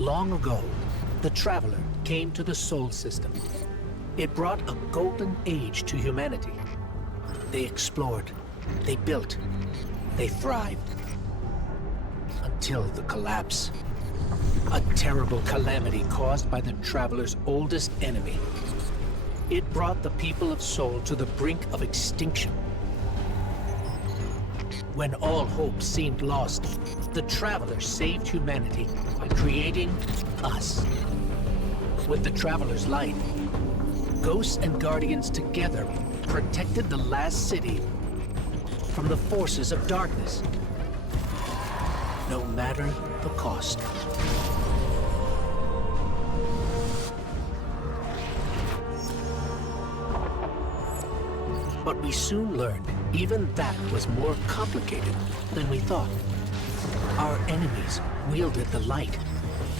Long ago, the Traveler came to the Sol system. It brought a golden age to humanity. They explored, they built, they thrived. Until the collapse. A terrible calamity caused by the Traveler's oldest enemy. It brought the people of Sol to the brink of extinction. When all hope seemed lost, the Traveler saved humanity by creating us. With the Traveler's light, Ghosts and Guardians together protected the last city from the forces of darkness, no matter the cost. But we soon learned even that was more complicated than we thought. Our enemies wielded the light,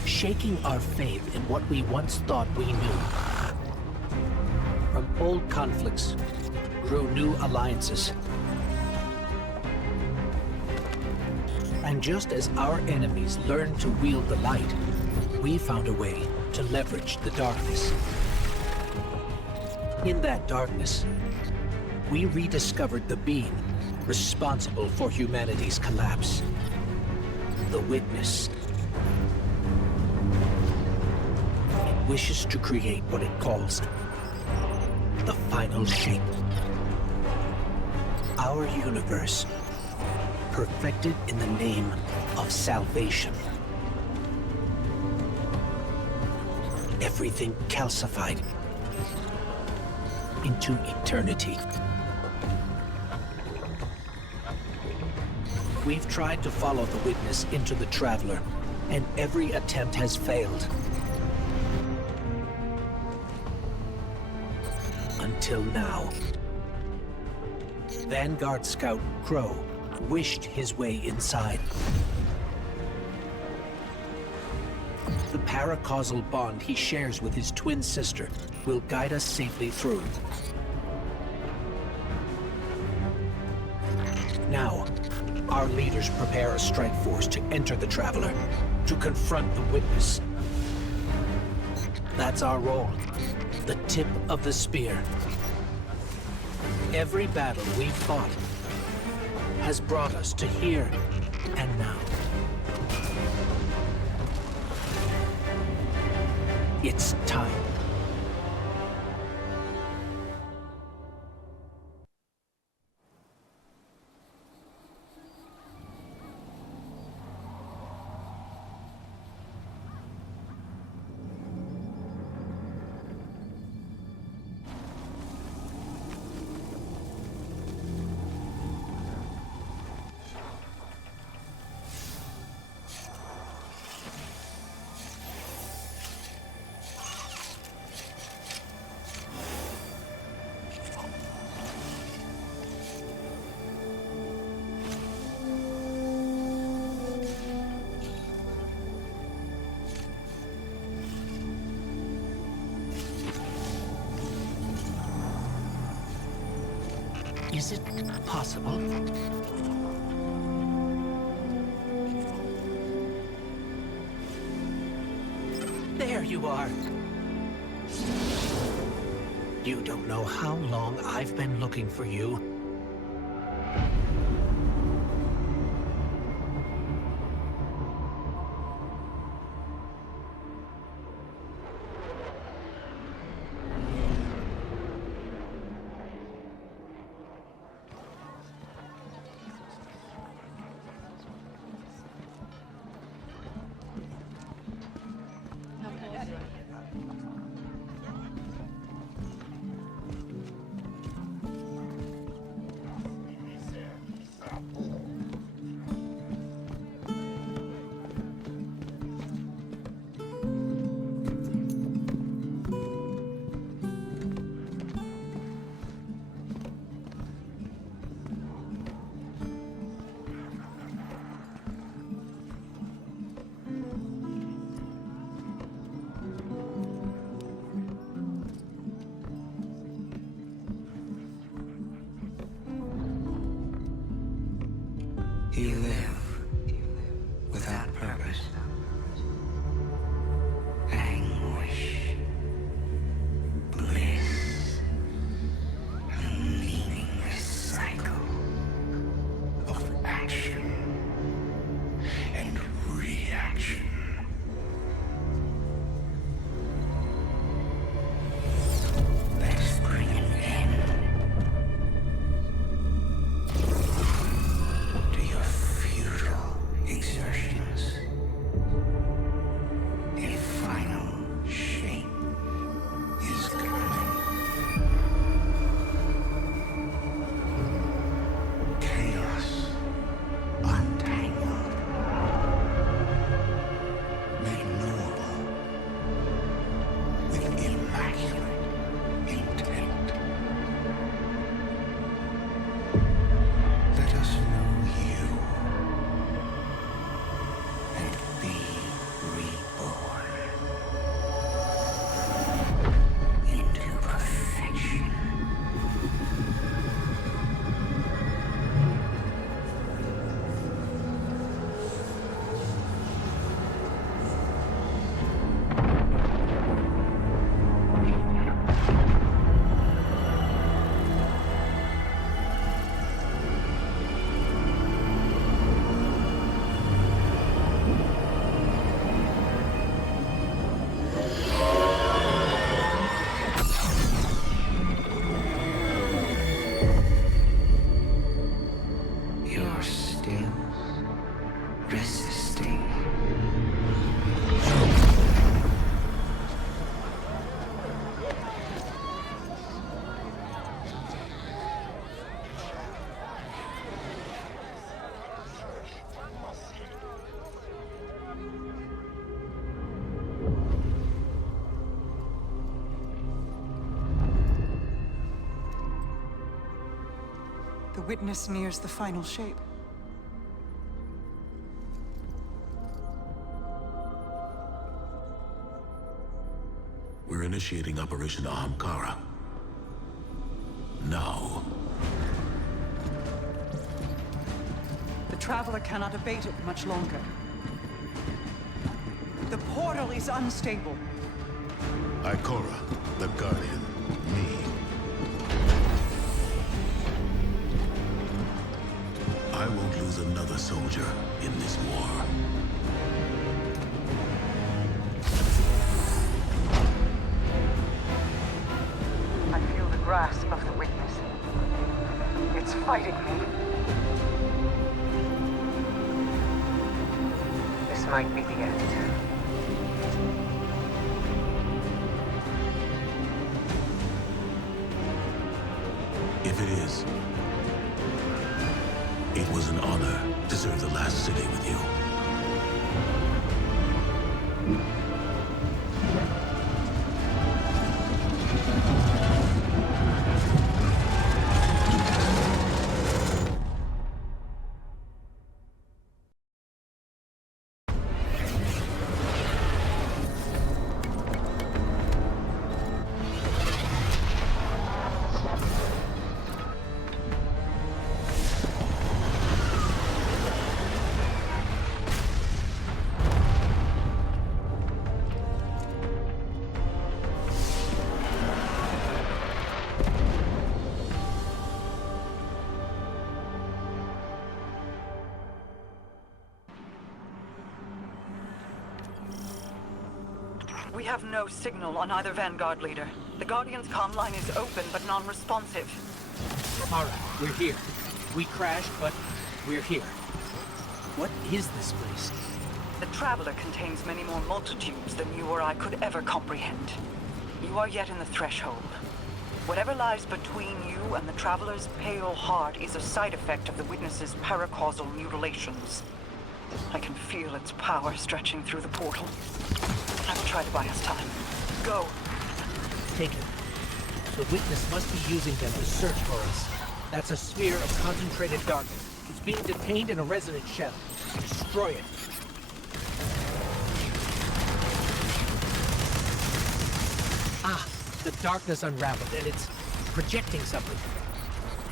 shaking our faith in what we once thought we knew. From old conflicts grew new alliances. And just as our enemies learned to wield the light, we found a way to leverage the darkness. In that darkness, we rediscovered the being responsible for humanity's collapse. The Witness. It wishes to create what it calls the final shape. Our universe, perfected in the name of salvation. Everything calcified into eternity. We've tried to follow the Witness into the Traveler, and every attempt has failed. Until now. Vanguard Scout Crow wished his way inside. The paracausal bond he shares with his twin sister will guide us safely through. Now, our leaders prepare a strike force to enter the Traveler, to confront the Witness. That's our role, the tip of the spear. Every battle we've fought has brought us to here and now. It's time. Is it possible? There you are. You don't know how long I've been looking for you. You live without purpose. resisting. The witness nears the final shape. We're initiating Operation Ahamkara. Now. The Traveler cannot abate it much longer. The portal is unstable. Ikora, the Guardian, me. I won't lose another soldier in this war. I feel the grasp of the witness. It's fighting me. This might be the end. If it is, it was an honor to serve the last city with you. We have no signal on either Vanguard leader. The Guardian's comm line is open but non-responsive. All right, we're here. We crashed, but we're here. What is this place? The Traveler contains many more multitudes than you or I could ever comprehend. You are yet in the threshold. Whatever lies between you and the Traveler's pale heart is a side effect of the Witness's paracausal mutilations. I can feel its power stretching through the portal. I will try to buy us time. Go. Take it. The Witness must be using them to search for us. That's a sphere of concentrated darkness. It's being detained in a resonant shell. Destroy it. Ah, the darkness unraveled, and it's projecting something.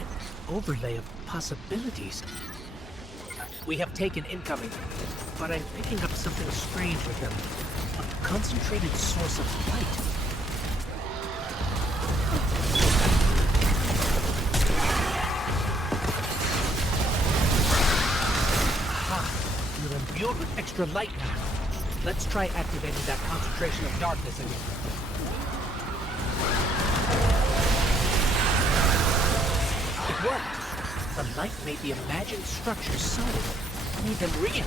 An overlay of possibilities. We have taken incoming, but I'm picking up something strange with them. A concentrated source of light. Aha! You're imbued with extra light now. Let's try activating that concentration of darkness again. It worked. The light made the imagined structures solid, made them real.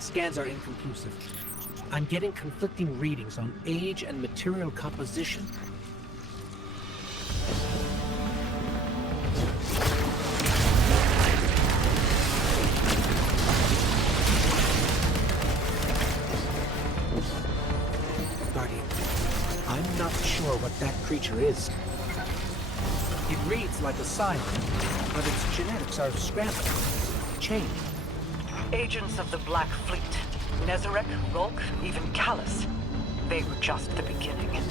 Scans are inconclusive. I'm getting conflicting readings on age and material composition. Guardian, I'm not sure what that creature is. It reads like a siren, but its genetics are scrambled, changed. Agents of the Black Fleet. Nezarec, Rolk, even Callus. They were just the beginning.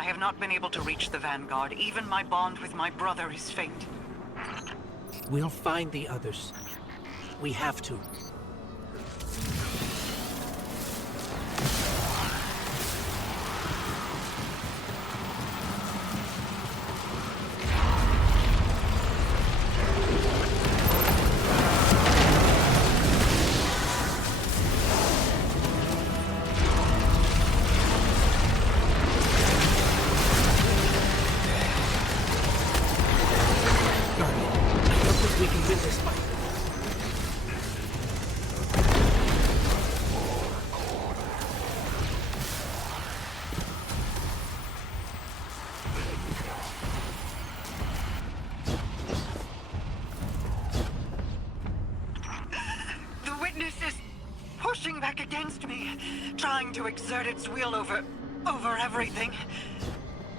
I have not been able to reach the Vanguard. Even my bond with my brother is faint. We'll find the others. We have to. We can win this fight. The witness is pushing back against me, trying to exert its will over everything.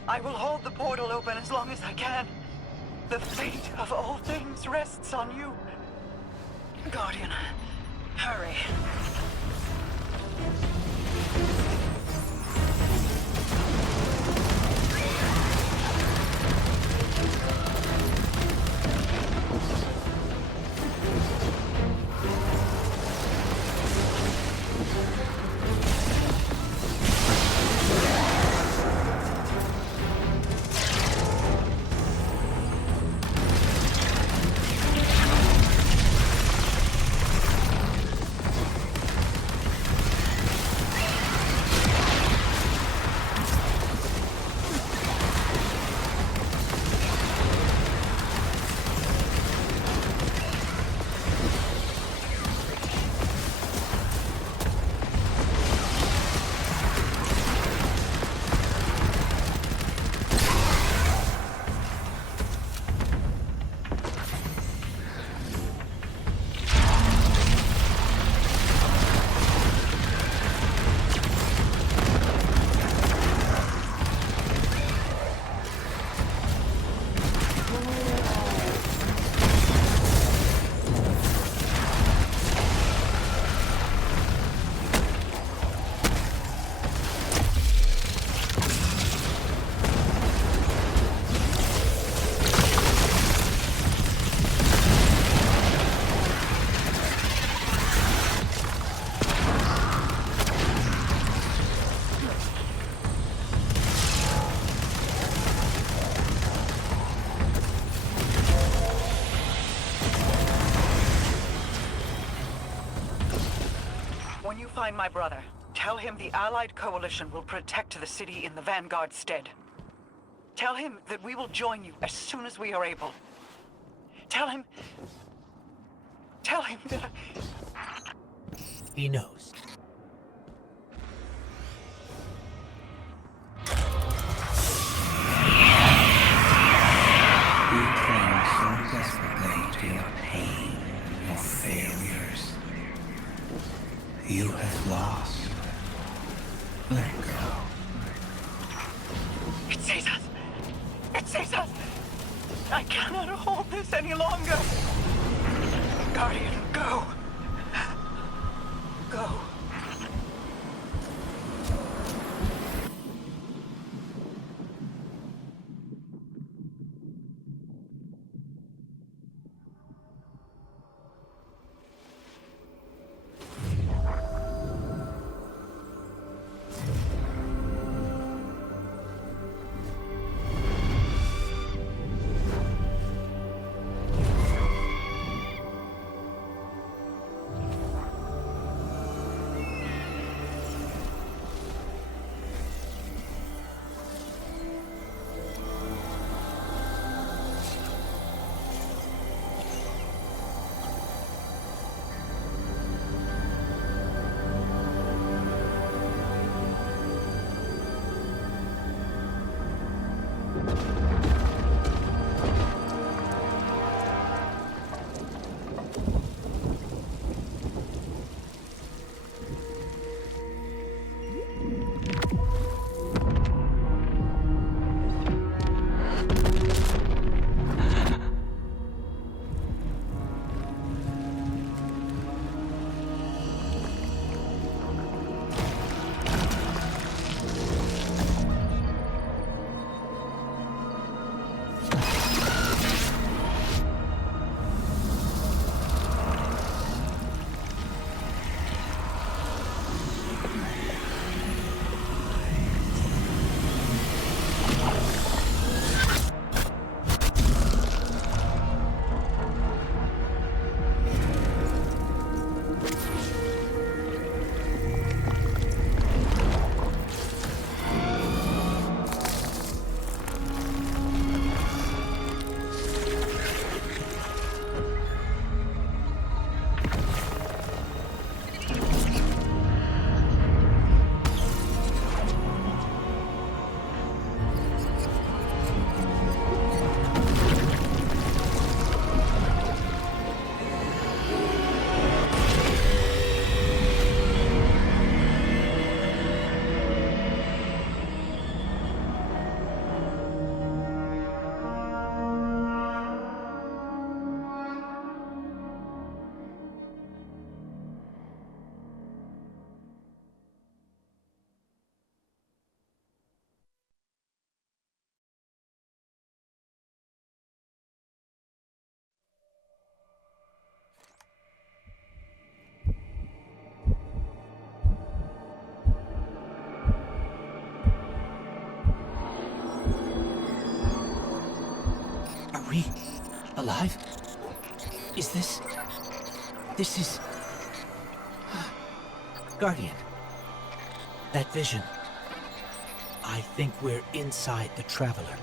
I will hold the portal open as long as I can. The fate of all things rests on you. Guardian, hurry. When you find my brother, tell him the Allied Coalition will protect the city in the Vanguard's stead. Tell him that we will join you as soon as we are able. Tell him that He knows. You cling so desperately to your pain, your failures. You have lost. Let go. it sees us. It sees us. I cannot hold this any longer. Guardian, go. Go. we alive? Is this... This is... Guardian. That vision. I think we're inside the Traveler.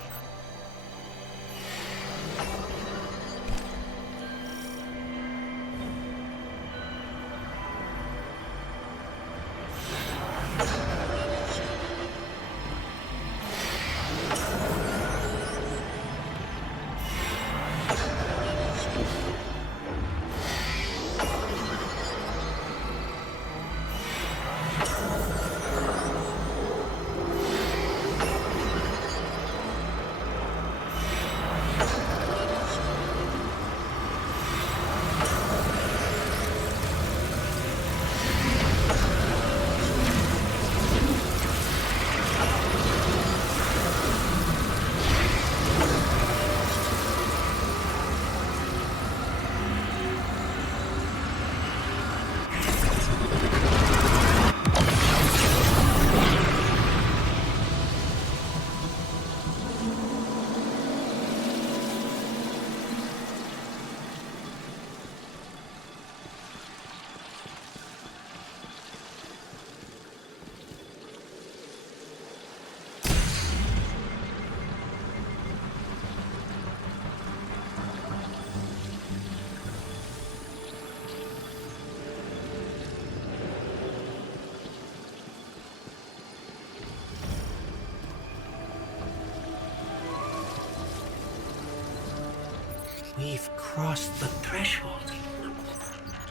We've crossed the threshold.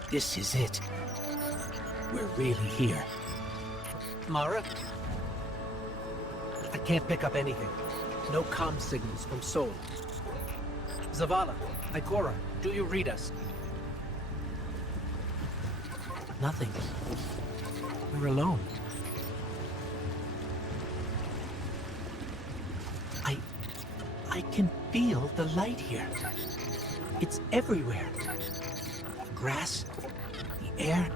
This is it. We're really here. Mara? I can't pick up anything. No comm signals from Sol. Zavala, Ikora, do you read us? Nothing. We're alone. I can feel the light here. It's everywhere. The grass, the air.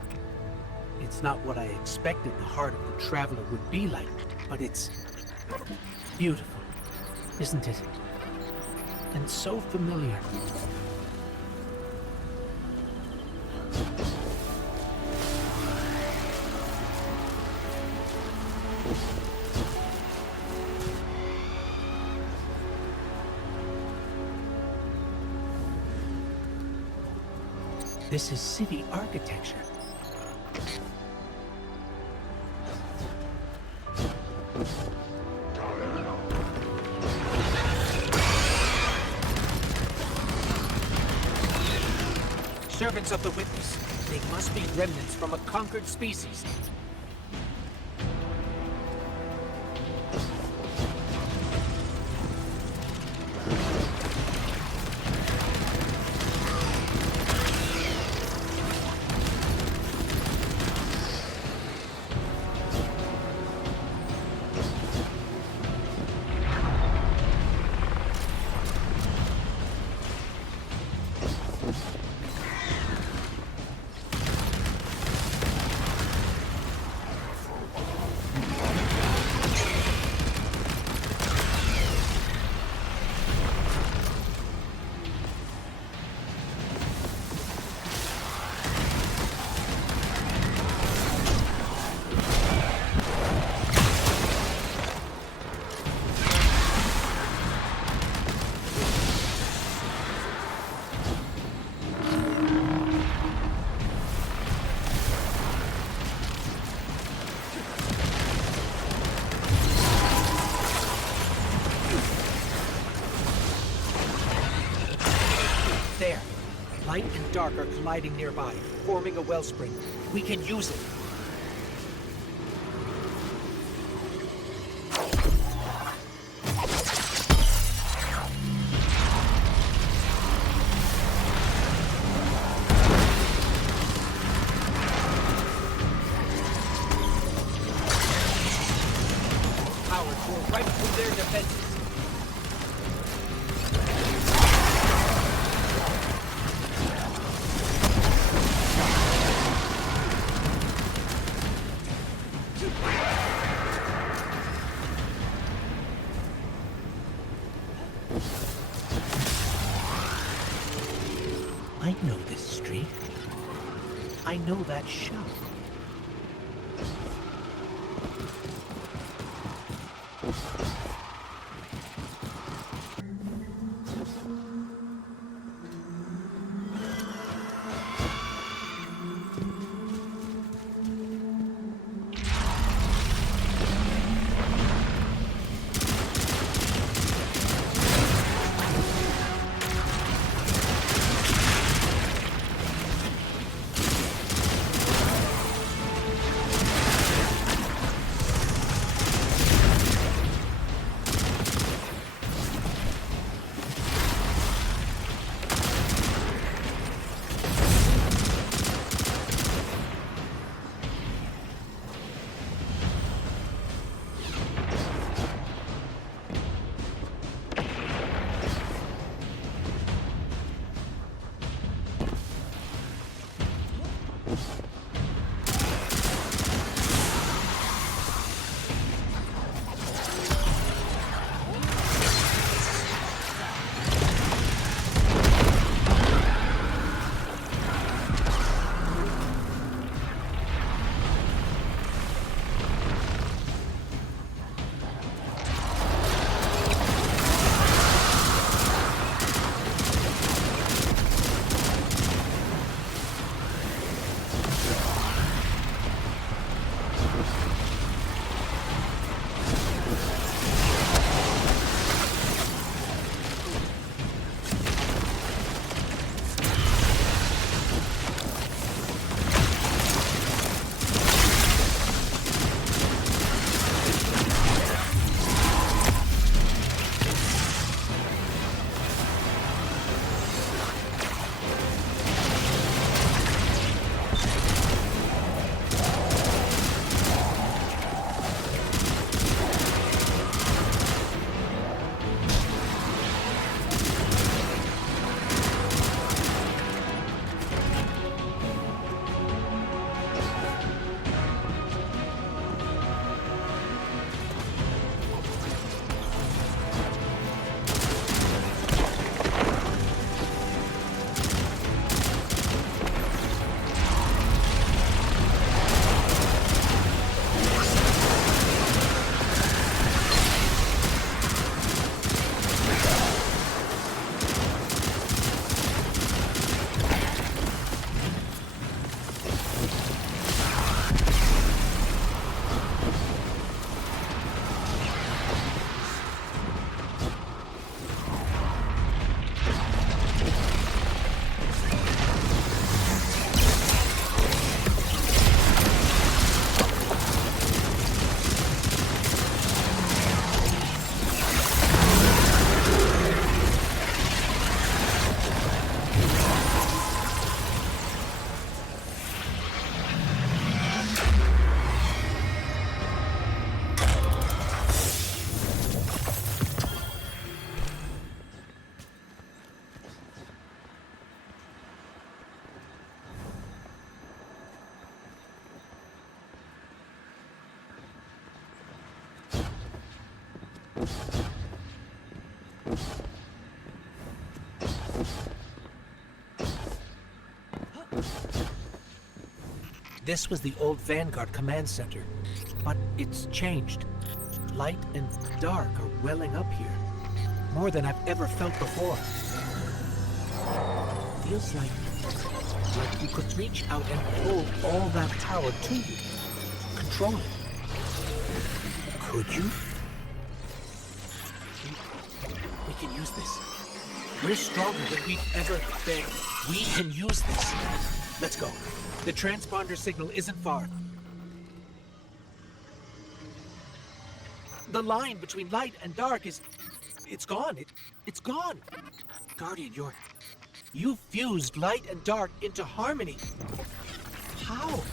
It's not what I expected the heart of the Traveler would be like, but it's beautiful, isn't it? And so familiar. This is city architecture. Servants of the Witness. They must be remnants from a conquered species. There. Light and dark are colliding nearby, forming a wellspring. We can use it. Power tore right through their defenses. I know this street. I know that shop. This was the old Vanguard command center, but it's changed. Light and dark are welling up here, more than I've ever felt before. Feels like you could reach out and pull all that power to you, control it. Could you? We can use this. We're stronger than we've ever been. We can use this. Let's go. The transponder signal isn't far. The line between light and dark it's gone. It's gone. Guardian, you fused light and dark into harmony. How?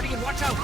Guardian, watch out!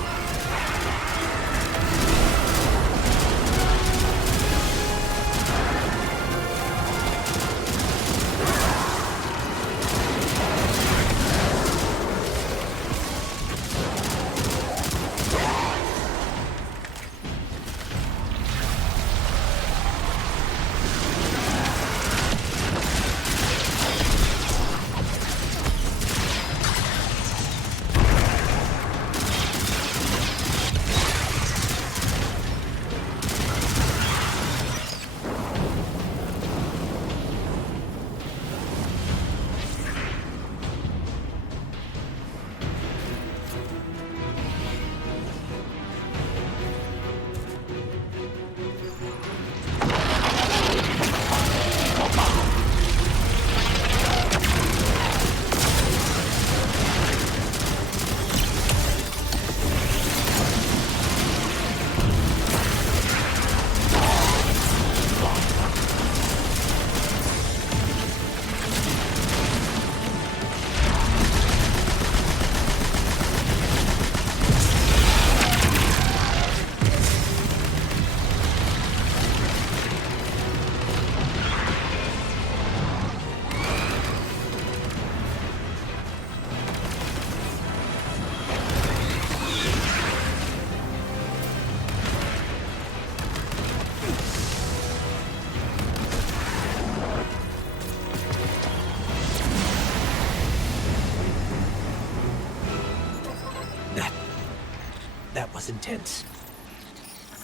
That was intense.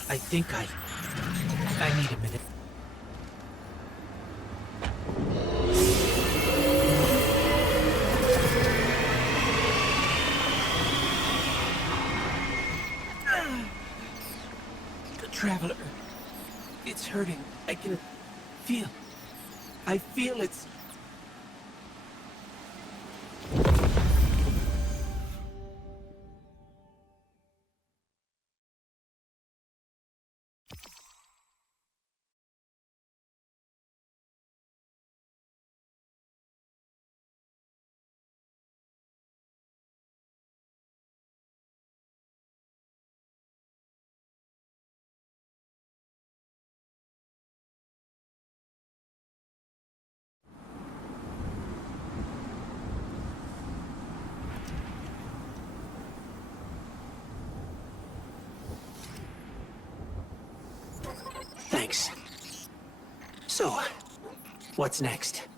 I think I need a minute. The Traveler. It's hurting. I can feel. I feel it's... Thanks. So, what's next?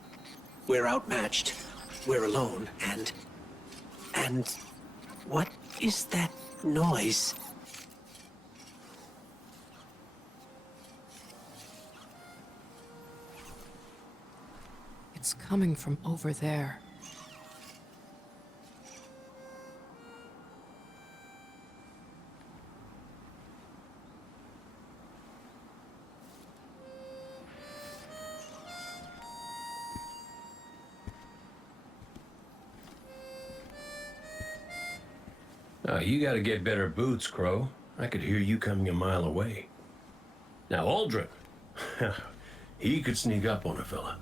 We're outmatched. We're alone, and what is that noise? It's coming from over there. You gotta get better boots, Crow. I could hear you coming a mile away. Now, Aldrin, he could sneak up on a fella.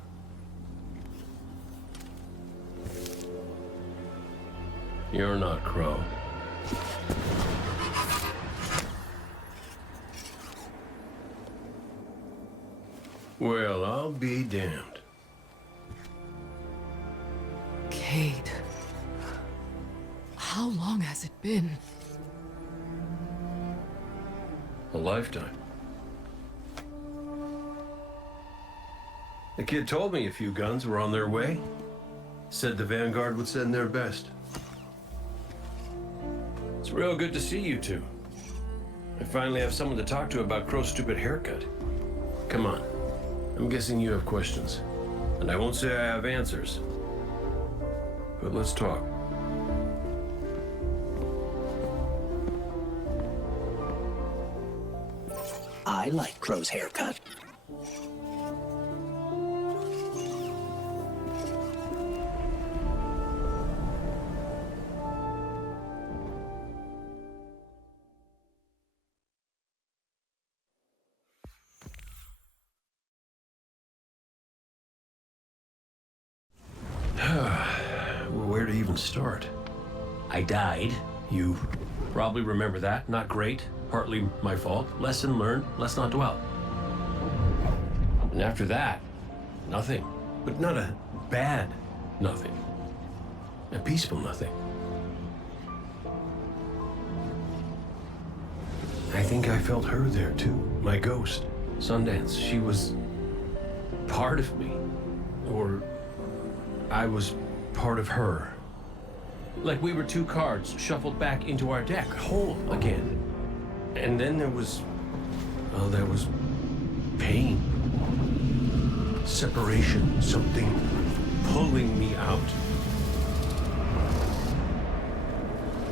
You're not Crow. Well, I'll be damned. Cade. How long has it been? A lifetime. The kid told me a few guns were on their way. Said the Vanguard would send their best. It's real good to see you two. I finally have someone to talk to about Crow's stupid haircut. Come on. I'm guessing you have questions. And I won't say I have answers. But let's talk. I like Crow's haircut. Where to even start? I died. You Probably remember that. Not great. Partly my fault. Lesson learned. Let's not dwell. And after that, nothing. But not a bad nothing. A peaceful nothing. I think I felt her there too. My ghost. Sundance. She was part of me. Or I was part of her. Like we were two cards shuffled back into our deck, whole again. And then there was pain. Separation, something pulling me out.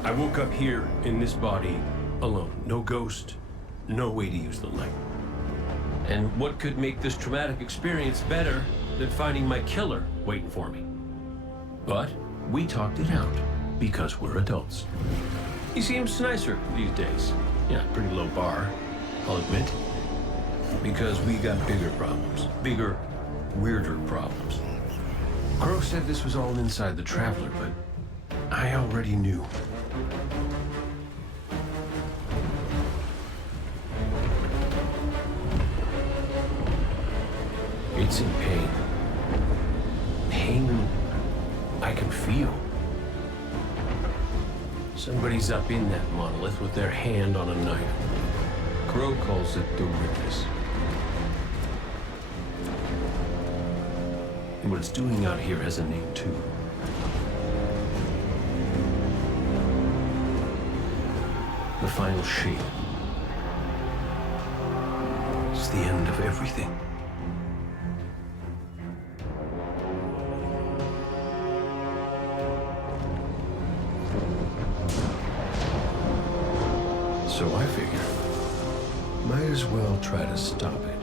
I woke up here in this body alone. No ghost, no way to use the light. And what could make this traumatic experience better than finding my killer waiting for me? But we talked it out because we're adults. He seems nicer these days. Yeah, pretty low bar, I'll admit. Because we got bigger problems. Bigger, weirder problems. Crow said this was all inside the Traveler, but I already knew. It's in pain. Pain I can feel. Somebody's up in that monolith with their hand on a knife. Crow calls it the witness. And what it's doing out here has a name too. The final shape. It's the end of everything. So I figure, might as well try to stop it.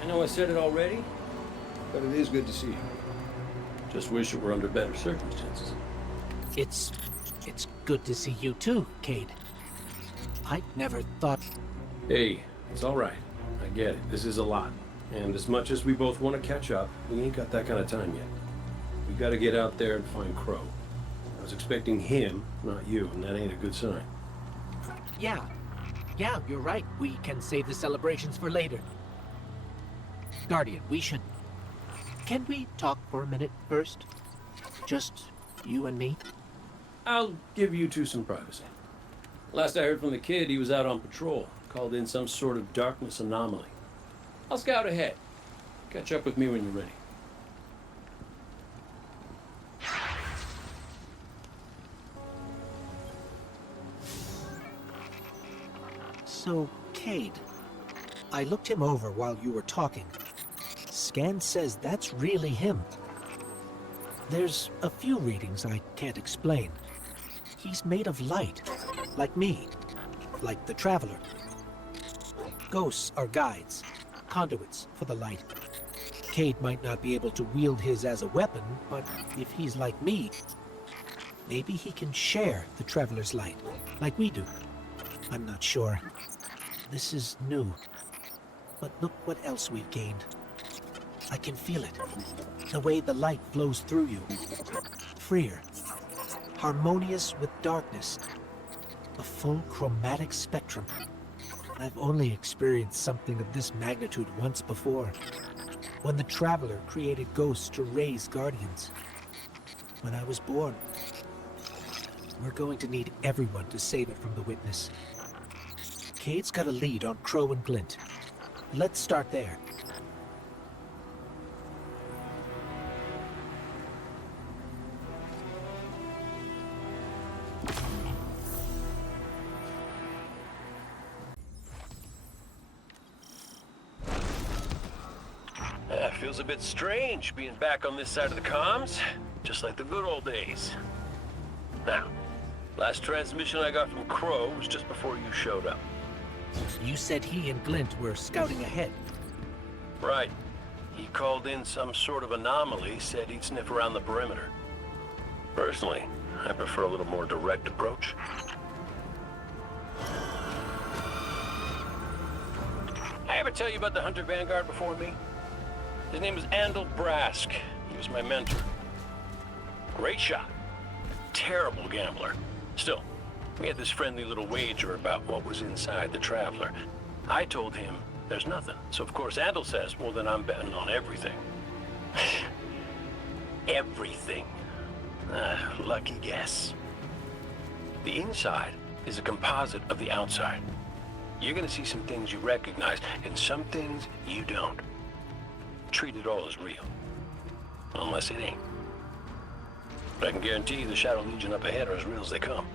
I know I said it already, but it is good to see you. Just wish it were under better circumstances. It's good to see you too, Cade. I never thought... Hey, it's all right. I get it. This is a lot. And as much as we both want to catch up, we ain't got that kind of time yet. We got to get out there and find Crow. I was expecting him, not you, and that ain't a good sign. Yeah, you're right. We can save the celebrations for later. Guardian, we should... Can we talk for a minute first? Just you and me? I'll give you two some privacy. Last I heard from the kid, he was out on patrol, called in some sort of darkness anomaly. I'll scout ahead. Catch up with me when you're ready. So, Cade, I looked him over while you were talking. Scan says that's really him. There's a few readings I can't explain. He's made of light, like me, like the Traveler. Ghosts are guides, conduits for the light. Cade might not be able to wield his as a weapon, but if he's like me, maybe he can share the Traveler's light, like we do. I'm not sure. This is new. But look what else we've gained. I can feel it. The way the light flows through you. Freer. Harmonious with darkness. A full chromatic spectrum. I've only experienced something of this magnitude once before. When the Traveler created ghosts to raise guardians. When I was born. We're going to need everyone to save it from the witness. Cade's got a lead on Crow and Glint. Let's start there. Feels a bit strange being back on this side of the comms, just like the good old days. Now, last transmission I got from Crow was just before you showed up. You said he and Glint were scouting ahead. Right. He called in some sort of anomaly, said he'd sniff around the perimeter. Personally, I prefer a little more direct approach. I ever tell you about the hunter Vanguard before me? His name was Andal Brask. He was my mentor. Great shot. Terrible gambler. Still, we had this friendly little wager about what was inside the Traveler. I told him there's nothing. So of course Andal says, well then I'm betting on everything. Everything. Lucky guess. The inside is a composite of the outside. You're gonna see some things you recognize, and some things you don't. Treat it all as real. Unless it ain't. But I can guarantee you the Shadow Legion up ahead are as real as they come.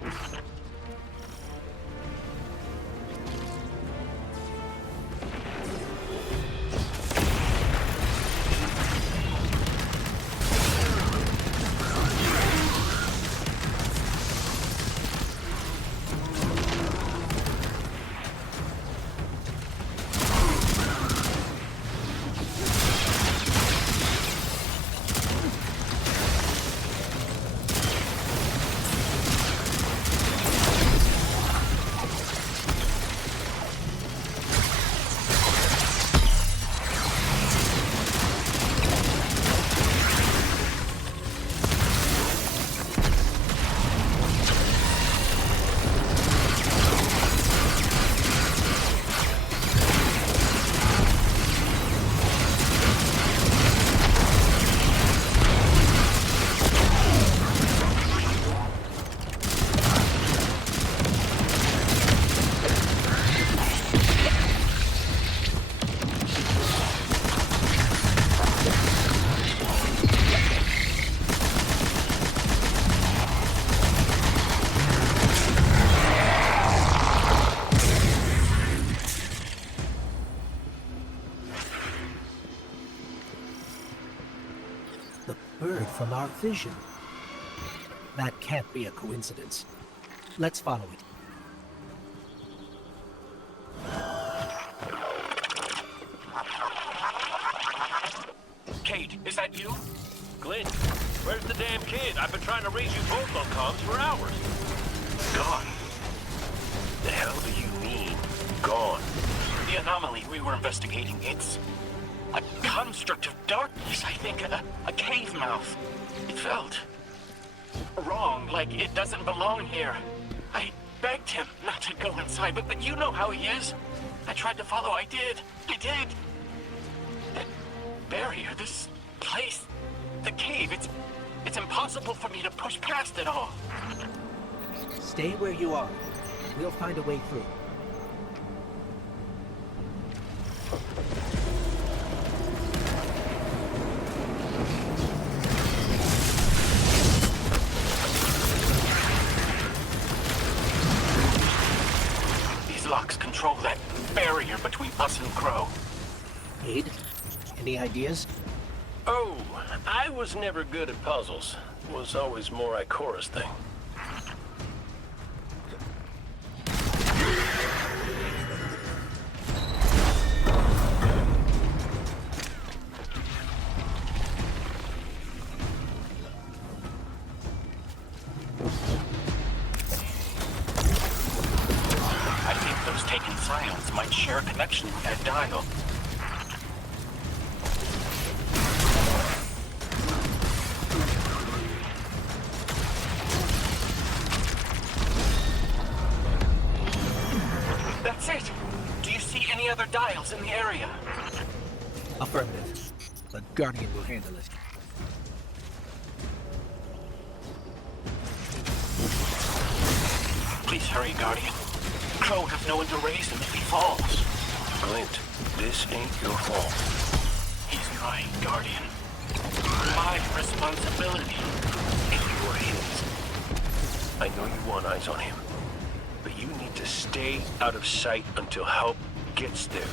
Bird from our vision. That can't be a coincidence. Let's follow it. Kate, is that you? Glenn, where's the damn kid? I've been trying to raise you both on comms for hours. Gone. The hell do you mean, gone? The anomaly we were investigating, it's a construct of darkness, I think. A cave mouth. It felt wrong, like it doesn't belong here. I begged him not to go inside, but you know how he is. I tried to follow, I did. That barrier, this place, the cave, it's impossible for me to push past it all. Stay where you are. We'll find a way through. Locks control that barrier between us and Crow. Aid? Any ideas? Oh, I was never good at puzzles. It was always more Ikora's thing. Silence might share a connection with that dial. That's it! Do you see any other dials in the area? Affirmative. The Guardian will handle it. Please hurry, Guardian. Crow has no one to raise him if he falls. Glint, this ain't your fault. He's trying, Guardian. My responsibility. If you were his, I know you want eyes on him, but you need to stay out of sight until help gets there.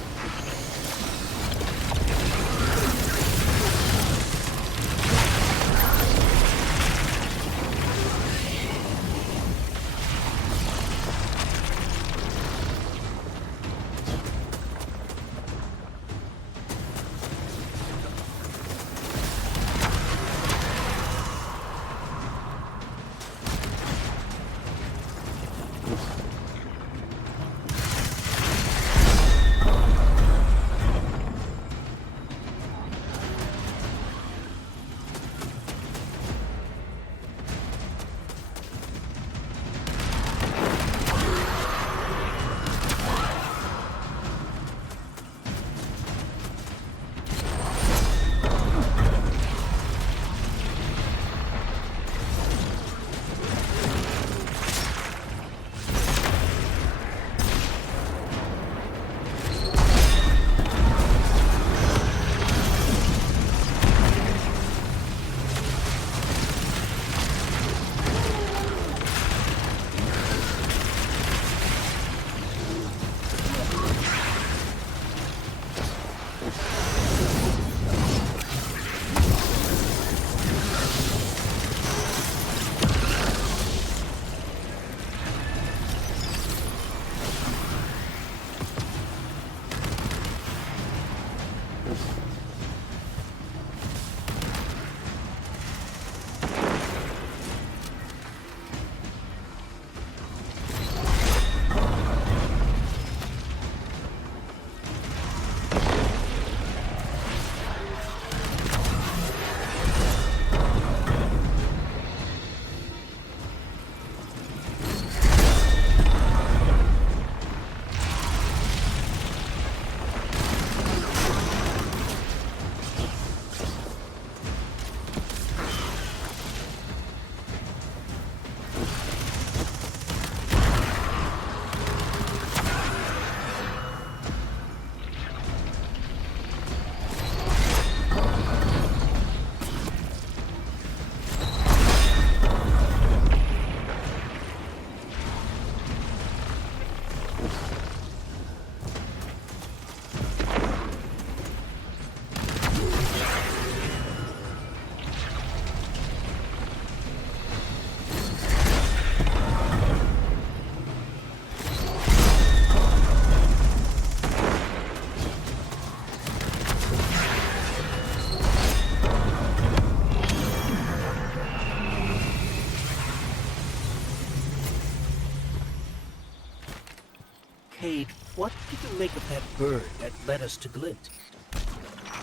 Cade, what did you make of that bird that led us to Glint?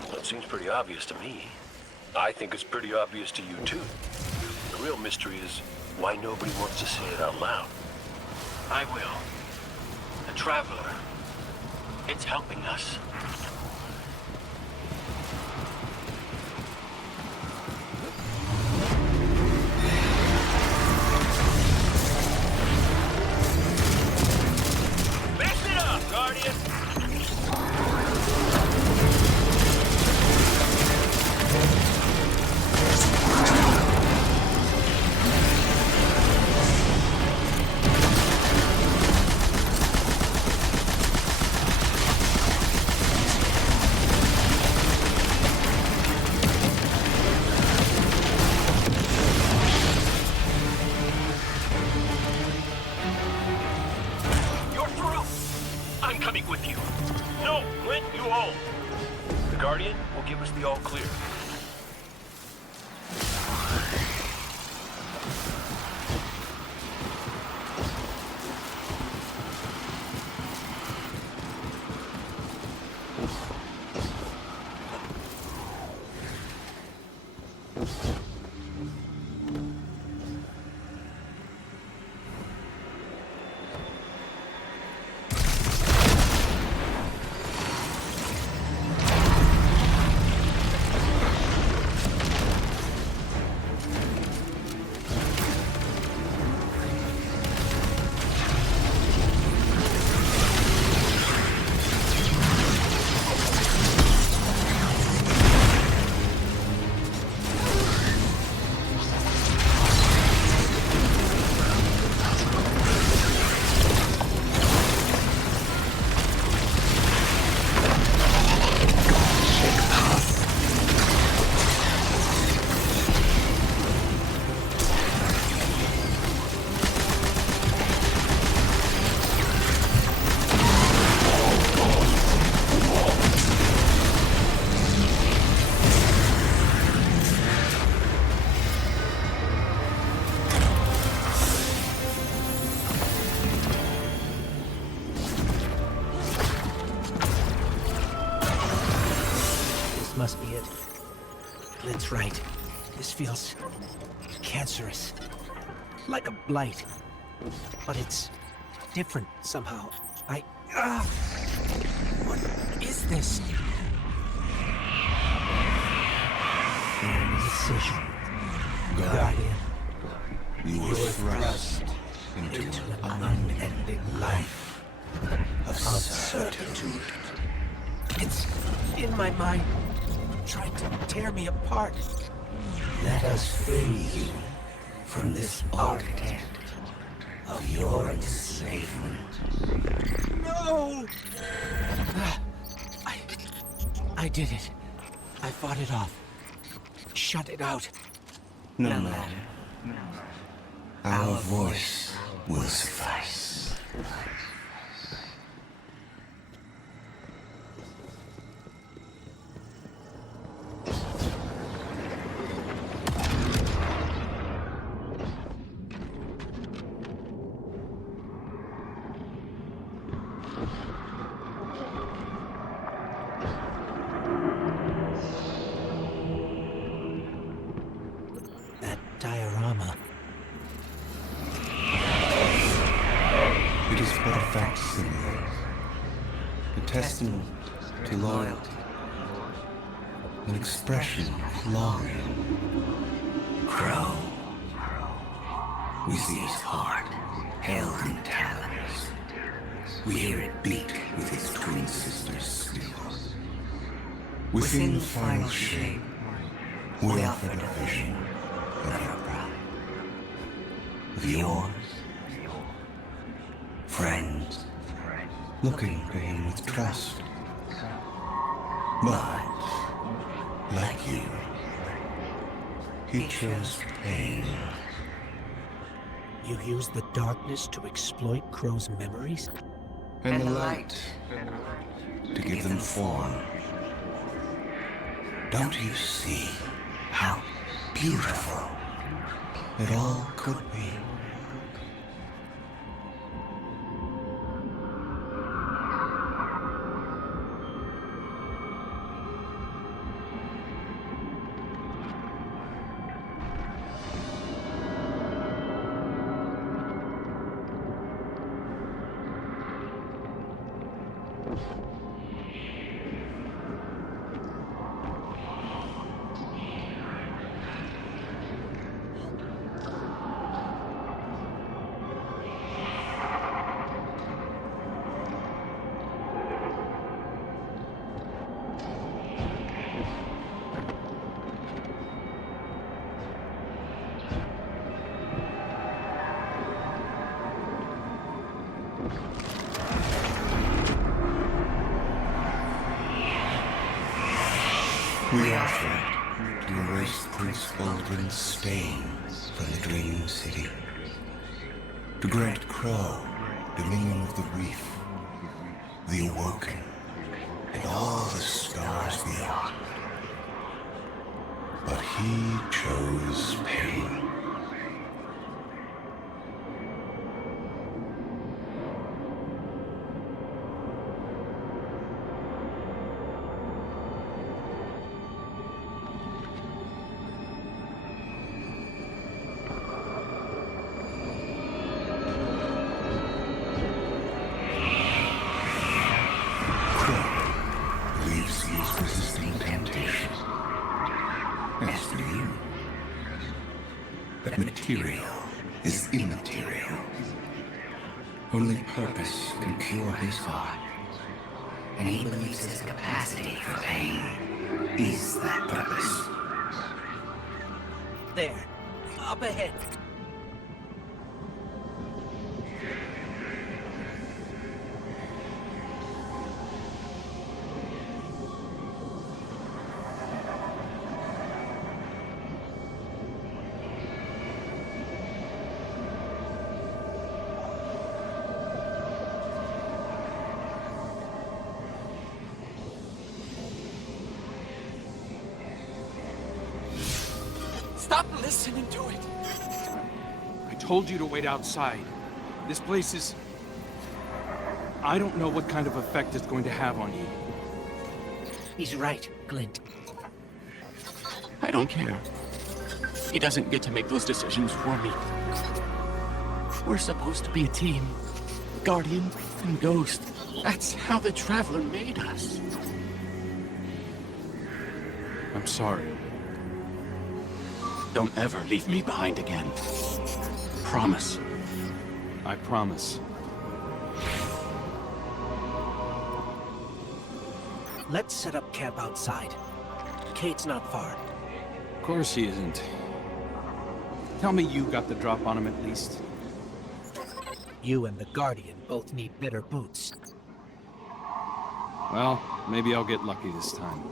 Well, it seems pretty obvious to me. I think it's pretty obvious to you, too. The real mystery is why nobody wants to say it out loud. I will. The Traveler. It's helping us. Mess it up, Guardian! You're through! I'm coming with you. No, Clint, you hold. The Guardian will give us the all clear. must be it. Glenn's right. This feels cancerous. Like a blight. But it's different somehow. What is this? Indecision. Guardian. You were thrust into an unending life of certitude. It's in my mind, trying to tear me apart. Let us free you from this architect of your enslavement. No! I did it. I fought it off. Shut it out. No matter. Our voice will suffice. That diorama. It is but a facsimile, a testament to loyalty, an expression of longing. Crow. We see his heart held in talons. We hear it beat with his twin sister's squeals. Within the final shape, we offered a vision of your bride, of yours. Friends, looking to him with trust. But, like you, he chose pain. You use the darkness to exploit Crow's memories? And the light to give them form. Don't you see how beautiful it all could be? We offer to erase Prince Baldwin's stain from the Dreaming City, to grant Crow dominion of the reef, the Awoken, and all the stars beyond. But he chose pain. Resisting temptation. As do you. But material is immaterial. Only purpose can cure his heart. And he believes his capacity for pain is that purpose. There. Up ahead. Stop listening to it! I told you to wait outside. This place is... I don't know what kind of effect it's going to have on you. He's right, Glint. I don't care. He doesn't get to make those decisions for me. We're supposed to be a team. Guardian and Ghost. That's how the Traveler made us. I'm sorry. Don't ever leave me behind again. Promise. I promise. Let's set up camp outside. Kate's not far. Of course he isn't. Tell me you got the drop on him at least. You and the Guardian both need better boots. Well, maybe I'll get lucky this time.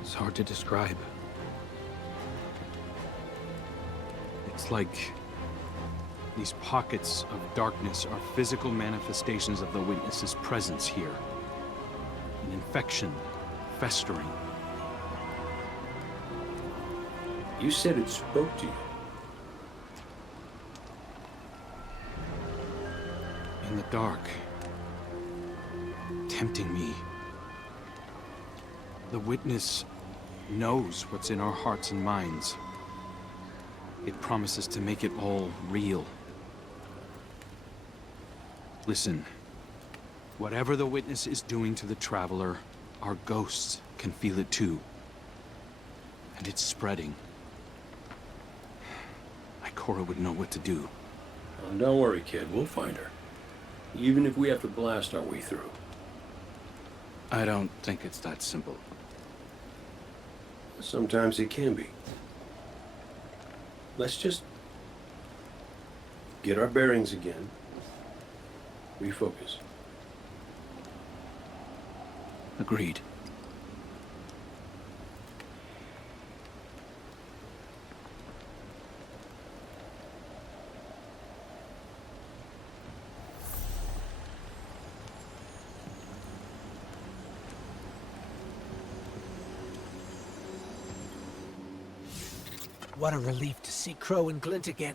It's hard to describe. It's like these pockets of darkness are physical manifestations of the Witness's presence here. An infection, festering. You said it spoke to you. In the dark. Tempting me. The Witness knows what's in our hearts and minds. It promises to make it all real. Listen, whatever the Witness is doing to the Traveler, our ghosts can feel it too. And it's spreading. Ikora would know what to do. Oh, don't worry, kid. We'll find her. Even if we have to blast our way through. I don't think it's that simple. Sometimes it can be. Let's just get our bearings again. Refocus. Agreed. What a relief to see Crow and Glint again.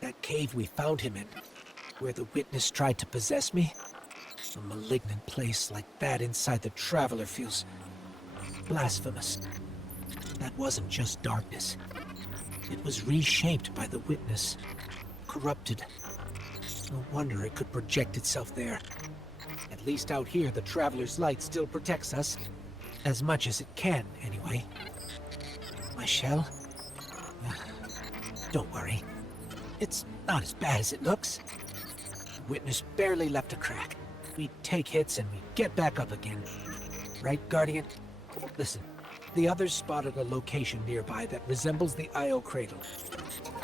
That cave we found him in, where the Witness tried to possess me. A malignant place like that inside the Traveler feels blasphemous. That wasn't just darkness. It was reshaped by the Witness, corrupted. No wonder it could project itself there. At least out here, the Traveler's light still protects us. As much as it can, anyway. My shell? Don't worry. It's not as bad as it looks. Witness barely left a crack. We take hits and we get back up again. Right, Guardian? Listen, the others spotted a location nearby that resembles the Io Cradle.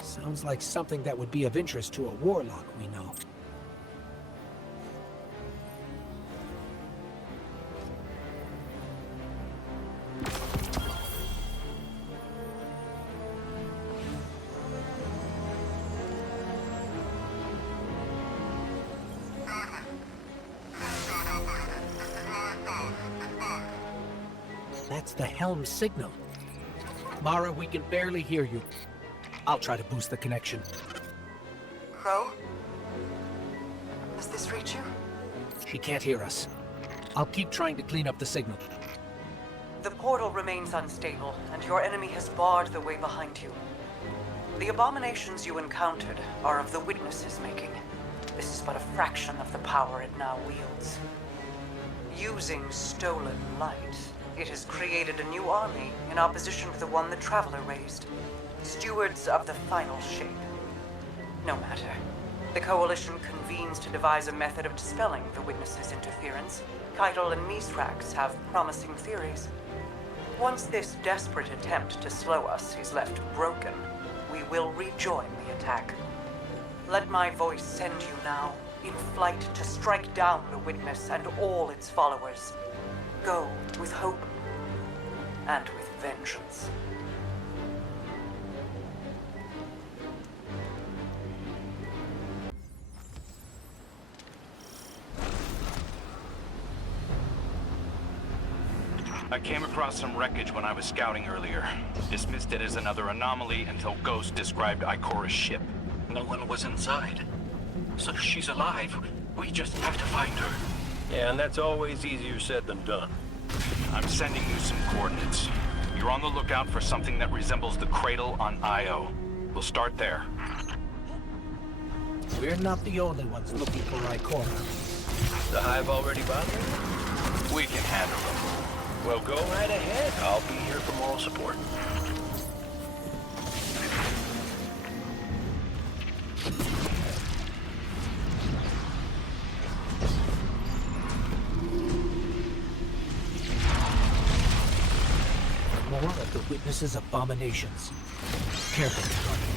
Sounds like something that would be of interest to a warlock we know. That's the helm signal. Mara, we can barely hear you. I'll try to boost the connection. Crow? Does this reach you? She can't hear us. I'll keep trying to clean up the signal. The portal remains unstable, and your enemy has barred the way behind you. The abominations you encountered are of the Witness's making. This is but a fraction of the power it now wields. Using stolen light, it has created a new army in opposition to the one the Traveler raised. Stewards of the final shape. No matter. The Coalition convenes to devise a method of dispelling the Witness's interference. Keitel and Misrax have promising theories. Once this desperate attempt to slow us is left broken, we will rejoin the attack. Let my voice send you now, in flight to strike down the Witness and all its followers. Go with hope and with vengeance. I came across some wreckage when I was scouting earlier. Dismissed it as another anomaly until Ghost described Ikora's ship. No one was inside. So she's alive. We just have to find her. Yeah, and that's always easier said than done. I'm sending you some coordinates. You're on the lookout for something that resembles the cradle on Io. We'll start there. We're not the only ones looking for Ikora. The Hive already bothered? We can handle them. Well, go right ahead. I'll be here for moral support. More of the Witness's abominations. Careful, Johnny.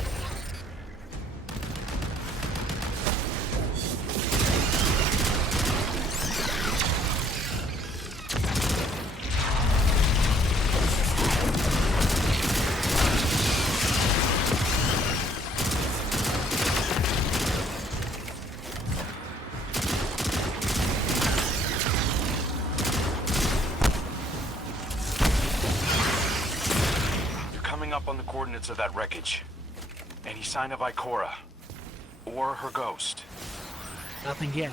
Up on the coordinates of that wreckage. Any sign of Ikora? Or her ghost? Nothing yet.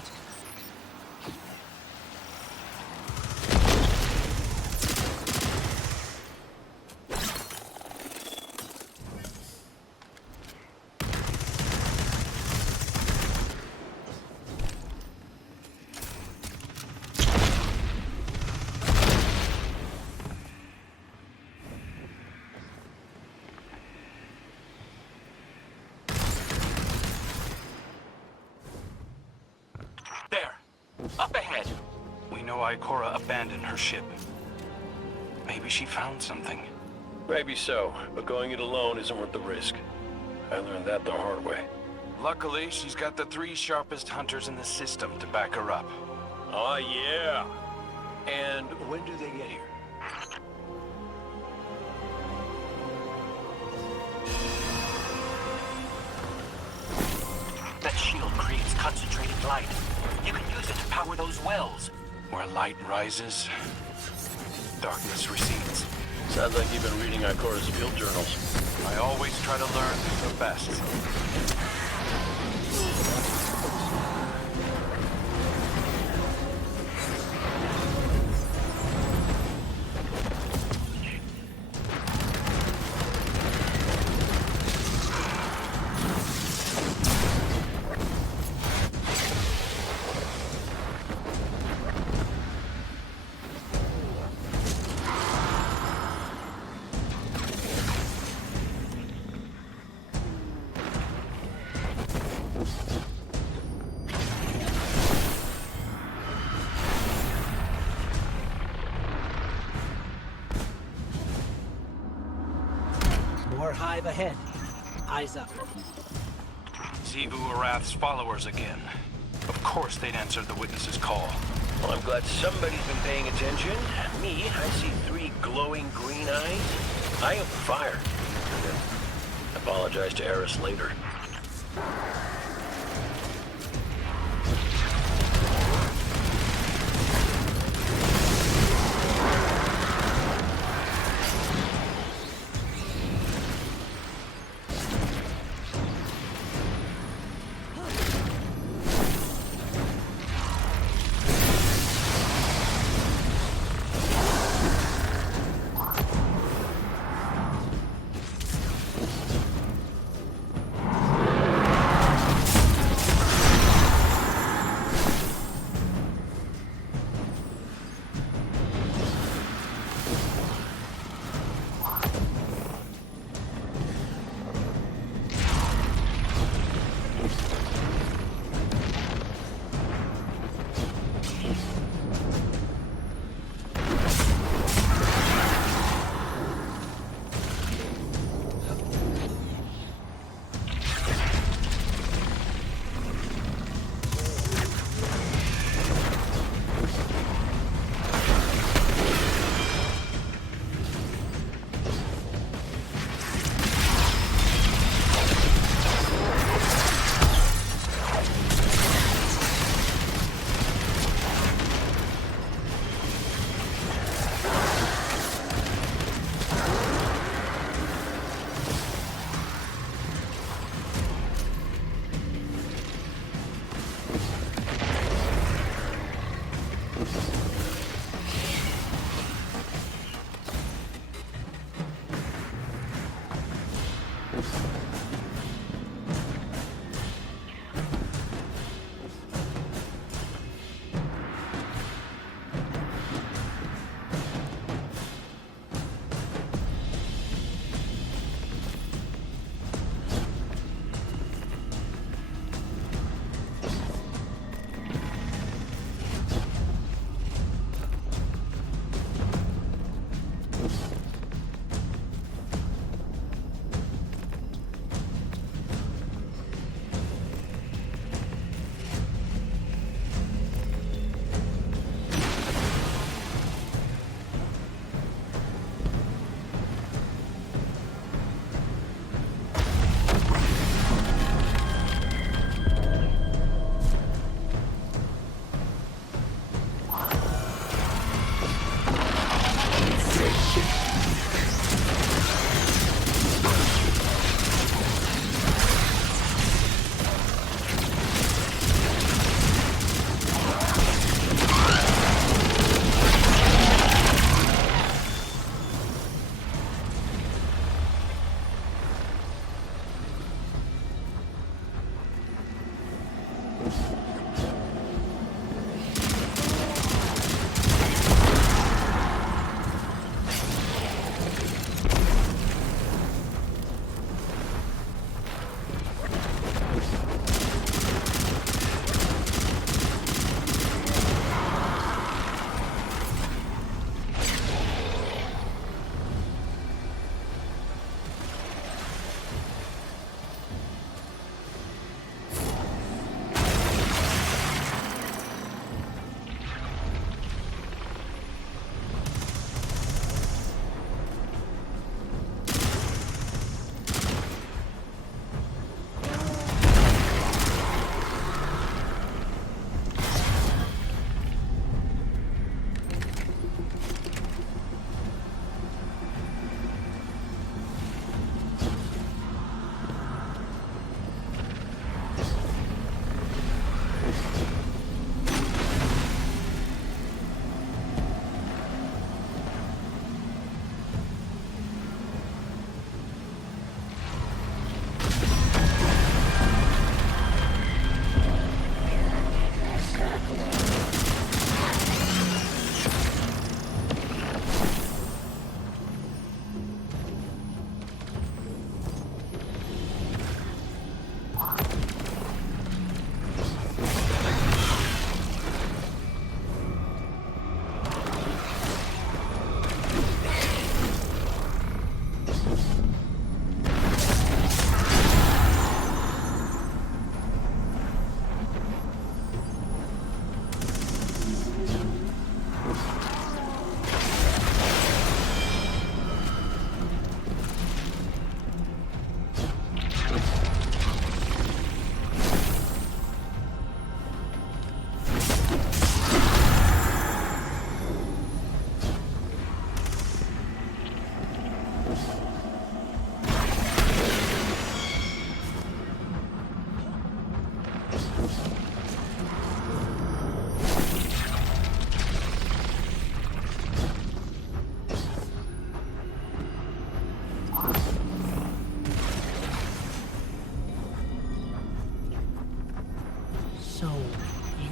Up ahead. We know Ikora abandoned her ship. Maybe she found something. Maybe so, but going it alone isn't worth the risk. I learned that the hard way. Luckily, she's got the 3 sharpest hunters in the system to back her up. Oh, yeah. And when do they get here? That shield creates concentrated light. You can use it to power those wells. Where light rises, darkness recedes. Sounds like you've been reading Ikora's field journals. I always try to learn from the best. More Hive ahead. Eyes up. Xivu Arath's followers again. Of course they'd answered the Witness's call. Well, I'm glad somebody's been paying attention. Me, I see 3 glowing green eyes. Eye of fire. Apologize to Eris later.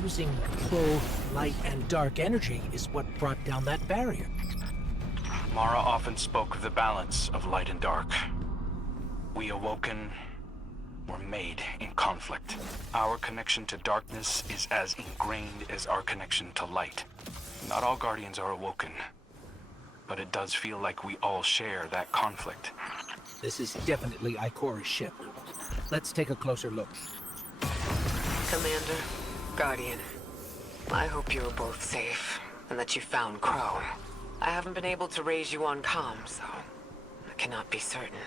using both light and dark energy is what brought down that barrier. Mara often spoke of the balance of light and dark. We awoken were made in conflict. Our connection to darkness is as ingrained as our connection to light. Not all Guardians are awoken, but it does feel like we all share that conflict. This is definitely Ikora's ship. Let's take a closer look. Commander, Guardian, I hope you are both safe, and that you found Crow. I haven't been able to raise you on comm, so I cannot be certain.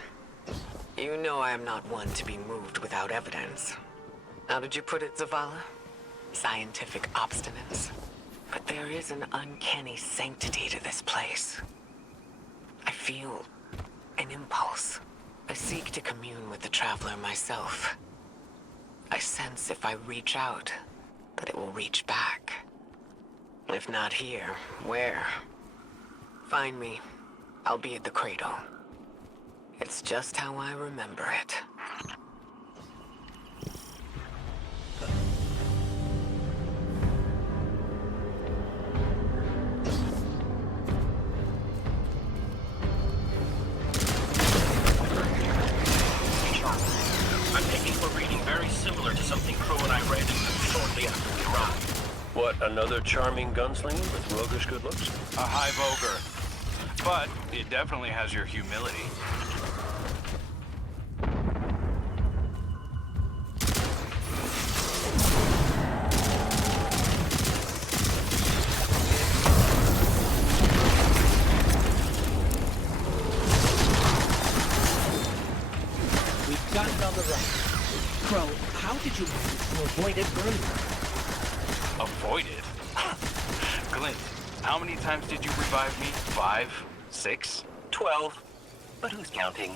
You know I am not one to be moved without evidence. How did you put it, Zavala? Scientific obstinance. But there is an uncanny sanctity to this place. I feel an impulse. I seek to commune with the Traveler myself. I sense if I reach out, that it will reach back. If not here, where? Find me. I'll be at the cradle. It's just how I remember it. I'm taking a reading very similar to something Crow and I read shortly after we arrived. What, another charming gunslinger with roguish good looks? A high voger. But it definitely has your humility. We've got it on the right. Crow, how did you manage to avoid it earlier? Avoid it? Glint, how many times did you revive me? 5? 6? 12? But who's counting?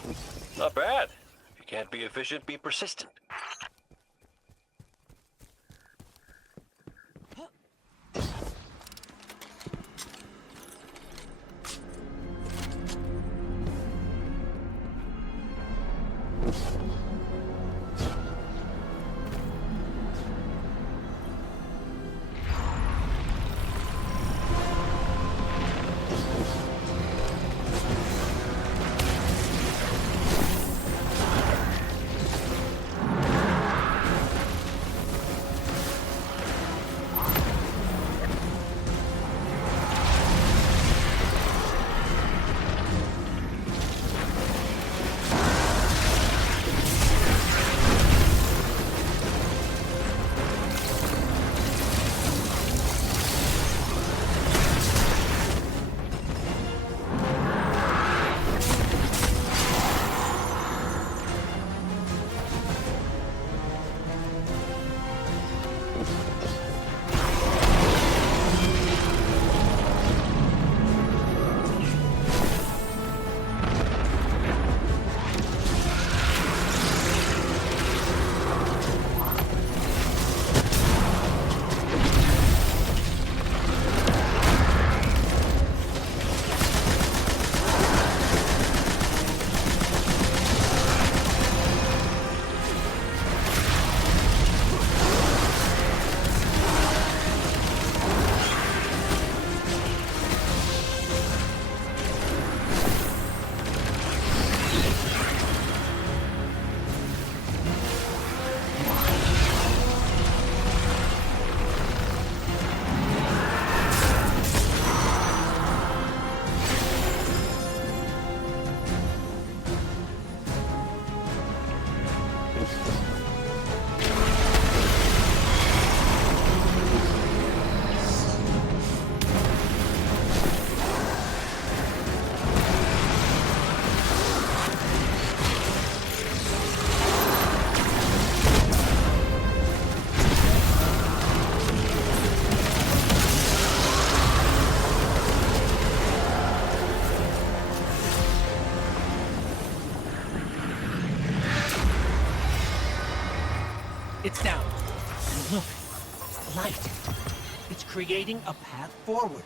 Not bad. If you can't be efficient, be persistent. It's down. And look, light. It's creating a path forward.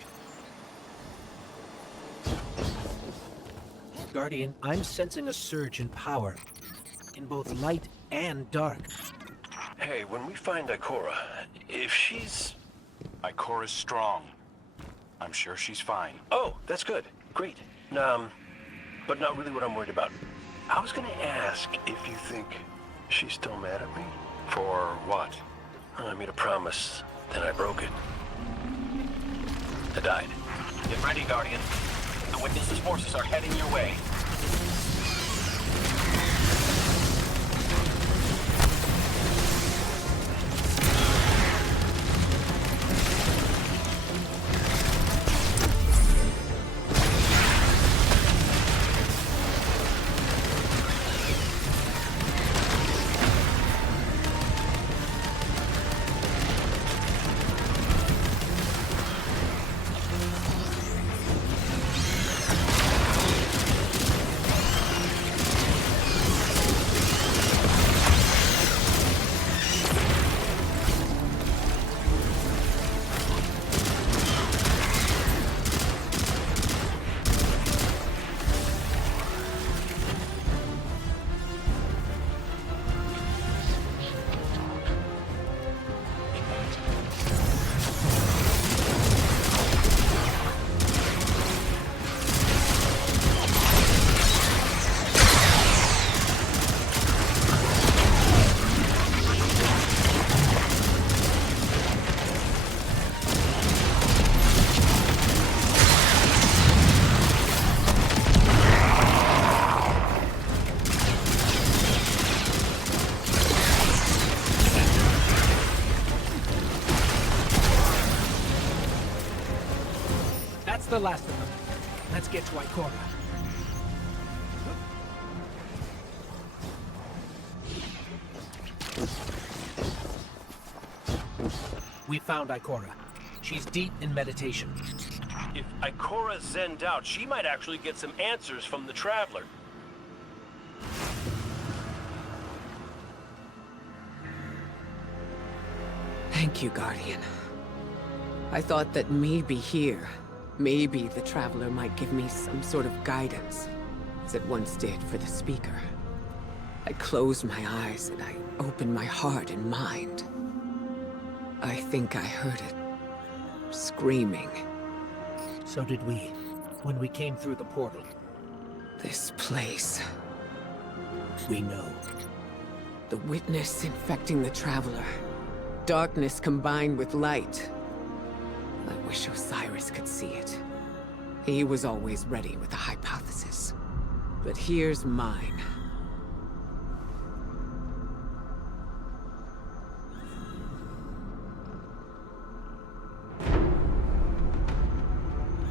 Guardian, I'm sensing a surge in power, in both light and dark. Hey, when we find Ikora, if she's... Ikora's strong. I'm sure she's fine. Oh, that's good. Great. But not really what I'm worried about. I was gonna ask if you think she's still mad at me. For what? I made a promise, then I broke it. I died. Get ready, Guardian. The Witness's forces are heading your way. That's the last of them. Let's get to Ikora. We found Ikora. She's deep in meditation. If Ikora zenned out, she might actually get some answers from the Traveler. Thank you, Guardian. I thought that maybe here, maybe the Traveler might give me some sort of guidance, as it once did for the Speaker. I closed my eyes and I opened my heart and mind. I think I heard it. Screaming. So did we, when we came through the portal. This place. We know. The Witness infecting the Traveler. Darkness combined with light. I wish Osiris could see it. He was always ready with a hypothesis. But here's mine.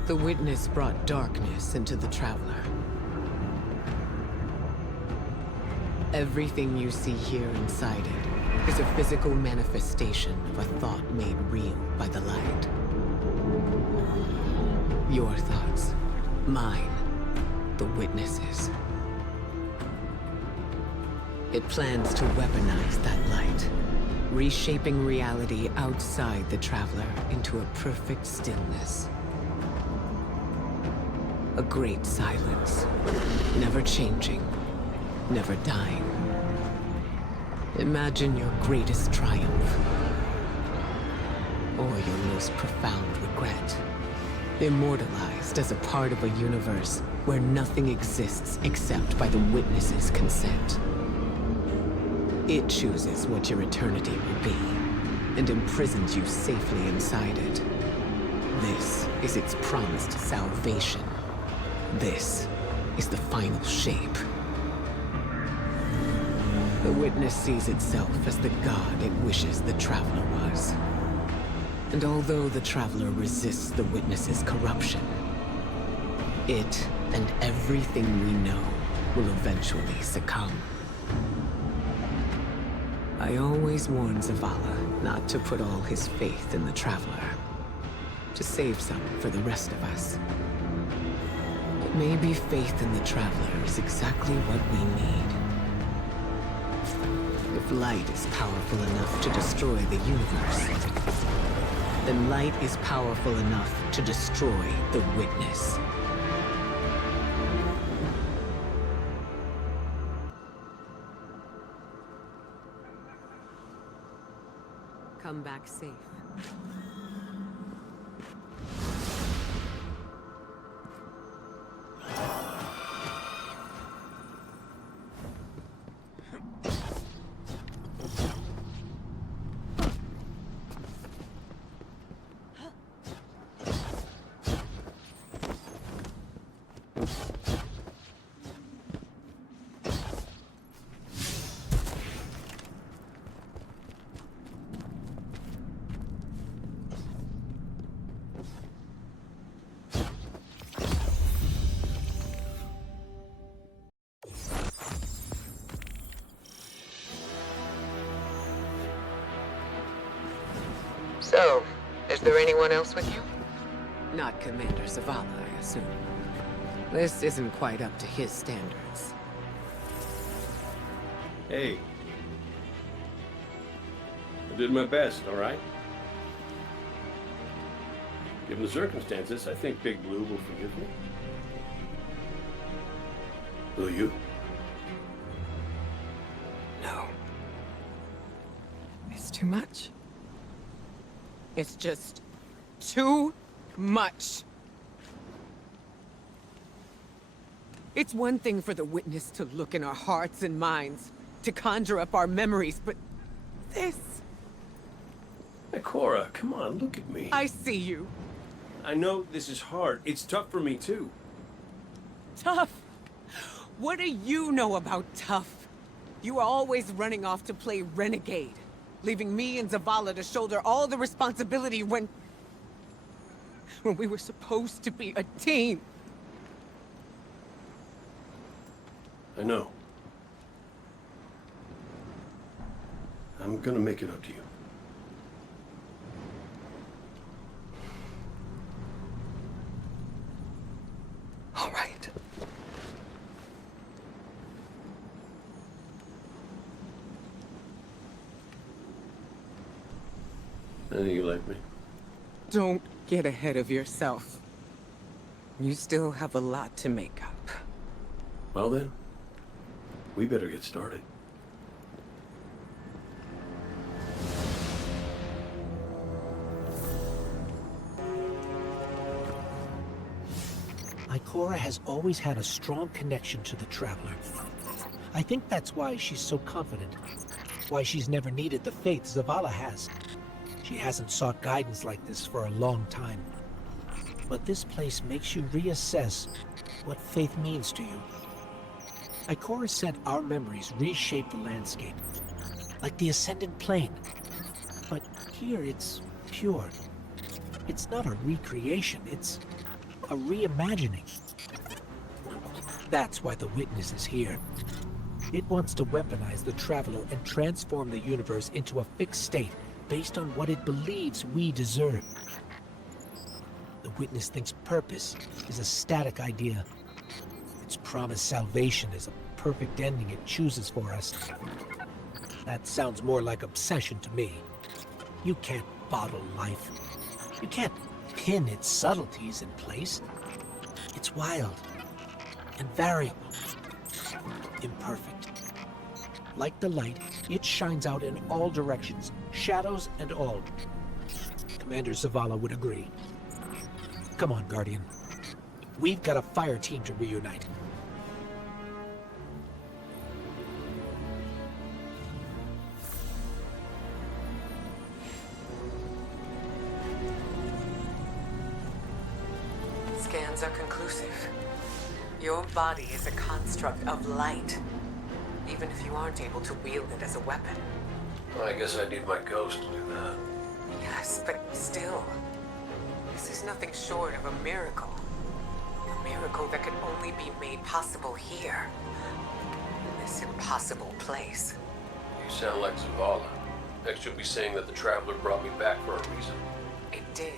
The Witness brought darkness into the Traveler. Everything you see here inside it is a physical manifestation of a thought made real by the light. Your thoughts, mine, the Witness's. It plans to weaponize that light, reshaping reality outside the Traveler into a perfect stillness. A great silence, never changing, never dying. Imagine your greatest triumph, or your most profound regret. Immortalized as a part of a universe where nothing exists except by the Witness's consent. It chooses what your eternity will be, and imprisons you safely inside it. This is its promised salvation. This is the final shape. The Witness sees itself as the god it wishes the Traveler was. And although the Traveler resists the Witness's corruption, it and everything we know will eventually succumb. I always warn Zavala not to put all his faith in the Traveler, to save some for the rest of us. But maybe faith in the Traveler is exactly what we need. If light is powerful enough to destroy the universe, then light is powerful enough to destroy the Witness. come back safe. So, is there anyone else with you? Not Commander Zavala, I assume. This isn't quite up to his standards. Hey. I did my best, all right? Given the circumstances, I think Big Blue will forgive me. Will you? No. It's too much. It's just too much. It's one thing for the witness to look in our hearts and minds, to conjure up our memories, but this... Hey, Cora, come on, look at me. I see you. I know this is hard. It's tough for me, too. Tough? What do you know about tough? You are always running off to play renegade, leaving me and Zavala to shoulder all the responsibility when we were supposed to be a team. I know. I'm gonna make it up to you. All right. I think you like me. Don't get ahead of yourself. You still have a lot to make up. Well then, we better get started. Ikora has always had a strong connection to the Traveler. I think that's why she's so confident. Why she's never needed the faith Zavala has. She hasn't sought guidance like this for a long time. But this place makes you reassess what faith means to you. Ikora said our memories reshape the landscape, like the Ascendant Plane. But here it's pure. It's not a recreation, it's a reimagining. That's why the Witness is here. It wants to weaponize the Traveler and transform the universe into a fixed state based on what it believes we deserve. The Witness thinks purpose is a static idea. Its promised salvation is a perfect ending it chooses for us. That sounds more like obsession to me. You can't bottle life. You can't pin its subtleties in place. It's wild and variable, imperfect. Like the light, it shines out in all directions, shadows and all. Commander Zavala would agree. Come on, Guardian. We've got a fire team to reunite. Scans are conclusive. Your body is a construct of light, even if you aren't able to wield it as a weapon. Well, I guess I need my ghost to do that. Yes, but still, this is nothing short of a miracle. A miracle that can only be made possible here, in this impossible place. You sound like Zavala. Next you'll be saying that the Traveler brought me back for a reason. It did.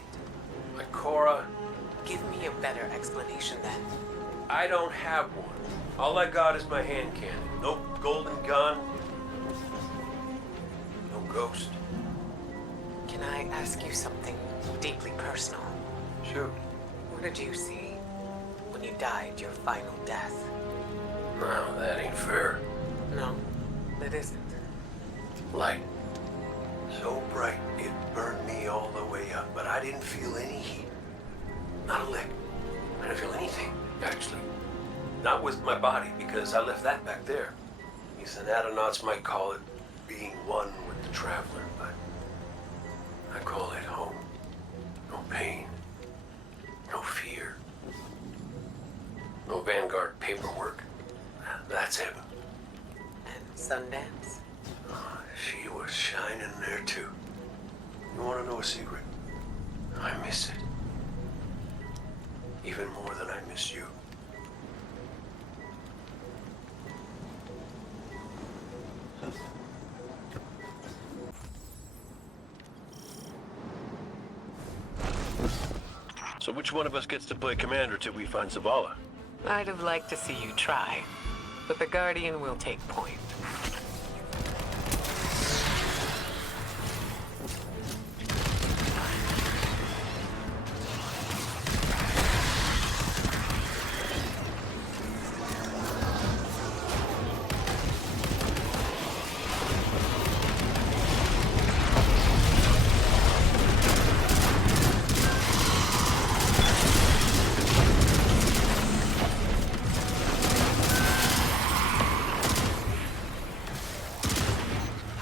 Like Cora, Give me a better explanation then. I don't have one. All I got is my hand cannon. No golden gun. No ghost. Can I ask you something deeply personal? Shoot. What did you see when you died your final death? No, that ain't fair. No, it isn't. Light. So bright, it burned me all the way up, but I didn't feel any heat. Not a lick. I didn't feel anything, actually. Not with my body, because I left that back there. These anatonautes might call it being one with the Traveler, but I call it home. No pain. No fear. No Vanguard paperwork. That's heaven. And Sundance? She was shining there too. You want to know a secret? I miss it. Even more than I miss you. So which one of us gets to play commander till we find Zavala? I'd have liked to see you try, but the Guardian will take point.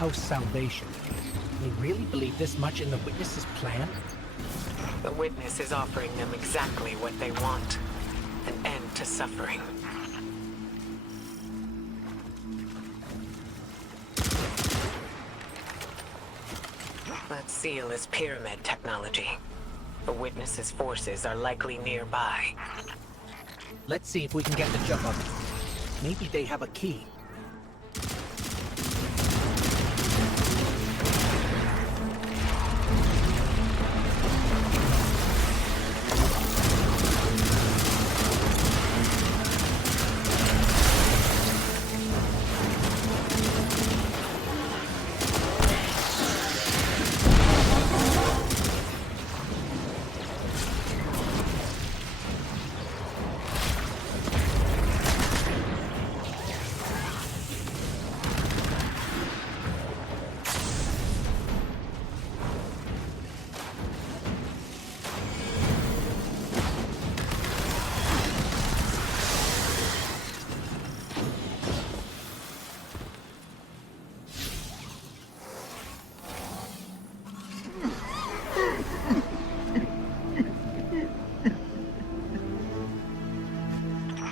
House salvation. They really believe this much in the Witness's plan? The Witness is offering them exactly what they want. An end to suffering. That seal is pyramid technology. The Witness's forces are likely nearby. Let's see if we can get the jump on them. Maybe they have a key.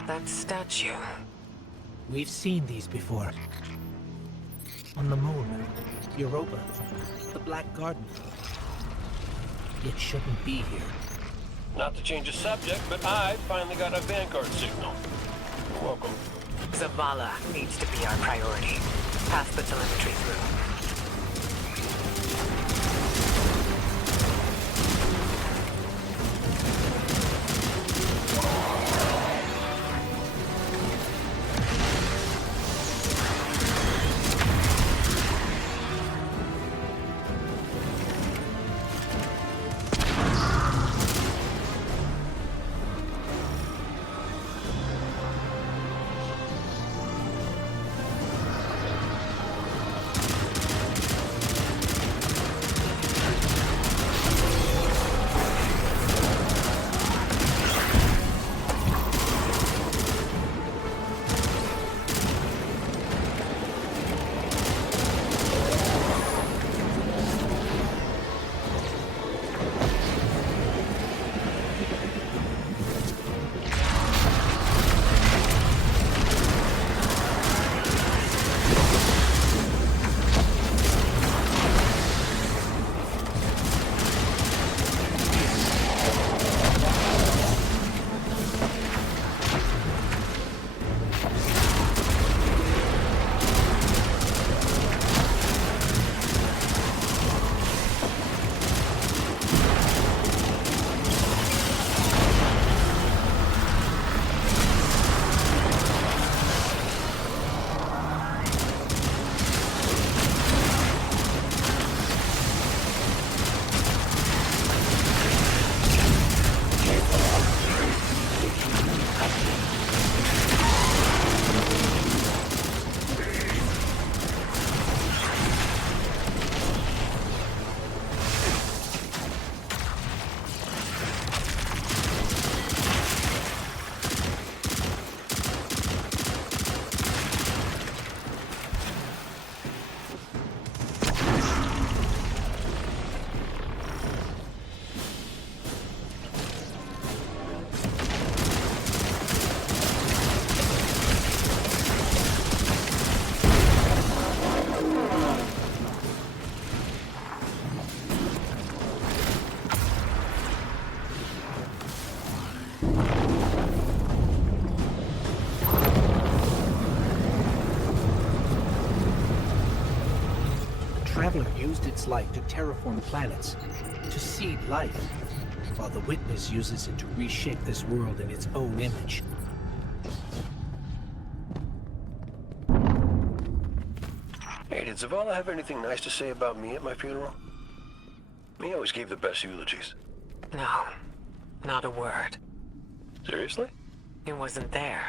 That statue. We've seen these before. On the moon, Europa, the Black Garden. It shouldn't be here. Not to change the subject, but I finally got a Vanguard signal. You're welcome. Zavala needs to be our priority. Pass the telemetry through. Traveler used its light to terraform planets, to seed life, while the Witness uses it to reshape this world in its own image. Hey, did Zavala have anything nice to say about me at my funeral? He always gave the best eulogies. No, not a word. Seriously? He wasn't there.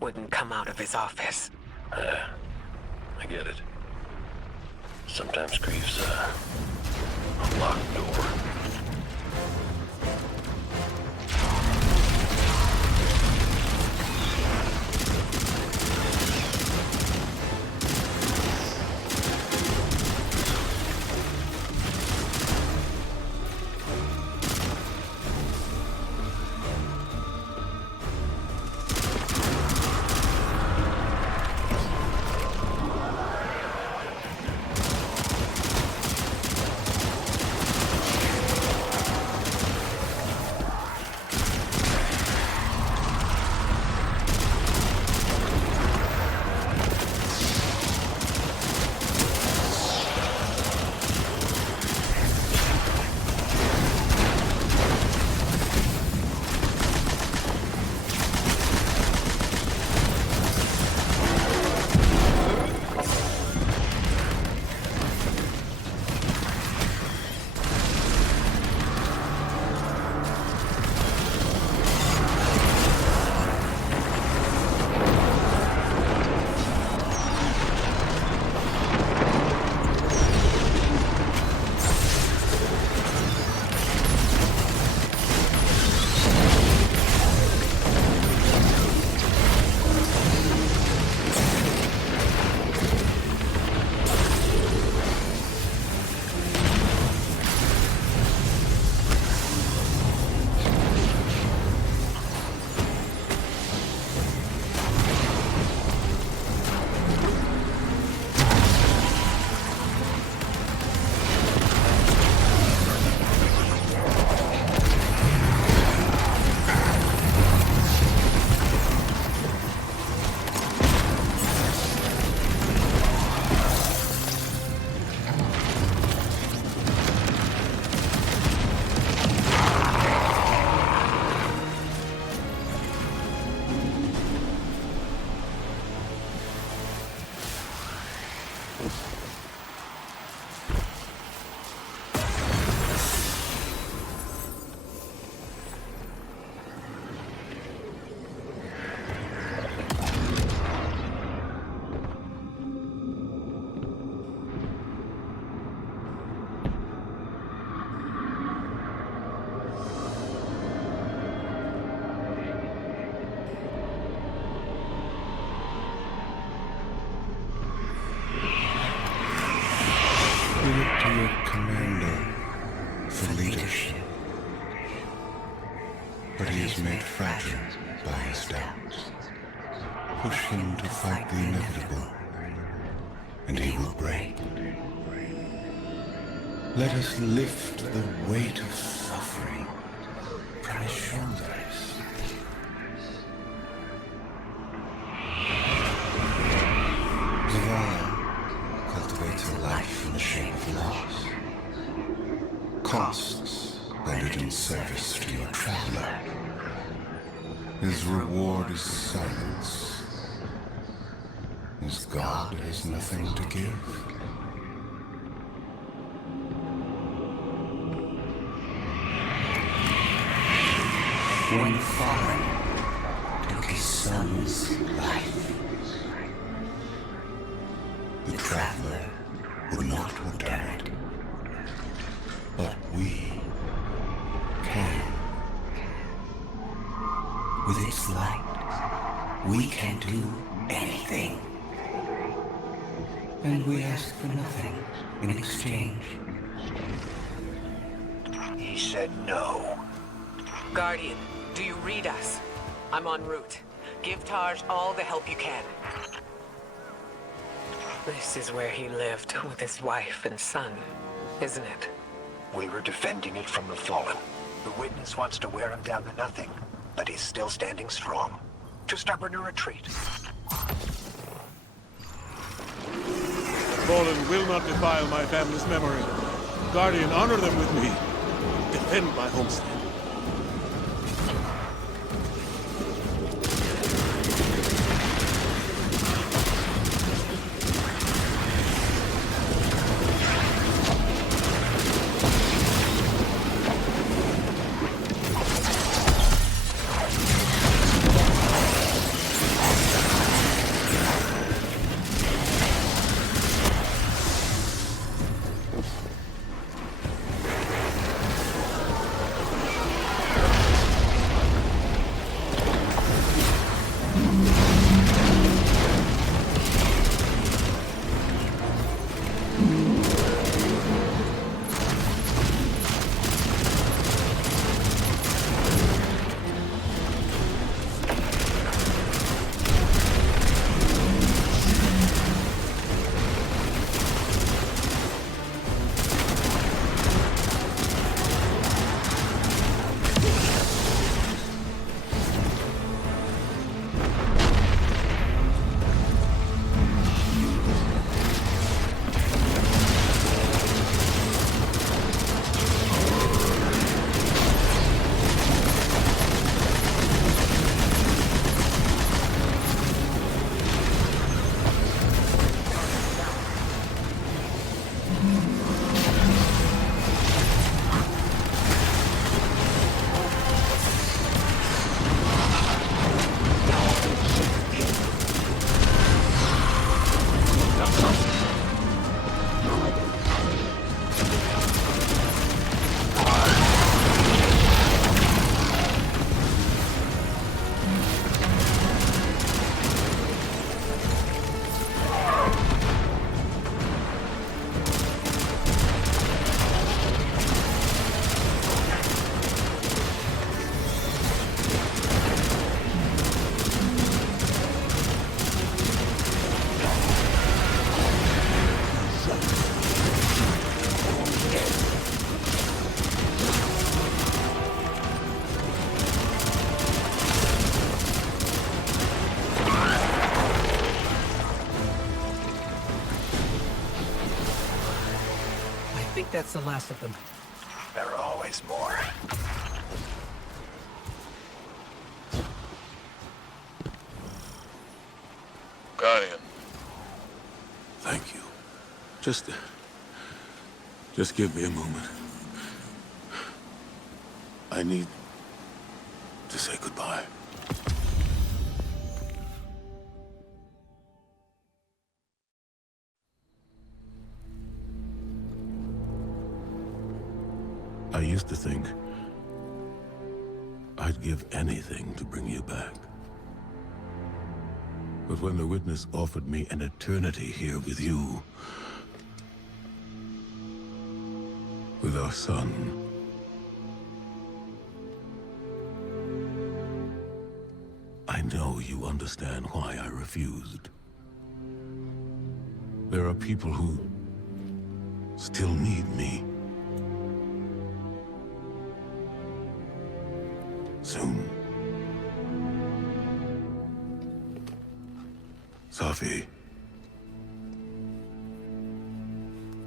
Wouldn't come out of his office. I get it. Sometimes grief's a locked door. But he is made fragile by his doubts. Push him to fight the inevitable, and he will break. Let us lift the weight of suffering from his shoulders. Zavala cultivates a life in the shape of loss. Costs rendered in service to your traveler. His reward is silence. His God has nothing to give. When Fallen took his son's life, the traveler would not return it. But we can. With its light, we can do anything. And we ask for nothing in exchange. He said no. Guardian, do you read us? I'm en route. Give Taj all the help you can. This is where he lived with his wife and son, isn't it? We were defending it from the Fallen. The Witness wants to wear him down to nothing, but he's still standing strong. Too stubborn to retreat. Fallen will not defile my family's memory. Guardian, honor them with me. Defend my homestead. I think that's the last of them. There are always more. Guardian. Thank you. Just give me a moment. I need to say goodbye. I used to think I'd give anything to bring you back. But when the Witness offered me an eternity here with you, with our son, I know you understand why I refused. There are people who still need me. Soon. Safi.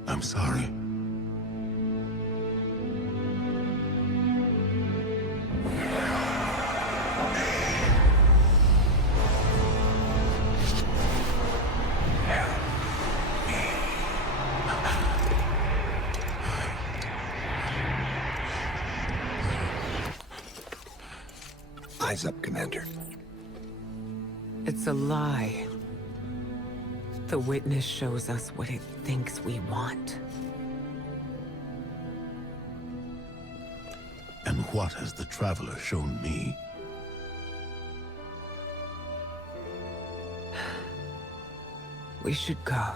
I'm sorry. Eyes up, Commander. It's a lie. The Witness shows us what it thinks we want. And what has the Traveler shown me? We should go.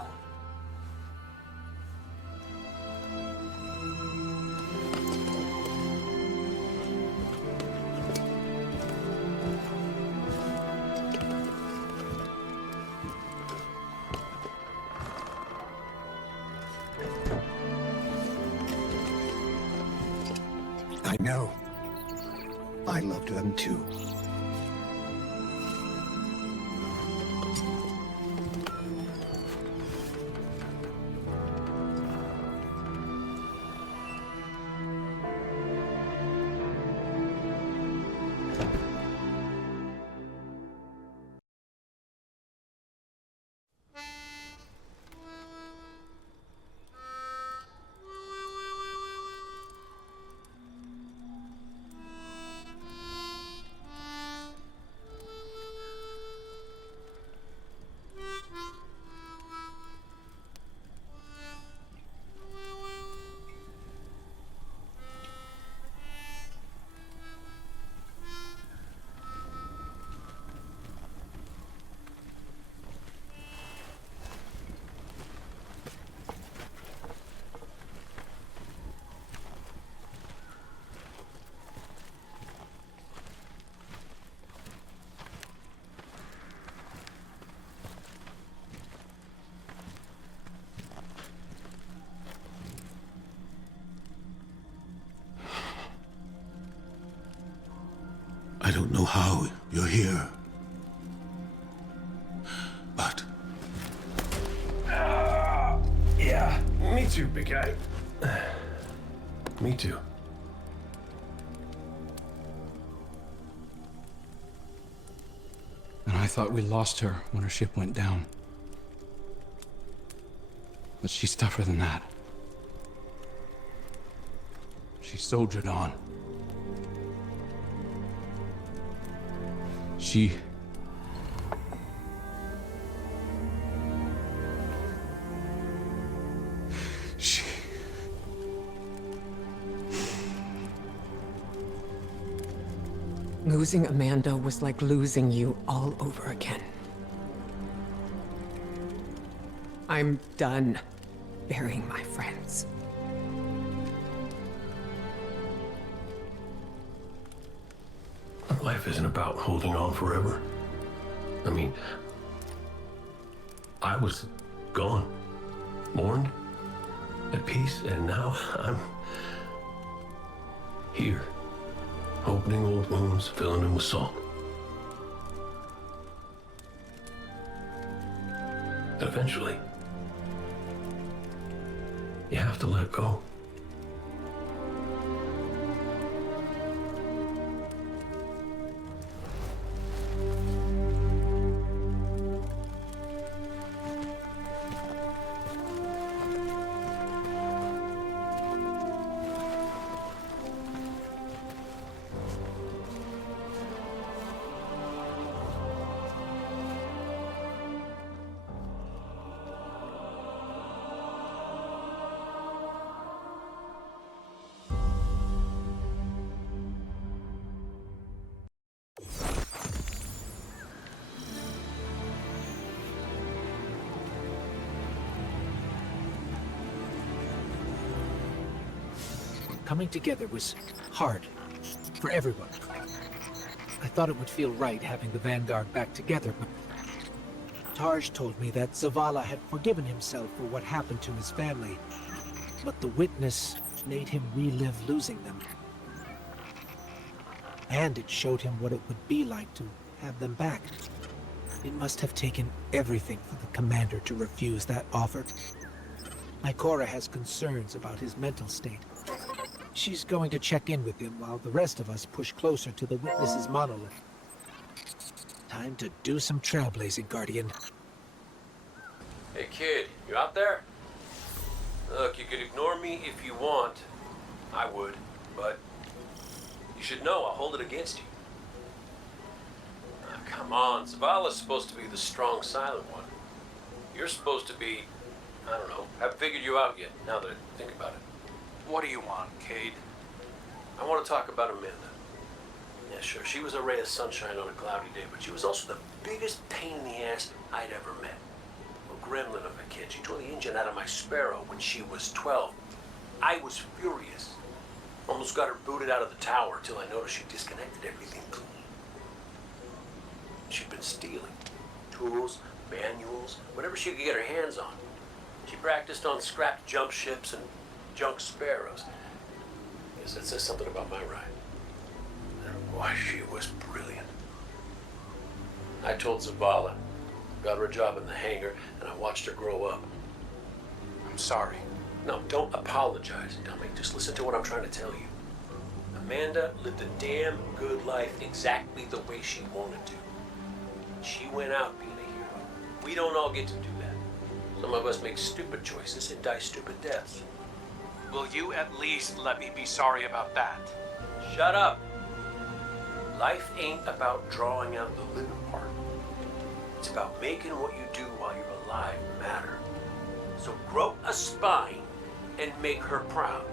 I know. I loved them too. don't know how you're here. But Yeah, me too, big guy. Me too. And I thought we lost her when her ship went down. But she's tougher than that. She soldiered on. She... Losing Amanda was like losing you all over again. I'm done burying my friends. Life isn't about holding on forever. I mean, I was gone, mourned, at peace, and now I'm here, opening old wounds, filling them with salt. And eventually, you have to let go. Coming together was hard for everyone. I thought it would feel right having the Vanguard back together, but Tarj told me that Zavala had forgiven himself for what happened to his family, but the witness made him relive losing them. And it showed him what it would be like to have them back. It must have taken everything for the commander to refuse that offer. Ikora has concerns about his mental state. She's going to check in with him while the rest of us push closer to the witness's monolith. Time to do some trailblazing, Guardian. Hey kid, you out there? Look, you could ignore me if you want. I would, but you should know I'll hold it against you. Come on, Zavala's supposed to be the strong, silent one. You're supposed to be, I don't know, haven't figured you out yet, now that I think about it. What do you want, Cade? I want to talk about Amanda. Yeah, sure, she was a ray of sunshine on a cloudy day, but she was also the biggest pain in the ass I'd ever met. A gremlin of a kid. She tore the engine out of my Sparrow when she was 12. I was furious. Almost got her booted out of the tower till I noticed she disconnected everything clean. She'd been stealing. Tools, manuals, whatever she could get her hands on. She practiced on scrapped jump ships and junk Sparrows. I guess that says something about my ride. Boy, she was brilliant. I told Zavala, got her a job in the hangar, and I watched her grow up. I'm sorry. No, don't apologize, dummy. Just listen to what I'm trying to tell you. Amanda lived a damn good life exactly the way she wanted to. She went out being a hero. We don't all get to do that. Some of us make stupid choices and die stupid deaths. Will you at least let me be sorry about that? Shut up. Life ain't about drawing out the living part. It's about making what you do while you're alive matter. So grow a spine and make her proud.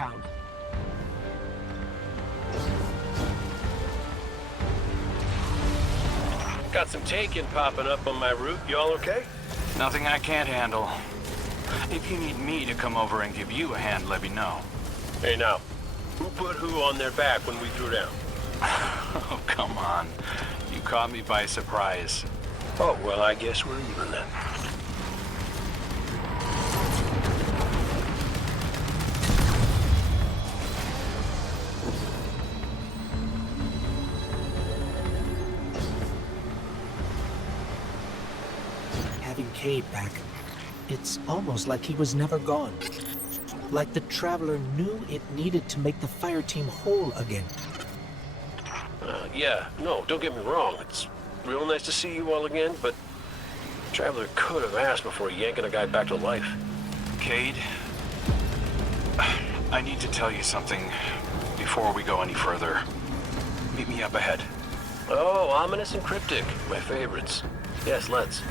down. Got some taking popping up on my route. You all okay? Nothing I can't handle. If you need me to come over and give you a hand, let me know. Hey now, who put who on their back when we threw down? Oh, come on. You caught me by surprise. Oh, well, I guess we're even then. Having Cade back, it's almost like he was never gone. Like the Traveler knew it needed to make the fire team whole again. Yeah, no, don't get me wrong. It's real nice to see you all again, but Traveler could have asked before yanking a guy back to life. Cade, I need to tell you something before we go any further. Meet me up ahead. Oh, ominous and cryptic. My favorites. Yes, let's.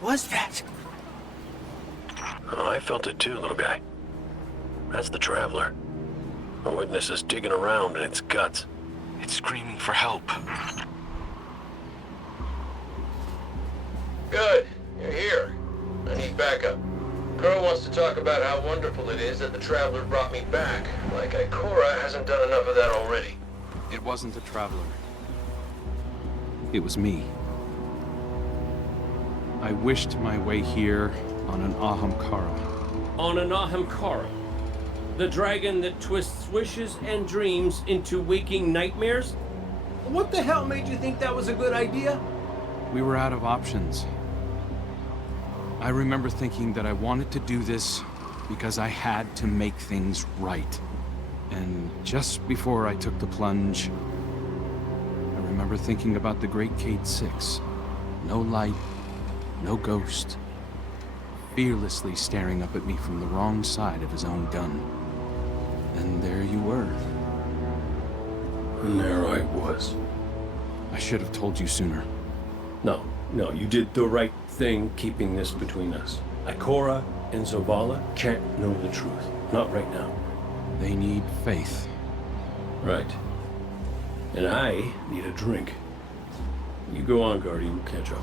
Was that? Oh, I felt it too, little guy. That's the Traveler. A witness is digging around in its guts. It's screaming for help. Good. You're here. I need backup. Crow wants to talk about how wonderful it is that the Traveler brought me back. Like Ikora hasn't done enough of that already. It wasn't the Traveler. It was me. I wished my way here on an Ahamkara. On an Ahamkara, the dragon that twists wishes and dreams into waking nightmares? What the hell made you think that was a good idea? We were out of options. I remember thinking that I wanted to do this because I had to make things right. And just before I took the plunge, I remember thinking about the Great Cade 6. No light, no ghost, fearlessly staring up at me from the wrong side of his own gun. And there you were. And there I was. I should have told you sooner. No, you did the right thing keeping this between us. Ikora and Zavala can't know the truth. Not right now. They need faith. Right. And I need a drink. You go on, Guardian. We'll catch up.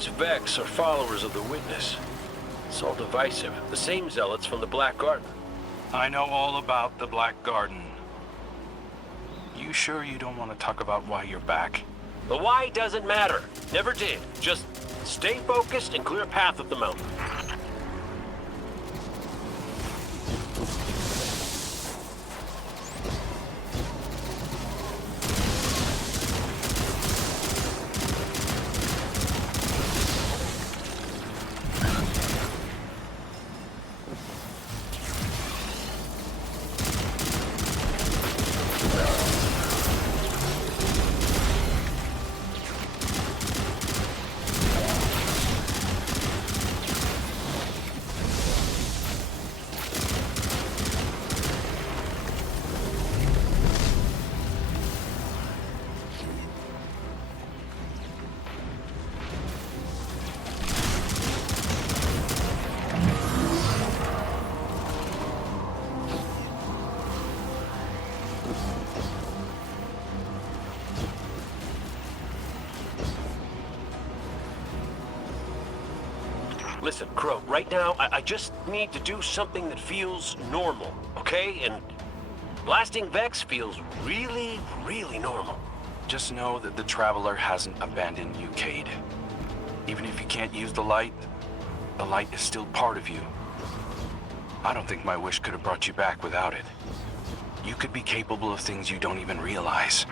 These Vex are followers of the Witness. It's all divisive. The same zealots from the Black Garden. I know all about the Black Garden. You sure you don't want to talk about why you're back? The why doesn't matter. Never did. Just stay focused and clear a path up the mountain. Listen, Crow, right now, I just need to do something that feels normal, okay? And blasting Vex feels really, really normal. Just know that the Traveler hasn't abandoned you, Cade. Even if you can't use the light is still part of you. I don't think my wish could have brought you back without it. You could be capable of things you don't even realize.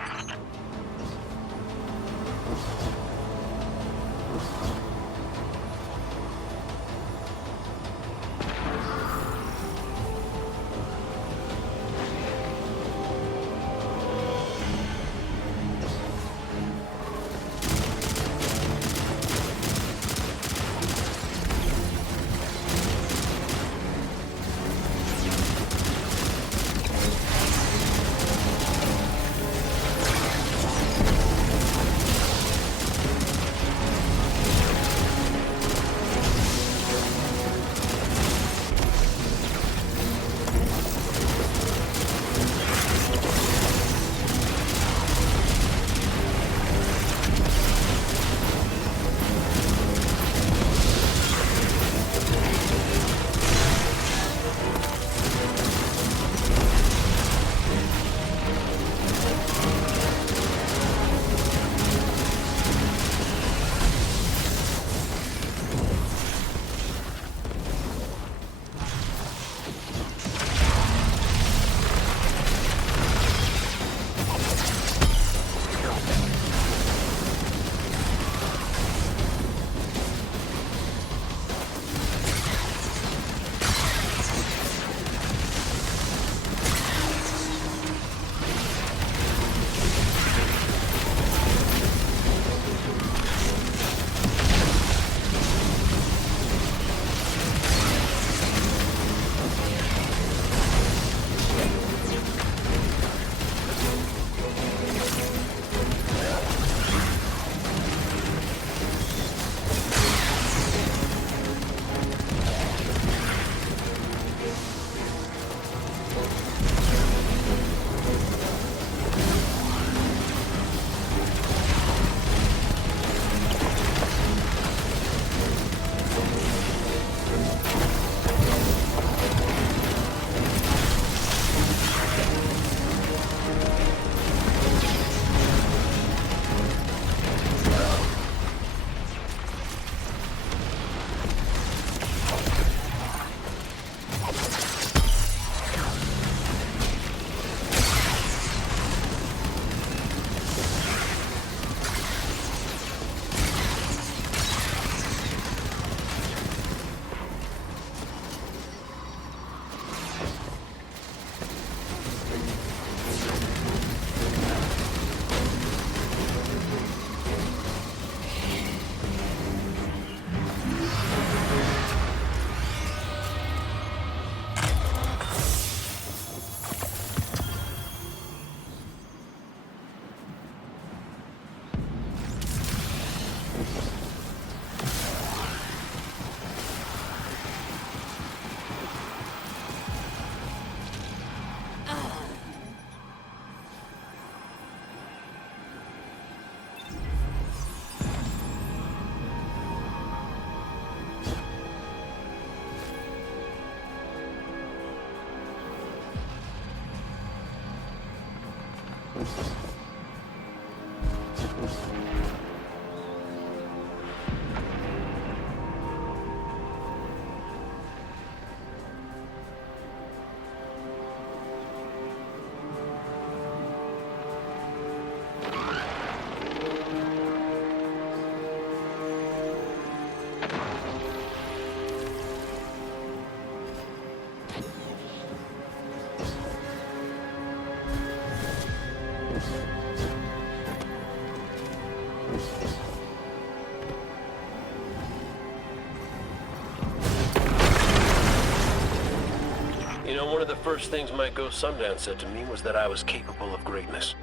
You know, one of the first things my ghost Sundance said to me was that I was capable of greatness.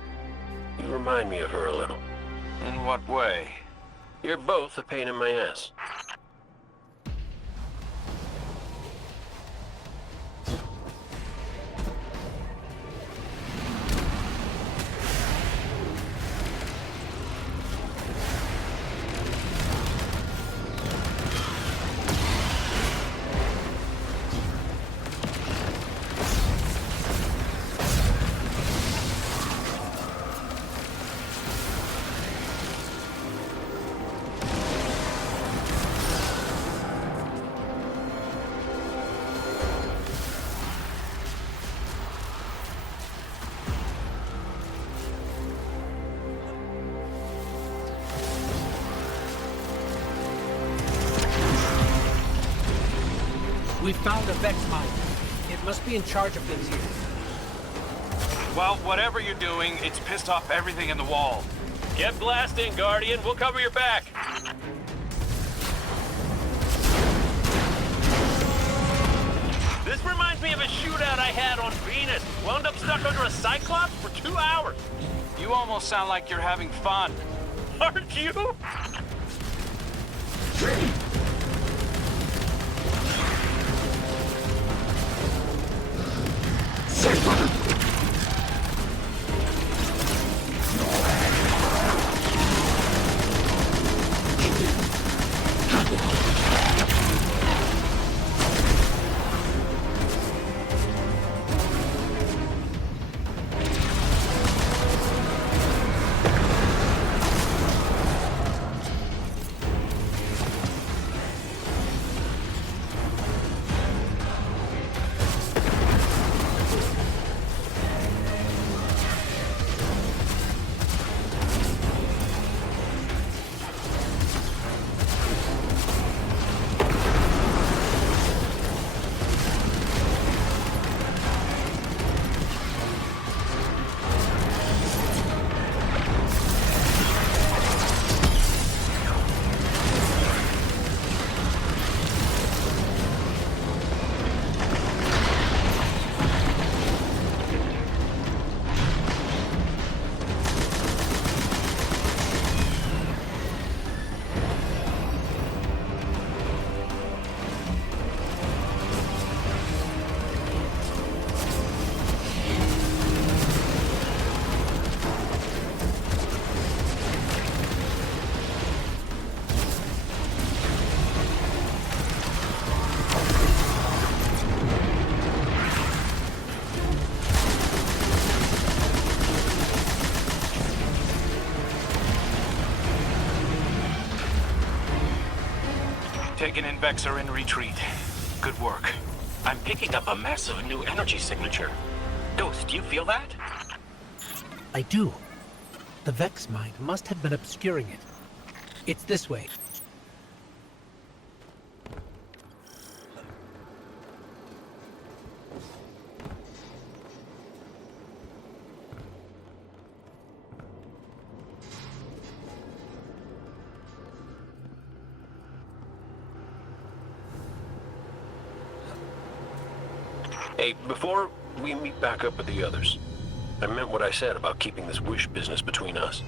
You remind me of her a little. In what way? You're both a pain in my ass. We found a Vex mine. It must be in charge of things here. Well, whatever you're doing, it's pissed off everything in the wall. Get blasting, Guardian. We'll cover your back. This reminds me of a shootout I had on Venus. Wound up stuck under a Cyclops for 2 hours. You almost sound like you're having fun. Aren't you? Taken in Vex are in retreat. Good work. I'm picking up a massive new energy signature. Ghost, do you feel that? I do. The Vex mine must have been obscuring it. It's this way. Hey, before we meet back up with the others, I meant what I said about keeping this wish business between us.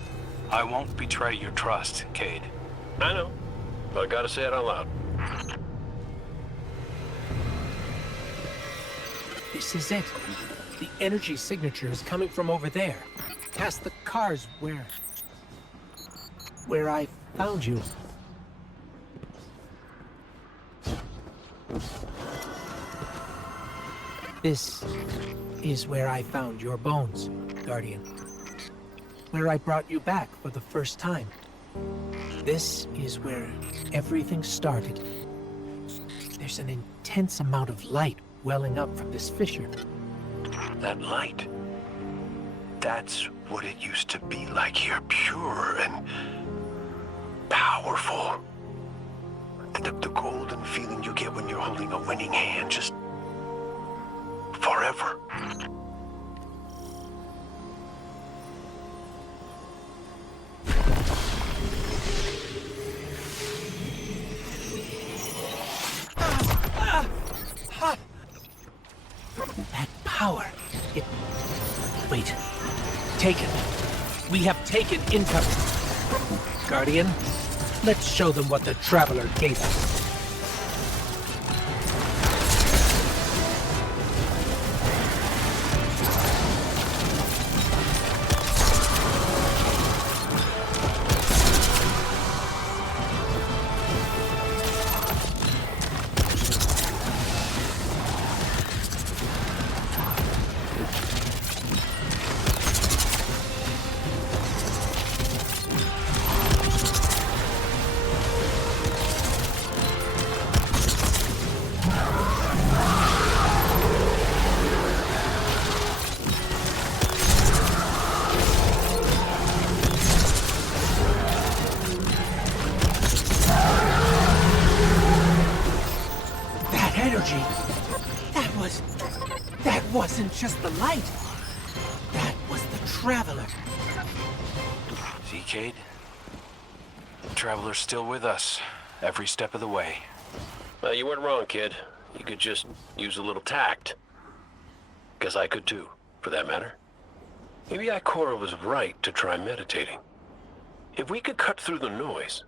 I won't betray your trust, Cade. I know, but I gotta say it out loud. This is it. The energy signature is coming from over there. Past the cars where I found you. This is where I found your bones, Guardian. where I brought you back for the first time. This is where everything started. There's an intense amount of light welling up from this fissure. That light. That's what it used to be like here, pure and powerful. The golden feeling you get when you're holding a winning hand, just forever. That power, it... Wait. Taken. We have taken income. Guardian, let's show them what the Traveler gave us. That wasn't just the light. That was the Traveler. See, Cade? The Traveler's still with us, every step of the way. Well, you weren't wrong, kid. You could just use a little tact. Guess I could too, for that matter. Maybe Ikora was right to try meditating. If we could cut through the noise...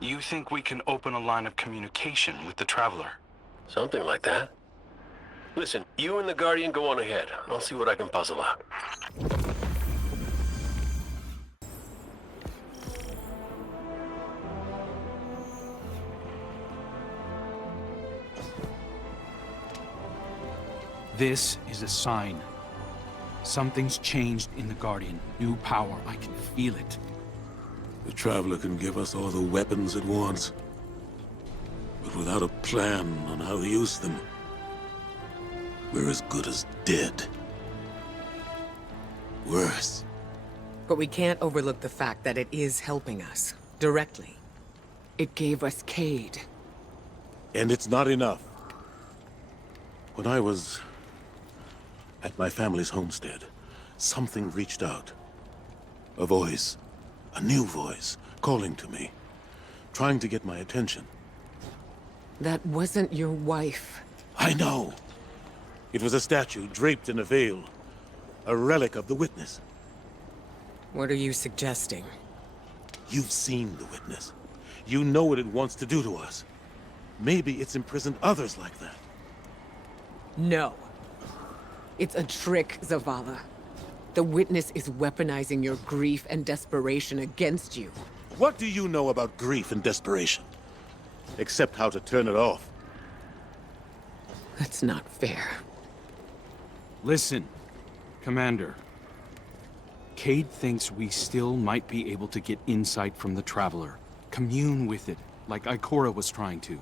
You think we can open a line of communication with the Traveler? Something like that. Listen, you and the Guardian go on ahead. I'll see what I can puzzle out. This is a sign. Something's changed in the Guardian. New power. I can feel it. The Traveler can give us all the weapons it wants, but without a plan on how to use them, we're as good as dead. Worse. But we can't overlook the fact that it is helping us, directly. It gave us Cade. And it's not enough. When I was at my family's homestead, something reached out. A voice, a new voice, calling to me, trying to get my attention. That wasn't your wife. I know. It was a statue draped in a veil, a relic of the Witness. What are you suggesting? You've seen the Witness. You know what it wants to do to us. Maybe it's imprisoned others like that. No. It's a trick, Zavala. The Witness is weaponizing your grief and desperation against you. What do you know about grief and desperation? Except how to turn it off. That's not fair. Listen, Commander. Cade thinks we still might be able to get insight from the Traveler. Commune with it, like Ikora was trying to.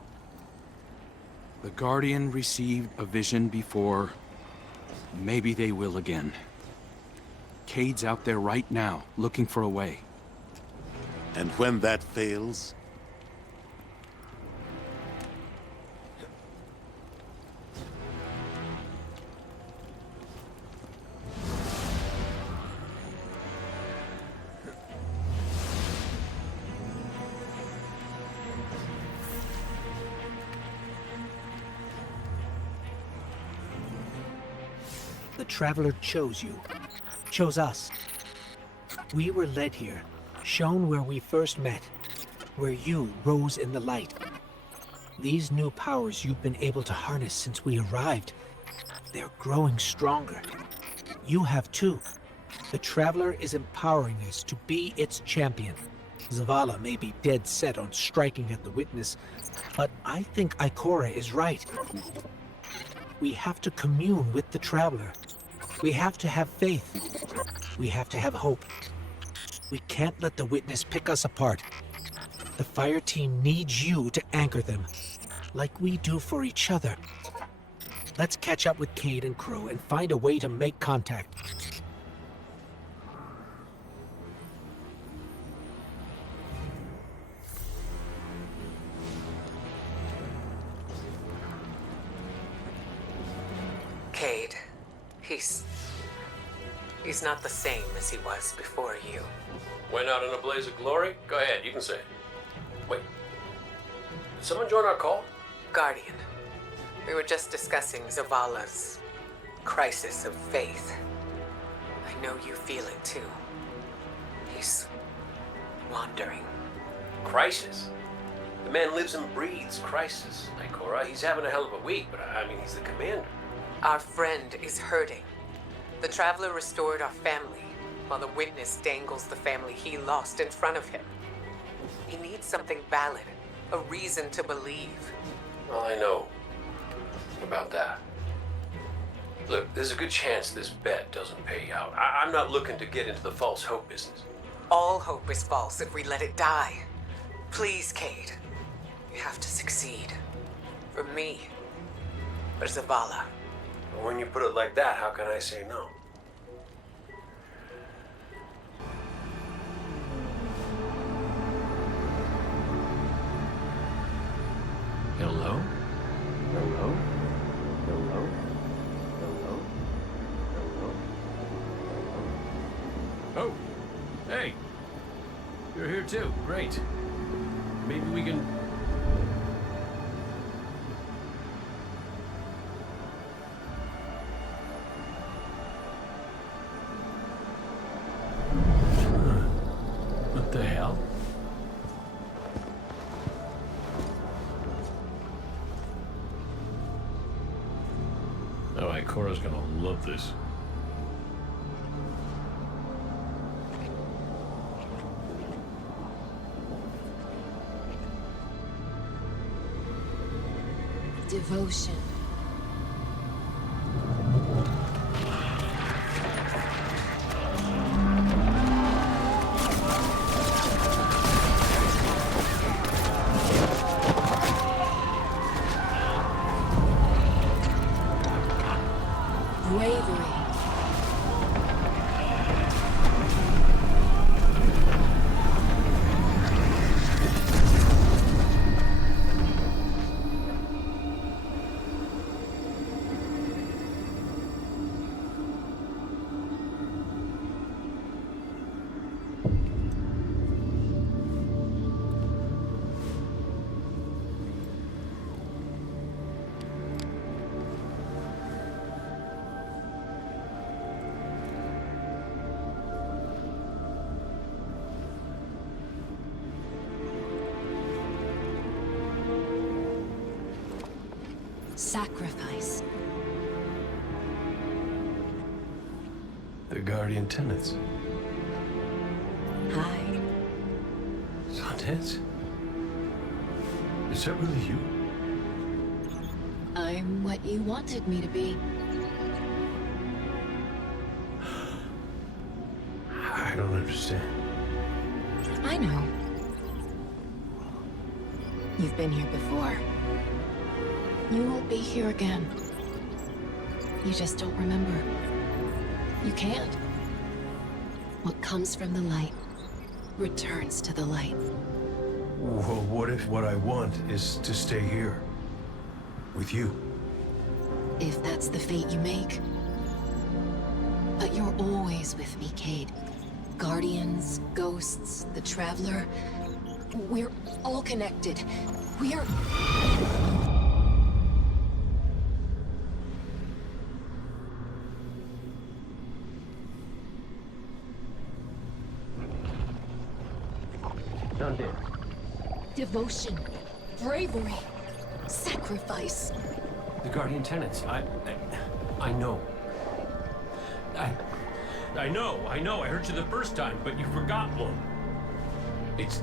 The Guardian received a vision before. Maybe they will again. Cade's out there right now, looking for a way. And when that fails... The Traveler chose you, chose us. We were led here, shown where we first met, where you rose in the light. These new powers you've been able to harness since we arrived, they're growing stronger. You have too. The Traveler is empowering us to be its champion. Zavala may be dead set on striking at the Witness, but I think Ikora is right. We have to commune with the Traveler. We have to have faith. We have to have hope. We can't let the witness pick us apart. The fire team needs you to anchor them, like we do for each other. Let's catch up with Cade and crew and find a way to make contact. Cade, he's not the same as he was before you. Went out in a blaze of glory? Go ahead, you can say it. Wait. Did someone join our call? Guardian, we were just discussing Zavala's crisis of faith. I know you feel it too. He's wandering. Crisis? The man lives and breathes crisis, Ikora. He's having a hell of a week, but I mean, he's the commander. Our friend is hurting. The Traveler restored our family, while the witness dangles the family he lost in front of him. He needs something valid, a reason to believe. Well, I know about that. Look, there's a good chance this bet doesn't pay out. I'm not looking to get into the false hope business. All hope is false if we let it die. Please, Cade. You have to succeed. For me. For Zavala. When you put it like that, how can I say no? Hello? Hello? Hello? Hello? Hello? Oh! Hey! You're here too. Great. Maybe we can... What the hell? Oh, Ikora's gonna love this. Devotion. Bravery. Sacrifice. The Guardian tenants. Hi. Sundance? Is that really you? I'm what you wanted me to be. I don't understand. I know. You've been here before. You will be here again. You just don't remember. You can't. What comes from the light returns to the light. Well, what if what I want is to stay here? With you? If that's the fate you make. But you're always with me, Cade. Guardians, ghosts, the Traveler. We're all connected. We're... Devotion, bravery, sacrifice. The Guardian tenants. I know. I know. I heard you the first time, but you forgot one. It's...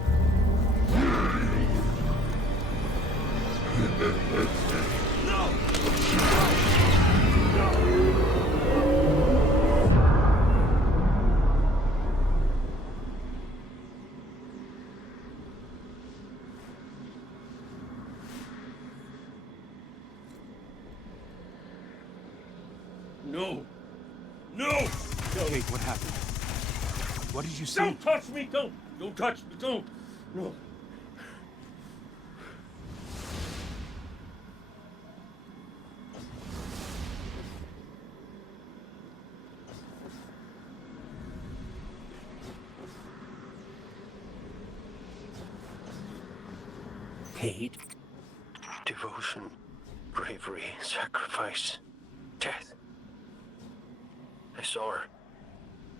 No! No! No! Kate, what happened? What did you see? Don't touch me! Don't touch me! Don't! No! Cade? Devotion, bravery, sacrifice, death. I saw her.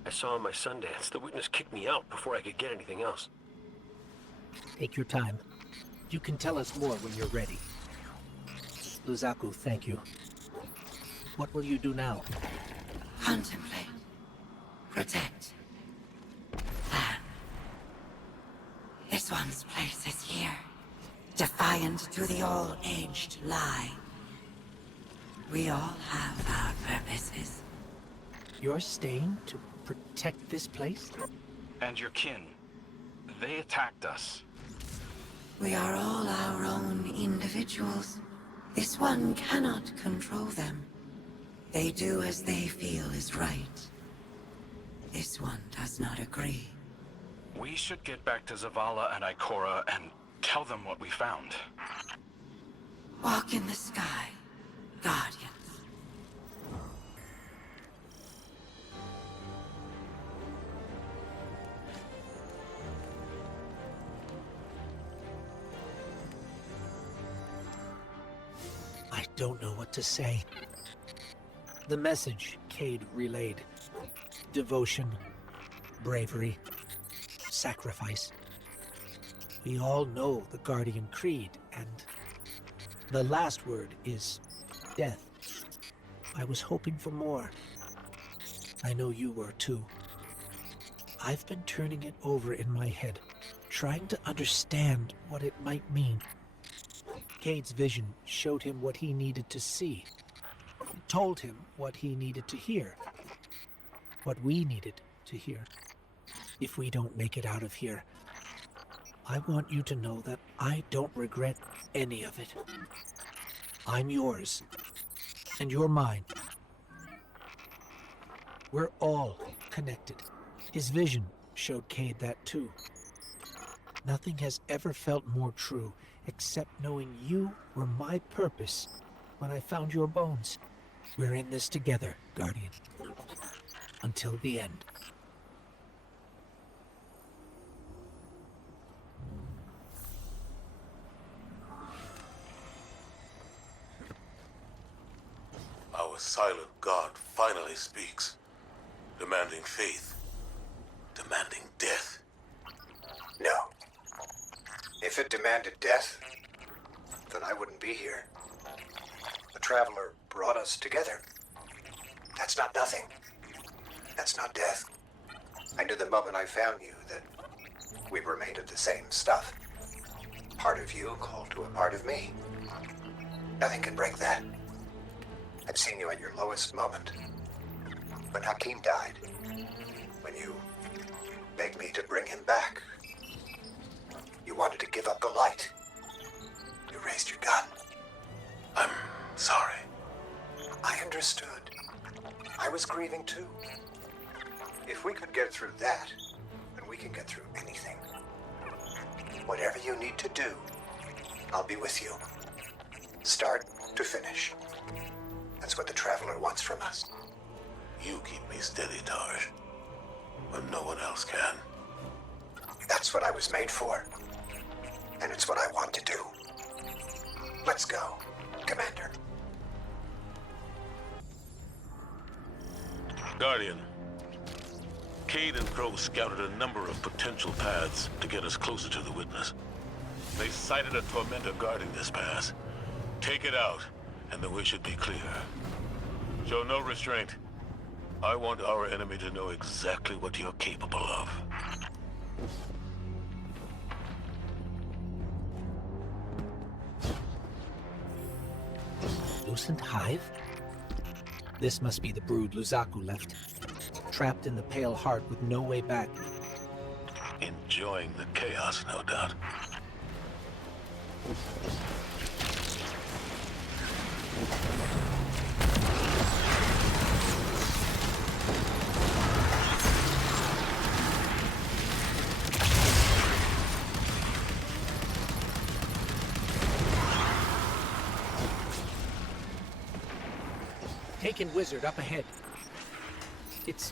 I saw her on my Sundance. The witness kicked me out before I could get anything else. Take your time. You can tell us more when you're ready. Luzaku, thank you. What will you do now? Contemplate. Protect. Plan. This one's place is here. Defiant to the all-aged lie. We all have our purposes. You're staying to protect this place? And your kin. They attacked us. We are all our own individuals. This one cannot control them. They do as they feel is right. This one does not agree. We should get back to Zavala and Ikora and tell them what we found. Walk in the sky, Guardians. I don't know what to say. The message Cade relayed. Devotion, bravery, sacrifice. We all know the Guardian Creed, and the last word is death. I was hoping for more. I know you were too. I've been turning it over in my head, trying to understand what it might mean. Cade's vision showed him what he needed to see, told him what he needed to hear, what we needed to hear. If we don't make it out of here, I want you to know that I don't regret any of it. I'm yours, and you're mine. We're all connected. His vision showed Cade that too. Nothing has ever felt more true, except knowing you were my purpose when I found your bones. We're in this together, Guardian. Until the end. Our silent God finally speaks, demanding faith, demanding death. No. If it demanded death, then I wouldn't be here. The Traveler brought us together. That's not nothing. That's not death. I knew the moment I found you that we were made of the same stuff. Part of you called to a part of me. Nothing can break that. I've seen you at your lowest moment. When Hakim died, when you begged me to bring him back, you wanted to give up the light. You raised your gun. I'm sorry. I understood. I was grieving too. If we could get through that, then we can get through anything. Whatever you need to do, I'll be with you. Start to finish. That's what the Traveler wants from us. You keep me steady, Tarj, when no one else can. That's what I was made for. And it's what I want to do. Let's go, Commander. Guardian, Cade and Crow scouted a number of potential paths to get us closer to the witness. They sighted a tormentor guarding this pass. Take it out, and the way should be clear. Show no restraint. I want our enemy to know exactly what you're capable of. Lucent Hive? This must be the brood Luzaku left. Trapped in the Pale Heart with no way back. Enjoying the chaos, no doubt. Taken wizard up ahead. It's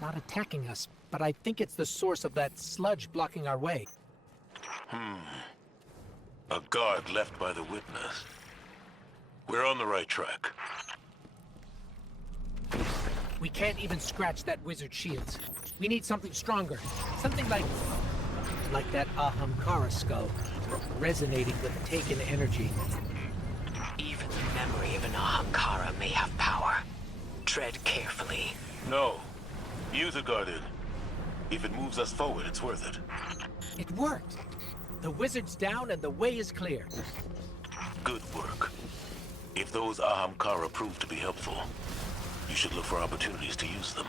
not attacking us, but I think it's the source of that sludge blocking our way. A guard left by the witness. We're on the right track. We can't even scratch that wizard's shields. We need something stronger. Something like that Ahamkara skull, resonating with taken energy. Even the memory of an Ahamkara may have power. Tread carefully. No. Use a guard in. If it moves us forward, it's worth it. It worked. The wizard's down and the way is clear. Good work. If those Ahamkara prove to be helpful, you should look for opportunities to use them.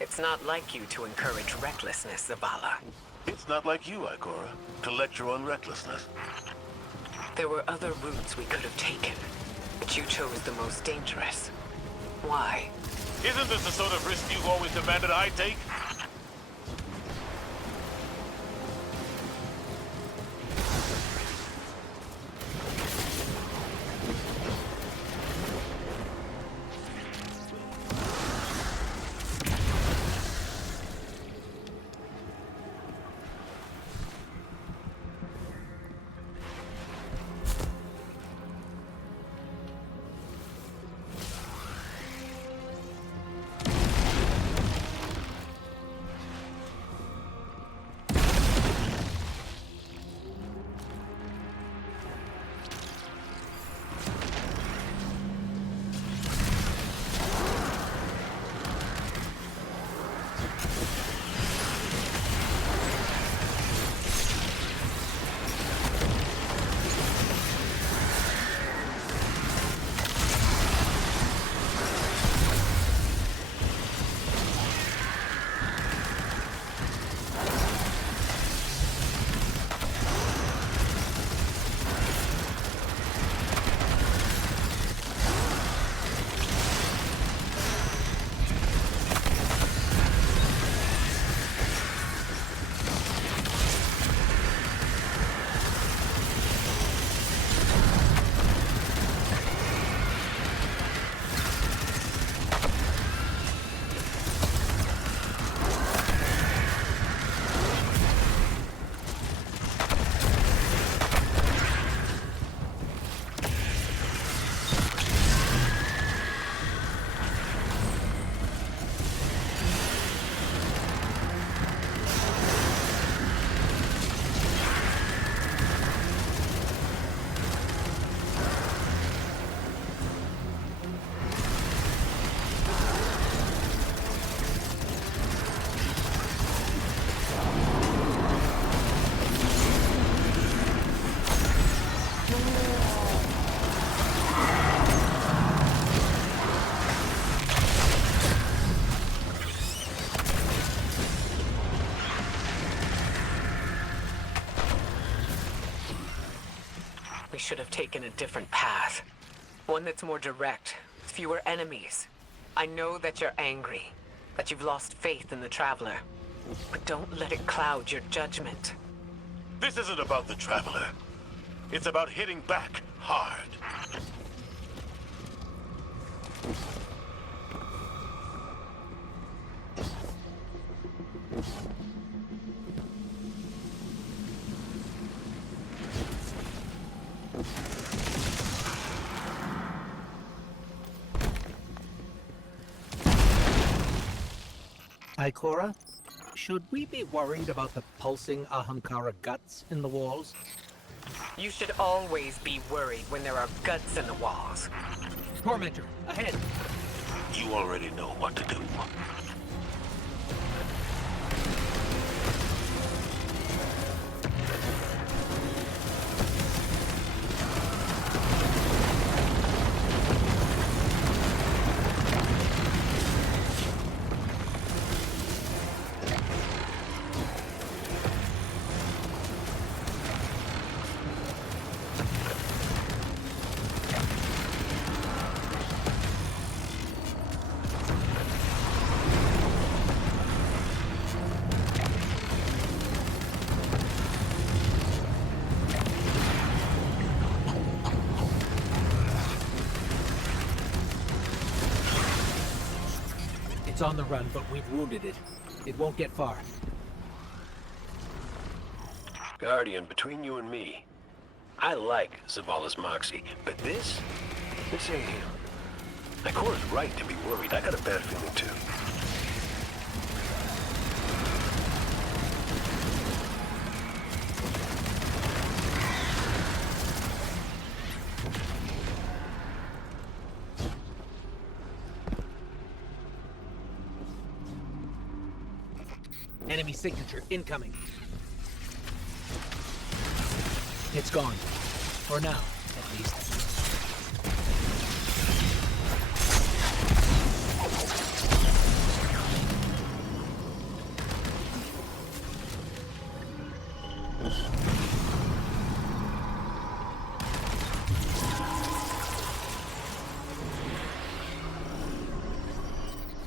It's not like you to encourage recklessness, Zavala. It's not like you, Ikora, to lecture on recklessness. There were other routes we could have taken, but you chose the most dangerous. Why? Isn't this the sort of risk you've always demanded I take? We should have taken a different path. One that's more direct, with fewer enemies. I know that you're angry, that you've lost faith in the Traveler. But don't let it cloud your judgment. This isn't about the Traveler. It's about hitting back hard. Ikora, should we be worried about the pulsing Ahamkara guts in the walls? You should always be worried when there are guts in the walls. Tormentor, ahead! You already know what to do. It's on the run, but we've wounded it. It won't get far. Guardian, between you and me, I like Zavala's moxie, but this ain't him. Ikora's right to be worried. I got a bad feeling too. Enemy signature incoming. It's gone. For now, at least.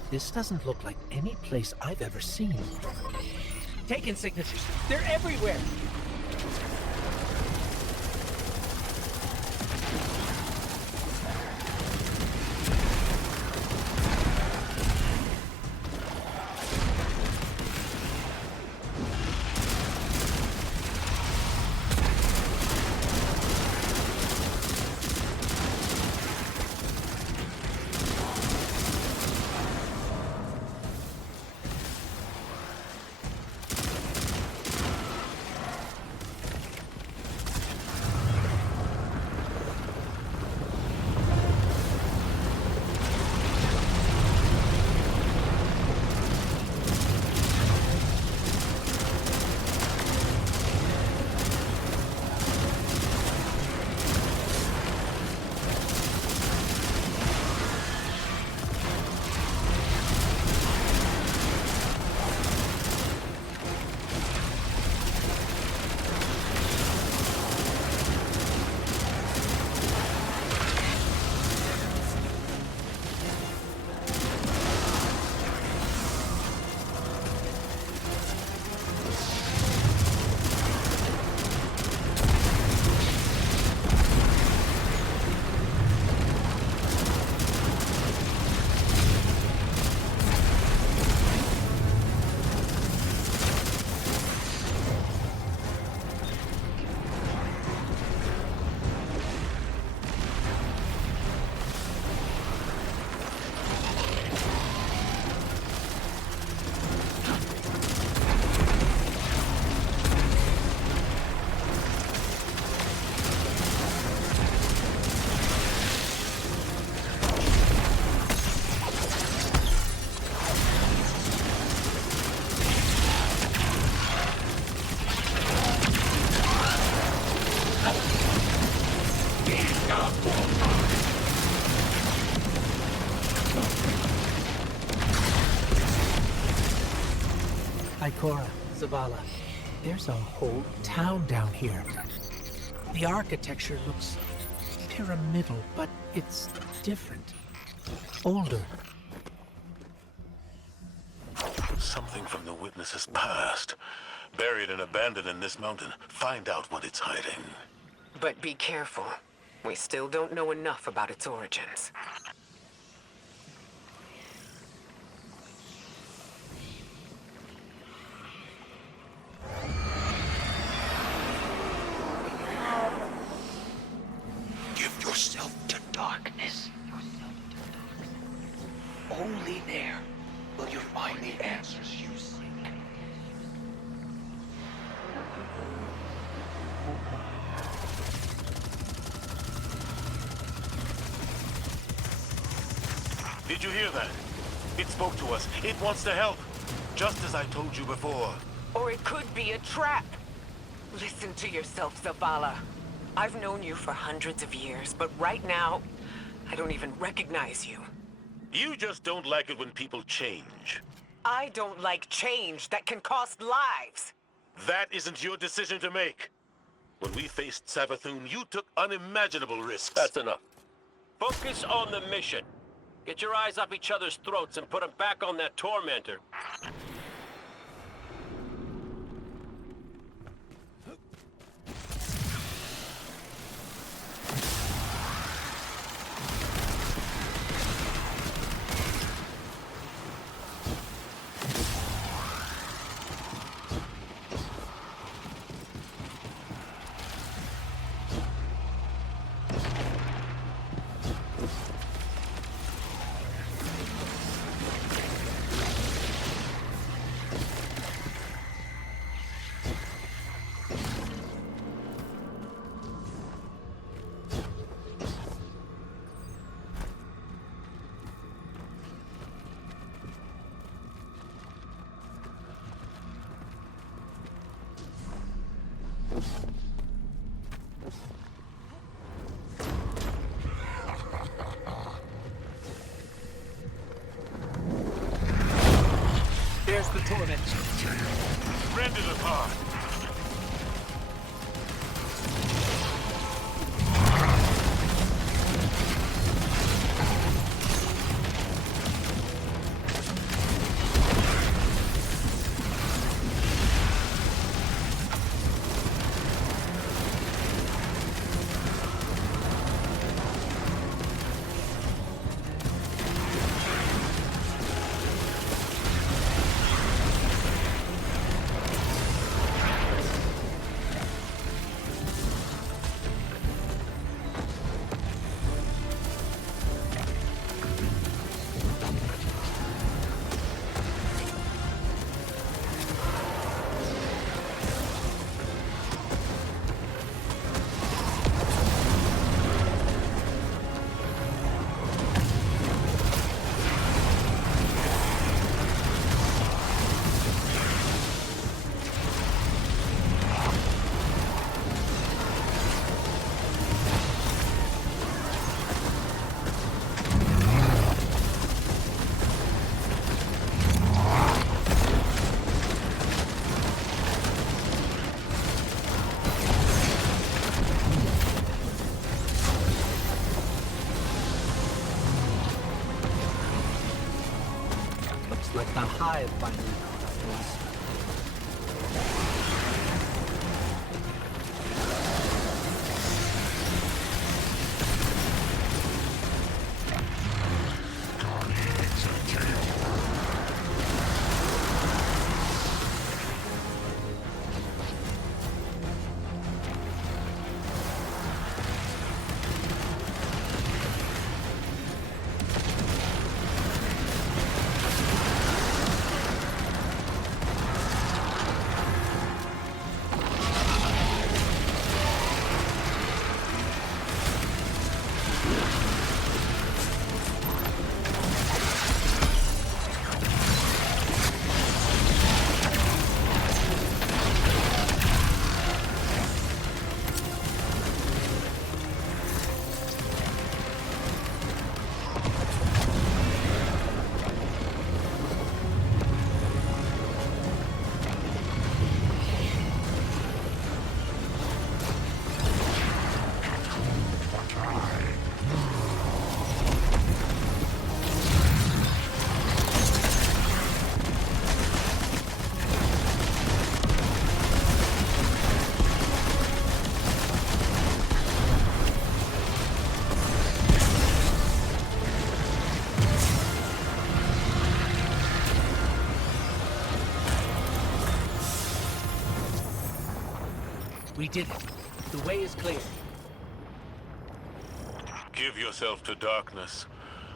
This doesn't look like any place I've ever seen. Taken signatures. They're everywhere. Ikora, Zavala, there's a whole town down here. The architecture looks pyramidal, but it's different. Older. Something from the witness's past. Buried and abandoned in this mountain. Find out what it's hiding. But be careful. We still don't know enough about its origins. Give yourself to darkness. Only there will you find the answers you seek. Did you hear that? It spoke to us. It wants to help. Just as I told you before. Or it could be a trap. Listen to yourself, Zavala. I've known you for hundreds of years, but right now, I don't even recognize you. You just don't like it when people change. I don't like change that can cost lives. That isn't your decision to make. When we faced Savathun, you took unimaginable risks. That's enough. Focus on the mission. Get your eyes off each other's throats and put them back on that tormentor. the torment. Rend it apart. Like the hive finally caught up to us. We did it. The way is clear. Give yourself to darkness.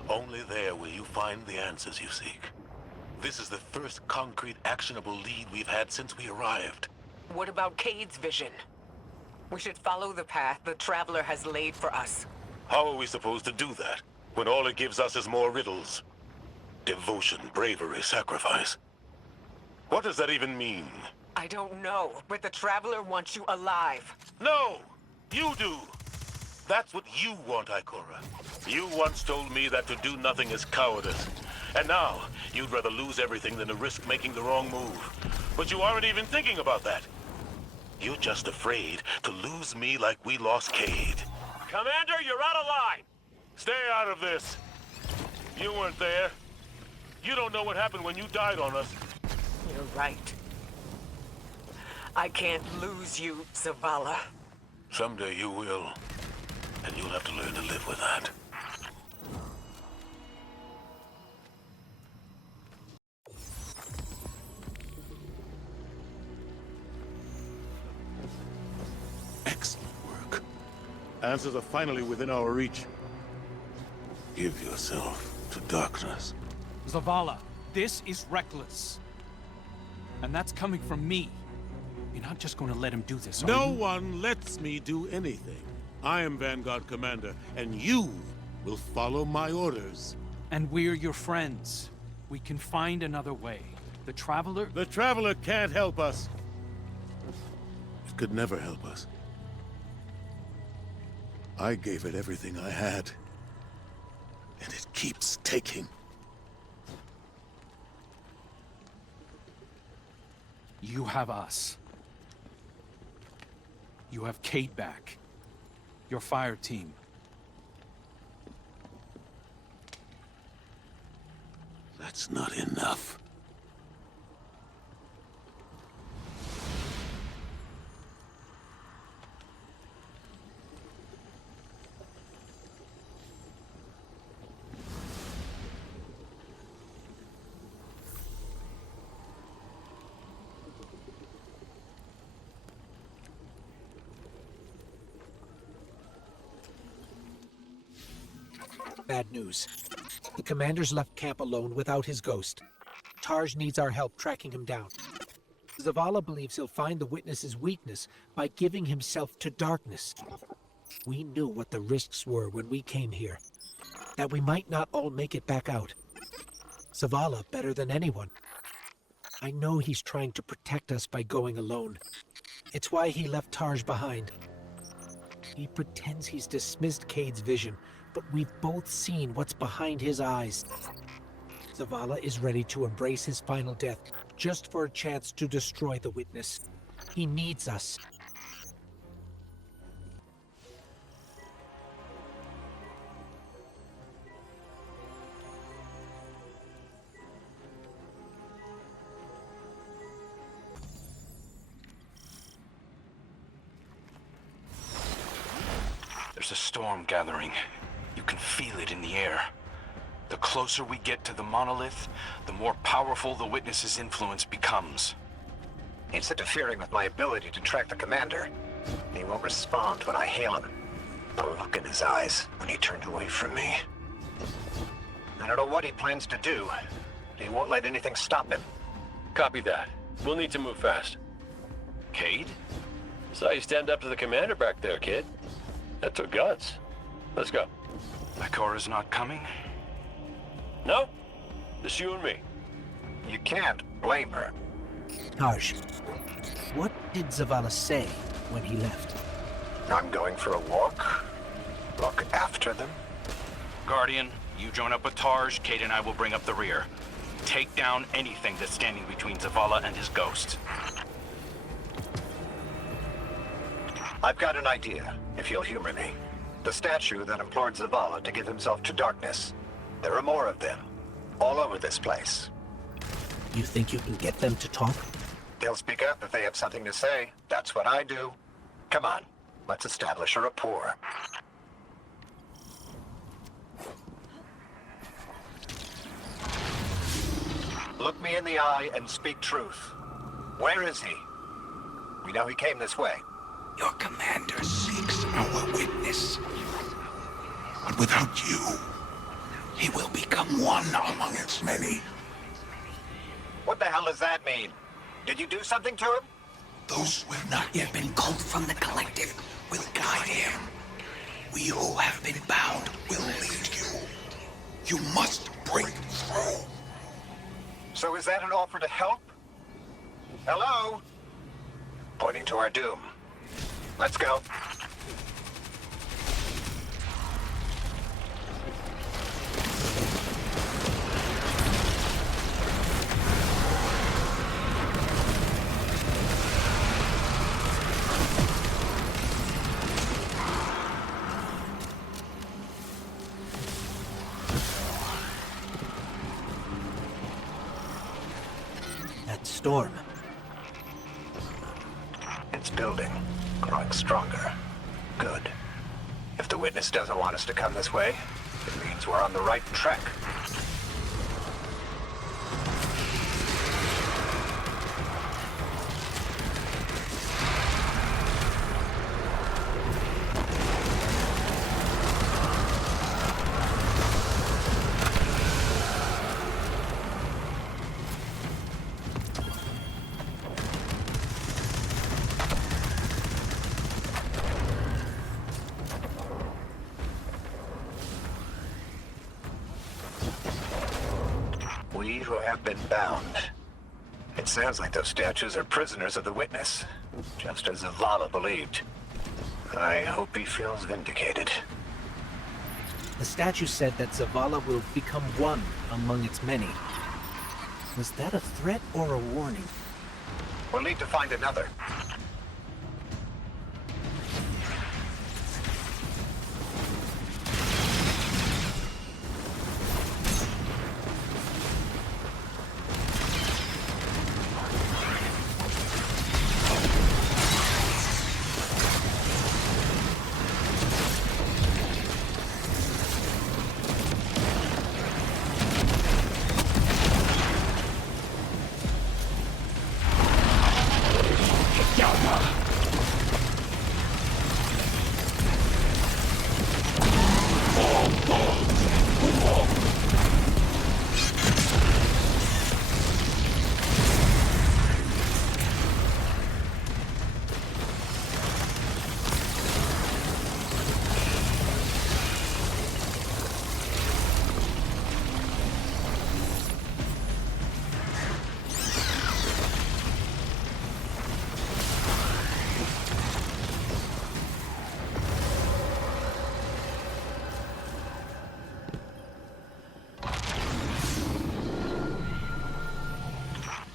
Only there will you find the answers you seek. This is the first concrete, actionable lead we've had since we arrived. What about Cade's vision? We should follow the path the Traveler has laid for us. How are we supposed to do that, when all it gives us is more riddles? Devotion, bravery, sacrifice. What does that even mean? I don't know, but the Traveler wants you alive. No! You do! That's what you want, Ikora. You once told me that to do nothing is cowardice. And now, you'd rather lose everything than to risk making the wrong move. But you aren't even thinking about that. You're just afraid to lose me like we lost Cade. Commander, you're out of line! Stay out of this. You weren't there. You don't know what happened when you died on us. You're right. I can't lose you, Zavala. Someday you will. And you'll have to learn to live with that. Excellent work. Answers are finally within our reach. Give yourself to darkness. Zavala, this is reckless. And that's coming from me. You're not just going to let him do this, are No you? one lets me do anything. I am Vanguard Commander, and you will follow my orders. And we're your friends. We can find another way. The Traveler... The Traveler can't help us. It could never help us. I gave it everything I had. And it keeps taking. You have us. You have Kate back. Your fire team. That's not enough. Bad news. The commander's left camp alone without his ghost. Tarj needs our help tracking him down. Zavala believes he'll find the witness's weakness by giving himself to darkness. We knew what the risks were when we came here. That we might not all make it back out. Zavala better than anyone. I know he's trying to protect us by going alone. It's why he left Tarj behind. He pretends he's dismissed Cade's vision, but we've both seen what's behind his eyes. Zavala is ready to embrace his final death, just for a chance to destroy the witness. He needs us. There's a storm gathering. You can feel it in the air. The closer we get to the monolith, the more powerful the witness's influence becomes. It's interfering with my ability to track the commander. He won't respond when I hail him. The look in his eyes when he turned away from me. I don't know what he plans to do. He won't let anything stop him. Copy that. We'll need to move fast. Cade? Saw you stand up to the commander back there, kid. That took guts. Let's go. Ikora's not coming? No, just you and me. You can't blame her. Tarj, what did Zavala say when he left? I'm going for a walk. Look after them. Guardian, you join up with Tarj, Cade and I will bring up the rear. Take down anything that's standing between Zavala and his ghost. I've got an idea, if you'll humor me. The statue that implored Zavala to give himself to darkness. There are more of them, all over this place. You think you can get them to talk? They'll speak up if they have something to say. That's what I do. Come on, let's establish a rapport. Look me in the eye and speak truth. Where is he? We know he came this way. Your commander seeks our witness. But without you, he will become one among its many. What the hell does that mean? Did you do something to him? Those who have not yet been culled from the collective will guide him. We who have been bound will lead you. You must break through. So is that an offer to help? Hello? Pointing to our doom. Let's go. That storm. It's building, growing stronger. Good. If the witness doesn't want us to come this way, it means we're on the right track. We who have been bound. It sounds like those statues are prisoners of the witness, just as Zavala believed. I hope he feels vindicated. The statue said that Zavala will become one among its many. Was that a threat or a warning? We'll need to find another.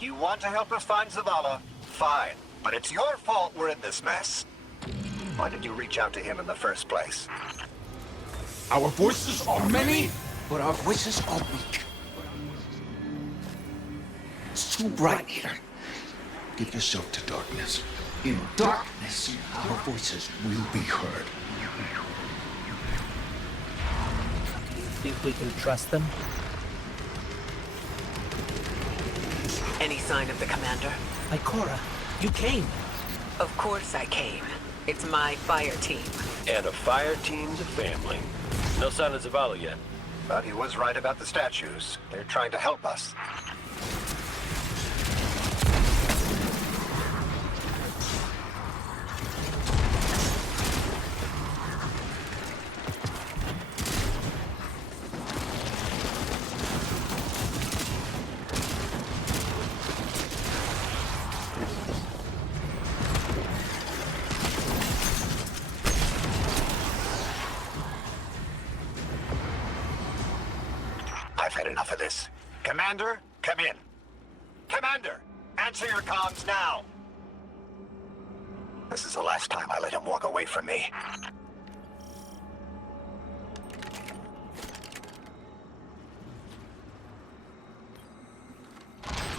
You want to help us find Zavala? Fine. But it's your fault we're in this mess. Why did you reach out to him in the first place? Our voices are many, but our voices are weak. It's too bright here. Give yourself to darkness. In darkness, our voices will be heard. Think we can trust them? Any sign of the commander? Ikora, you came. Of course I came. It's my fire team. And a fire team's a family. No sign of Zavala yet. But he was right about the statues. They're trying to help us. I've had enough of this. Commander, come in. Commander, answer your comms now. This is the last time I let him walk away from me.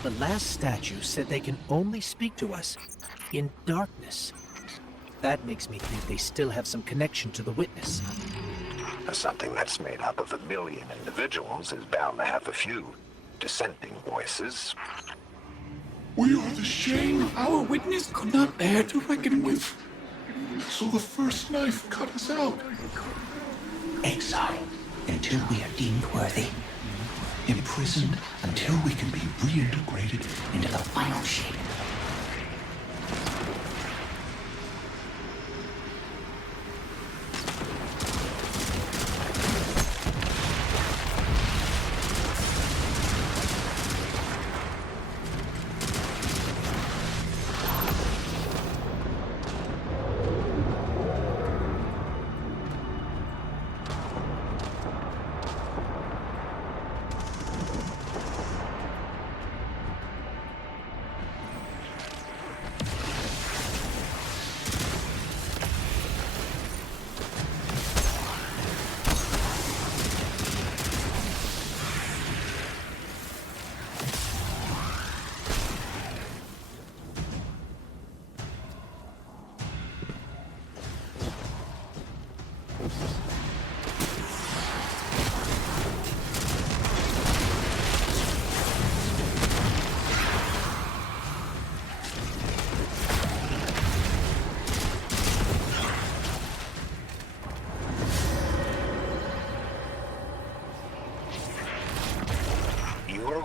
The last statue said they can only speak to us in darkness. That makes me think they still have some connection to the witness. Something that's made up of 1 million individuals is bound to have a few dissenting voices. We are the shame our witness could not bear to reckon with. So the first knife cut us out. Exile until we are deemed worthy. Imprisoned until we can be reintegrated into the final shape.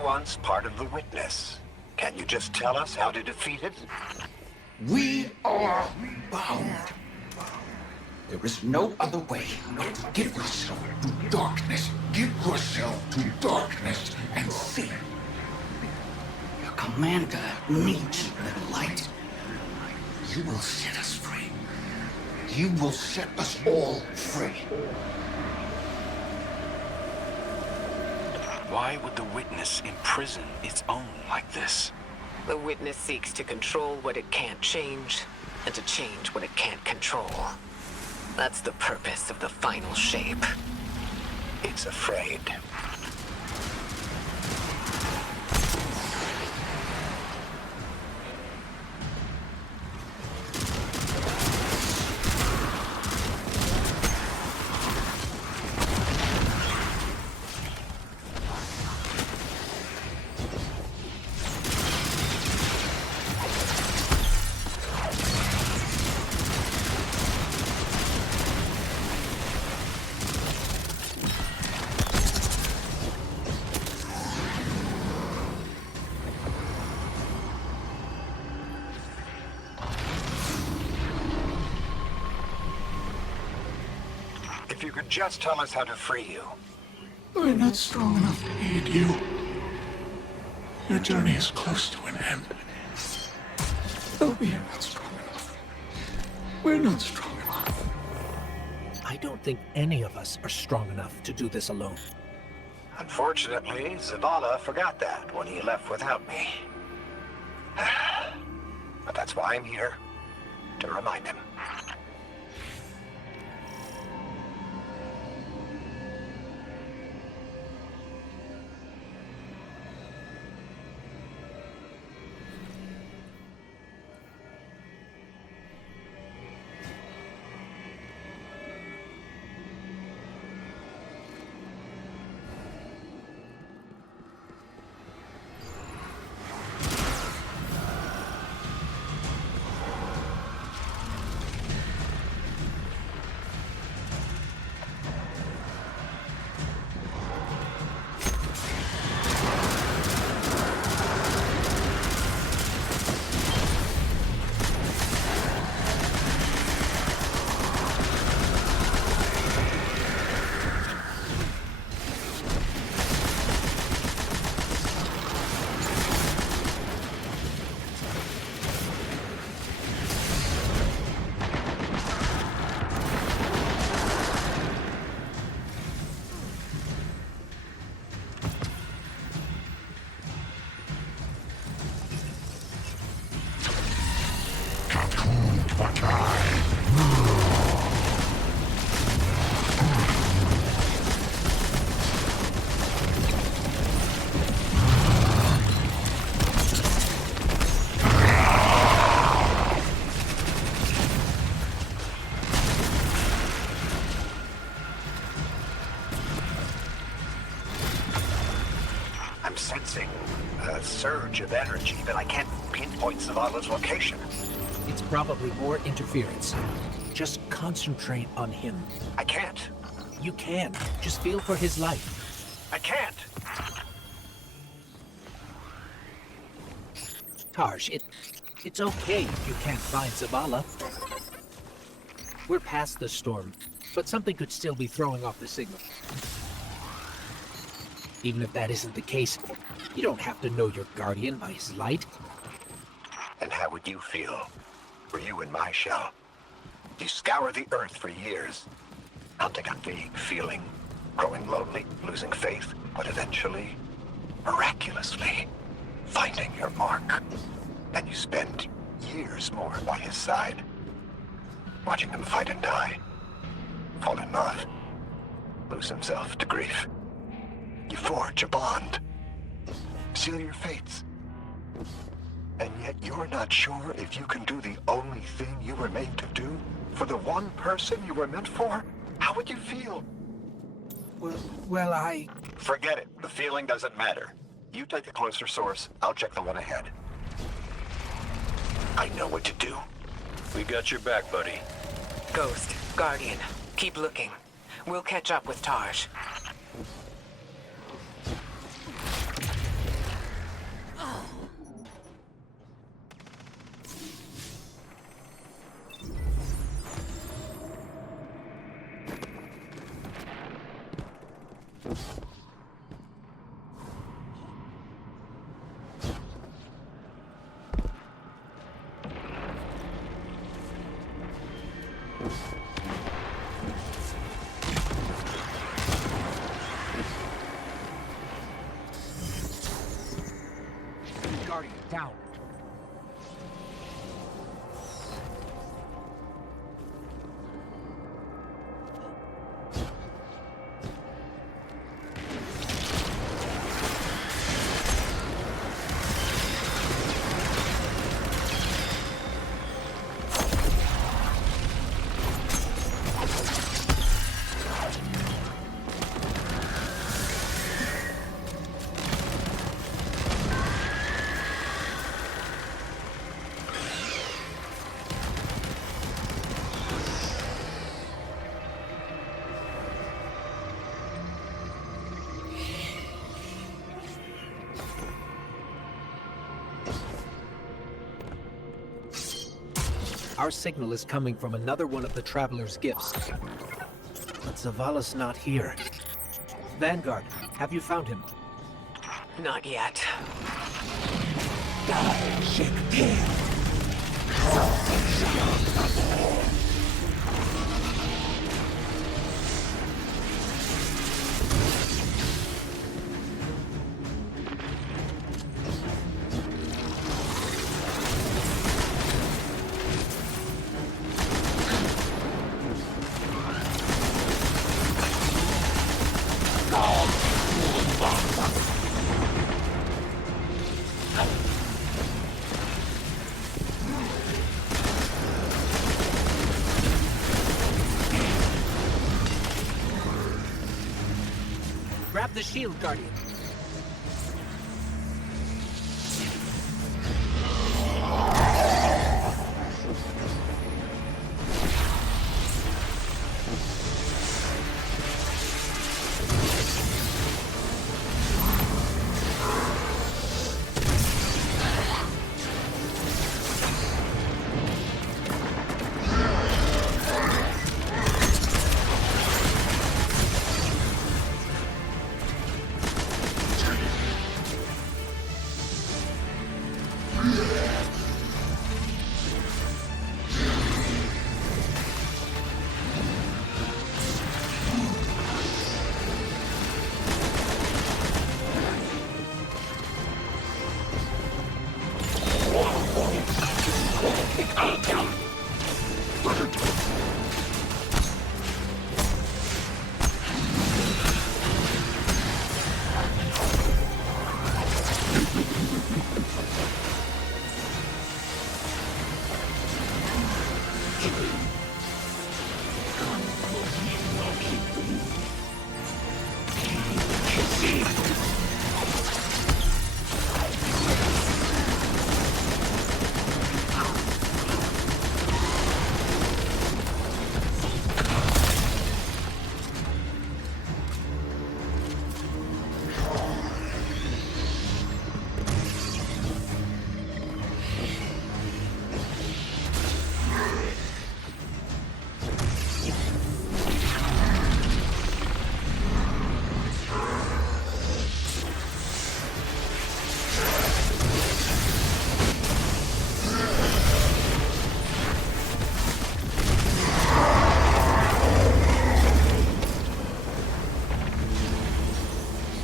Once part of the witness. Can you just tell us how to defeat it? We are bound. There is no other way but to give yourself to darkness. Give yourself to darkness and see. Your commander needs the light. You will set us free. You will set us all free. Why would the witness imprison its own like this? The Witness seeks to control what it can't change, and to change what it can't control. That's the purpose of the final shape. It's afraid. If you could just tell us how to free you. We're not strong enough to aid you. Your journey is close to an end. Though we are not strong enough. We're not strong enough. I don't think any of us are strong enough to do this alone. Unfortunately, Zavala forgot that when he left without me. But that's why I'm here. To remind him. I'm sensing a surge of energy, but I can't pinpoint Zavala's location. It's probably more interference. Just concentrate on him. I can't. You can. Just feel for his life. I can't. Tarj, it's okay if you can't find Zavala. We're past the storm, but something could still be throwing off the signal. Even if that isn't the case, you don't have to know your guardian by his light. And how would you feel? Were you in my shell? You scour the earth for years, hunting a vague feeling, growing lonely, losing faith, but eventually, miraculously, finding your mark. And you spend years more by his side, watching him fight and die, fall in love, lose himself to grief. You forge a bond, seal your fates. And yet you're not sure if you can do the only thing you were made to do for the one person you were meant for? How would you feel? Well, I... Forget it. The feeling doesn't matter. You take the closer source. I'll check the one ahead. I know what to do. We got your back, buddy. Ghost, Guardian, keep looking. We'll catch up with Tarj. Guardian, down. Our signal is coming from another one of the Traveler's gifts. But Zavala's not here. Vanguard, have you found him? Not yet. Grab the shield, Guardian.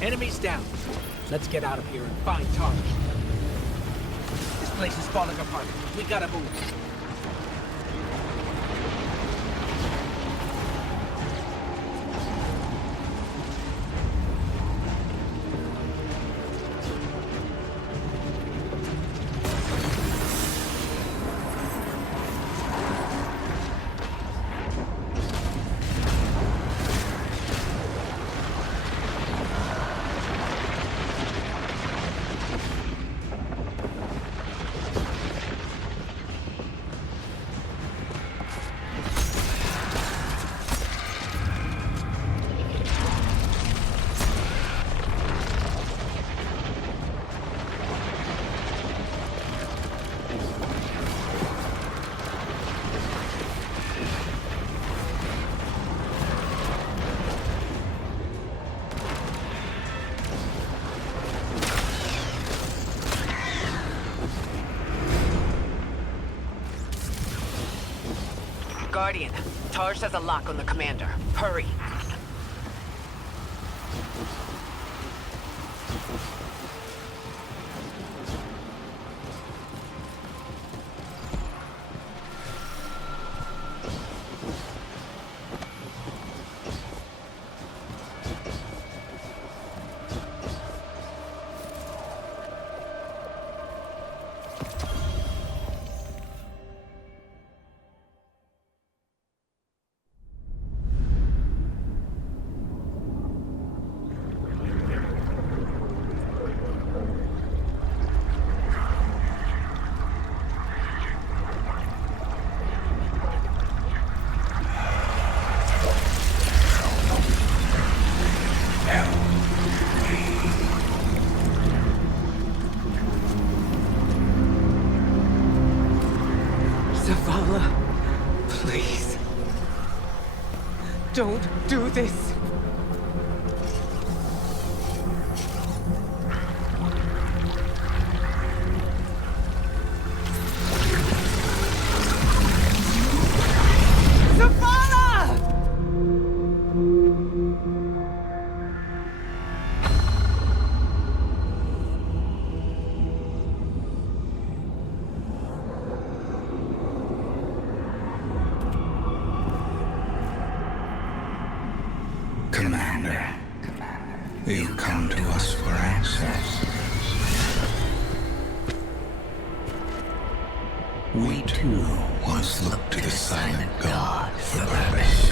Enemies down. Let's get out of here and find Tarsh. This place is falling apart. We gotta move. Guardian, Tarsh has a lock on the commander. Hurry. Don't do this. Commander, you come to us for answers. We too once looked to the silent god for purpose.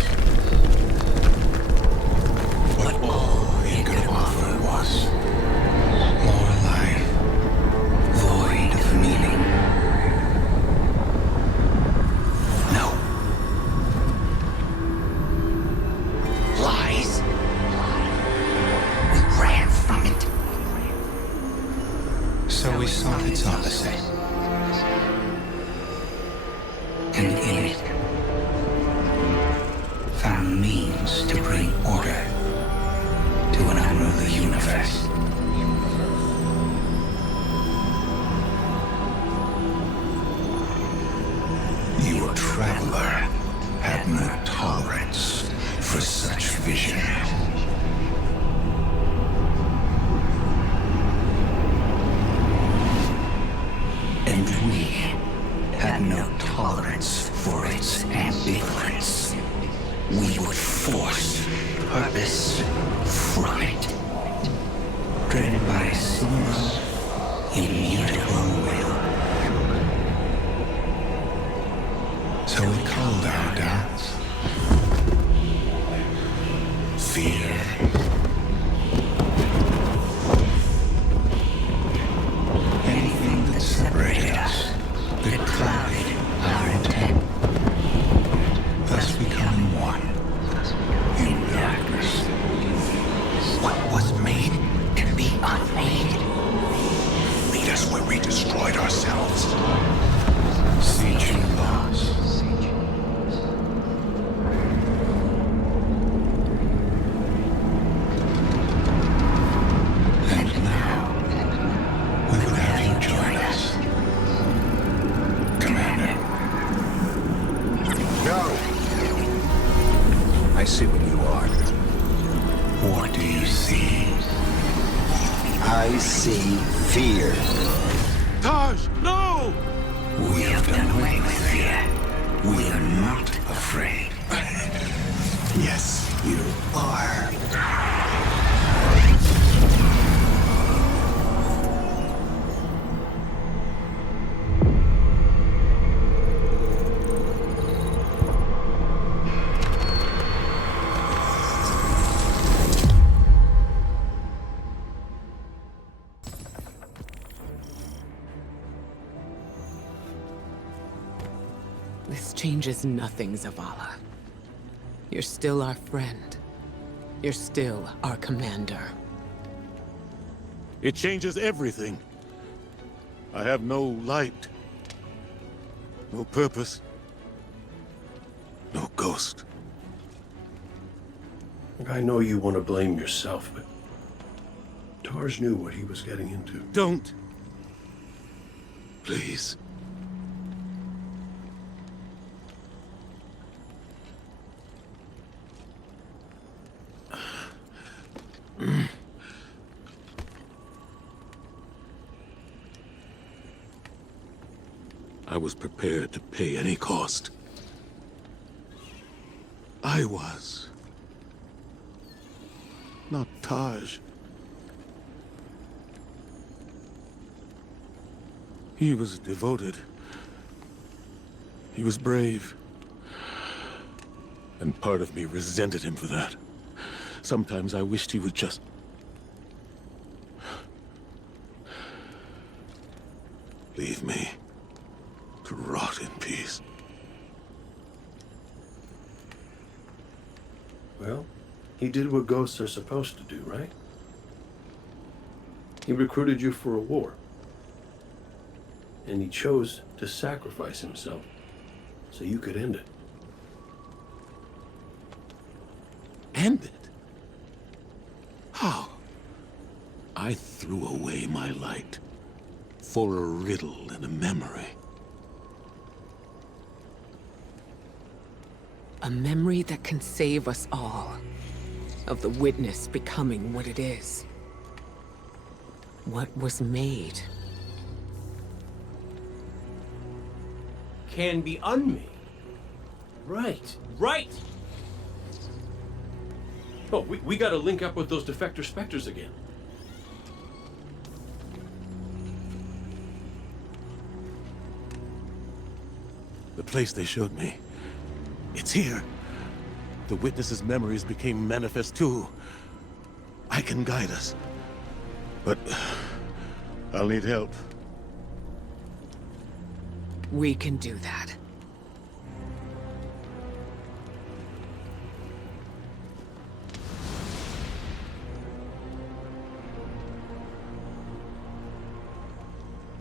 But all he could offer was more life, void of meaning. No. Lies. We ran from it. So we sought its opposite. And in it, found means to bring order to an unruly universe. Your traveler had no tolerance for such vision. And we had no tolerance for its ambivalence. We would force purpose from it, driven by a single, immutable will. So we called our doubts fear, anything that separated us, that clouded our intent, thus becoming one in darkness. What was made can be unmade. Lead us where we destroyed ourselves. Sieging lost. And now, we would have you join us. Commander. No! I see what you are. What do you see? I see fear. Taj, no! We have done away with fear. We are not afraid. Yes, you are. This changes nothing, Zavala. You're still our friend. You're still our commander. It changes everything. I have no light, no purpose, no ghost. I know you want to blame yourself, but Tarj knew what he was getting into. Don't. Please. I was prepared to pay any cost. I was. Not Taj. He was devoted. He was brave. And part of me resented him for that. Sometimes I wished he would just... leave me to rot in peace. Well, he did what ghosts are supposed to do, right? He recruited you for a war. And he chose to sacrifice himself so you could end it. ended. How? I threw away my light for a riddle and a memory. A memory that can save us all. Of the witness becoming what it is. What was made. Can be unmade. Right. Oh, we gotta link up with those defector specters again. The place they showed me. It's here. The witness's memories became manifest too. I can guide us. But I'll need help. We can do that.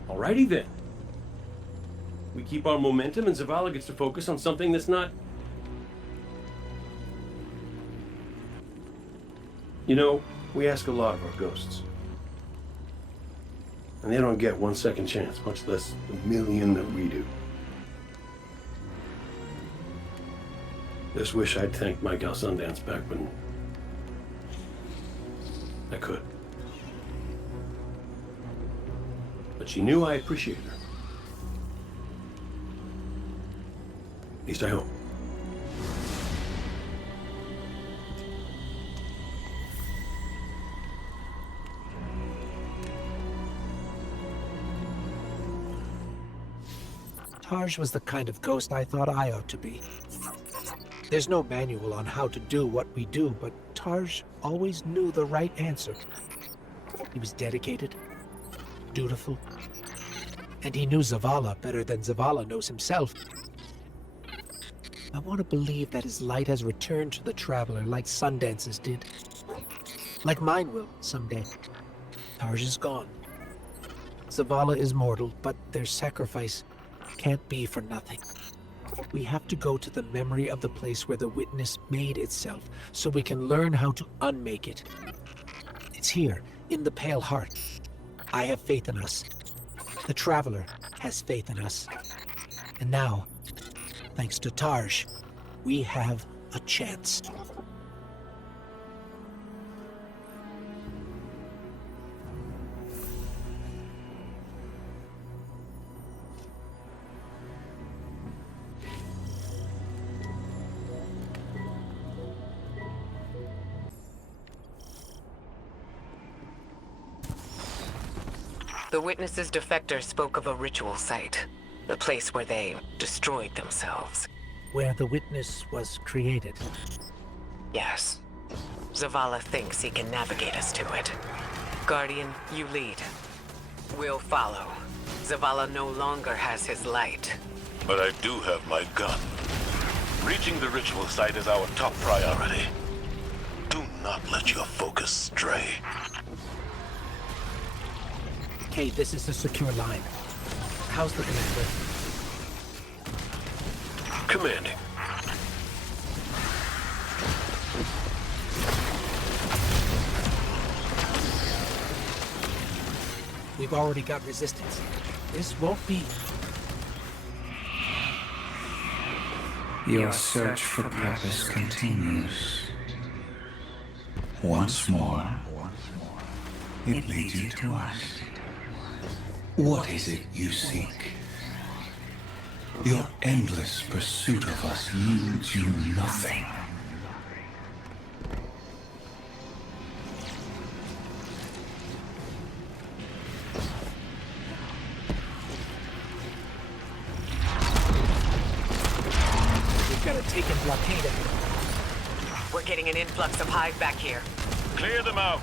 Alrighty then. We keep our momentum and Zavala gets to focus on something that's not... You know, we ask a lot of our ghosts. And they don't get 1 second chance, much less the million that we do. Just wish I'd thanked my gal Sundance back when I could. But she knew I appreciated her. At least I hope. Tarj was the kind of ghost I thought I ought to be. There's no manual on how to do what we do, but Tarj always knew the right answer. He was dedicated, dutiful, and he knew Zavala better than Zavala knows himself. I want to believe that his light has returned to the Traveler like Sundance's did. Like mine will someday. Tarj is gone. Zavala is mortal, but their sacrifice can't be for nothing. We have to go to the memory of the place where the witness made itself, so we can learn how to unmake it. It's here, in the Pale Heart. I have faith in us. The Traveler has faith in us. And now, thanks to Tarj, we have a chance. The witness's defector spoke of a ritual site. The place where they destroyed themselves. Where the witness was created. Yes. Zavala thinks he can navigate us to it. Guardian, you lead. We'll follow. Zavala no longer has his light. But I do have my gun. Reaching the ritual site is our top priority. Do not let your focus stray. Okay, this is a secure line. How's the commander? Commanding. We've already got resistance. This won't be... Your search for purpose continues. Once more, it leads you to us. What is it you seek? Your endless pursuit of us yields you nothing. We've got a taken blockade of it. We're getting an influx of hive back here. Clear them out.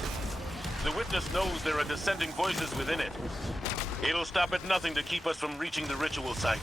The witness knows there are dissenting voices within it. It'll stop at nothing to keep us from reaching the ritual site.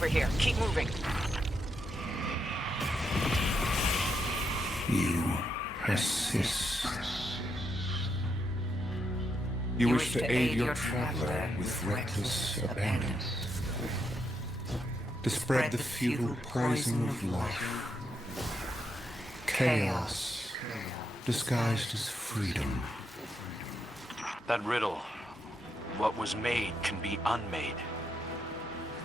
over here. Keep moving. You persist. You wish to aid your traveler with reckless abandon. To spread the futile poison of life. Chaos, disguised as freedom. That riddle, what was made can be unmade.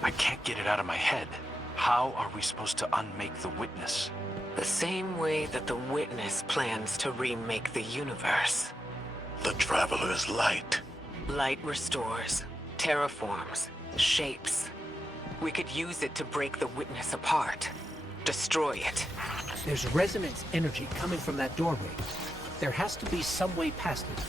I can't get it out of my head. How are we supposed to unmake the Witness? The same way that the Witness plans to remake the universe. The Traveler's light. Light restores, terraforms, shapes. We could use it to break the Witness apart. Destroy it. There's resonance energy coming from that doorway. There has to be some way past it.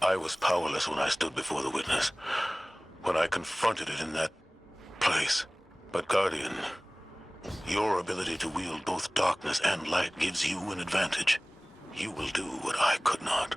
I was powerless when I stood before the Witness, when I confronted it in that place. But Guardian, your ability to wield both darkness and light gives you an advantage. You will do what I could not.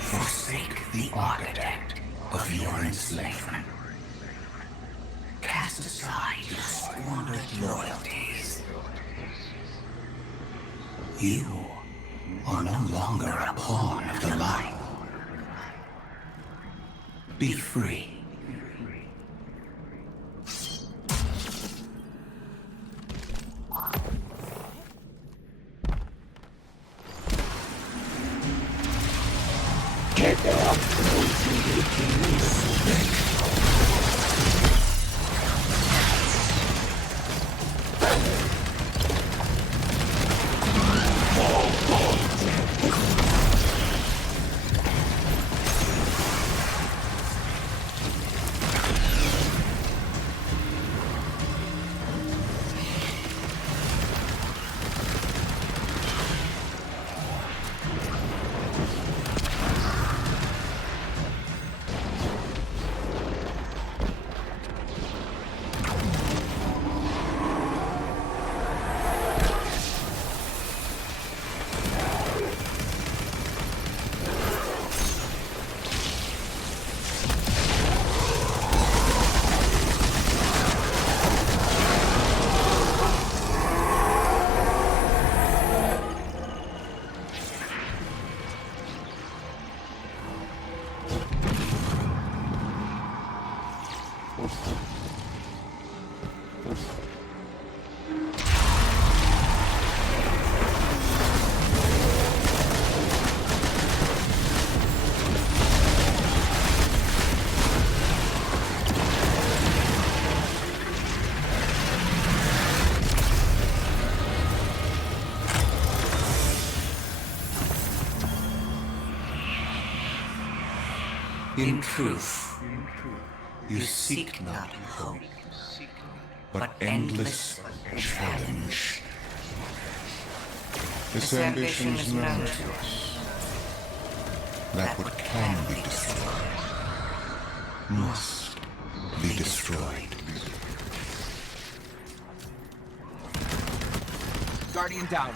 Forsake the architect of your enslavement. Cast aside your squandered loyalties. You are no longer a pawn of the light. Be free. In truth, you seek not hope, but endless challenge. This ambition is known to us. That what can be destroyed must be destroyed. Guardian down.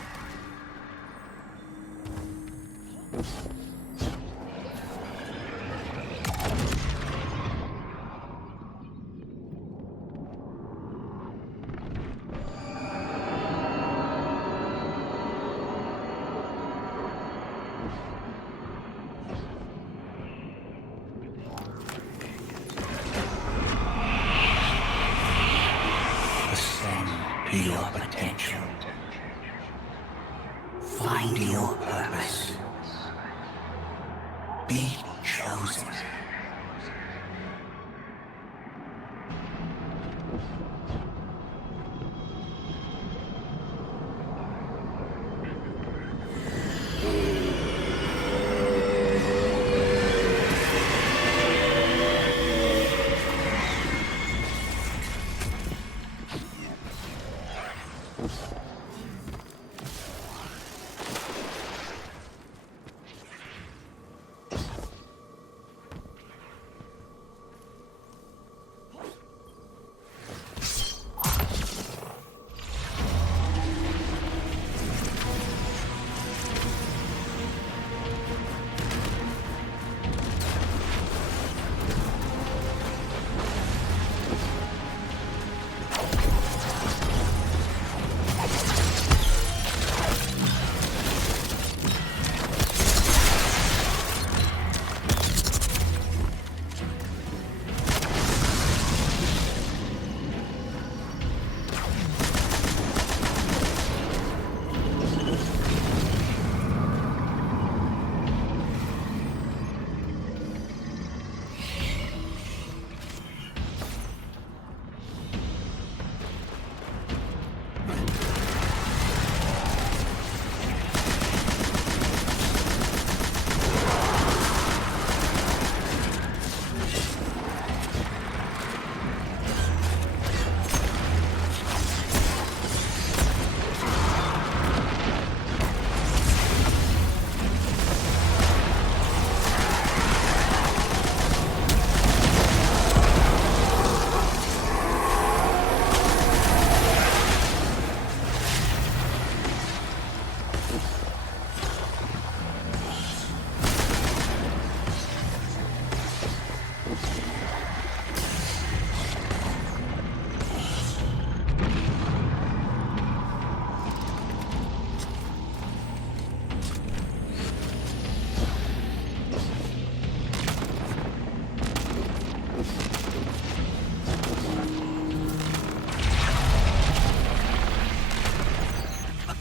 Ascend to your potential. Find your purpose. Be chosen.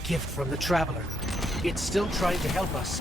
Gift from the Traveler. It's still trying to help us.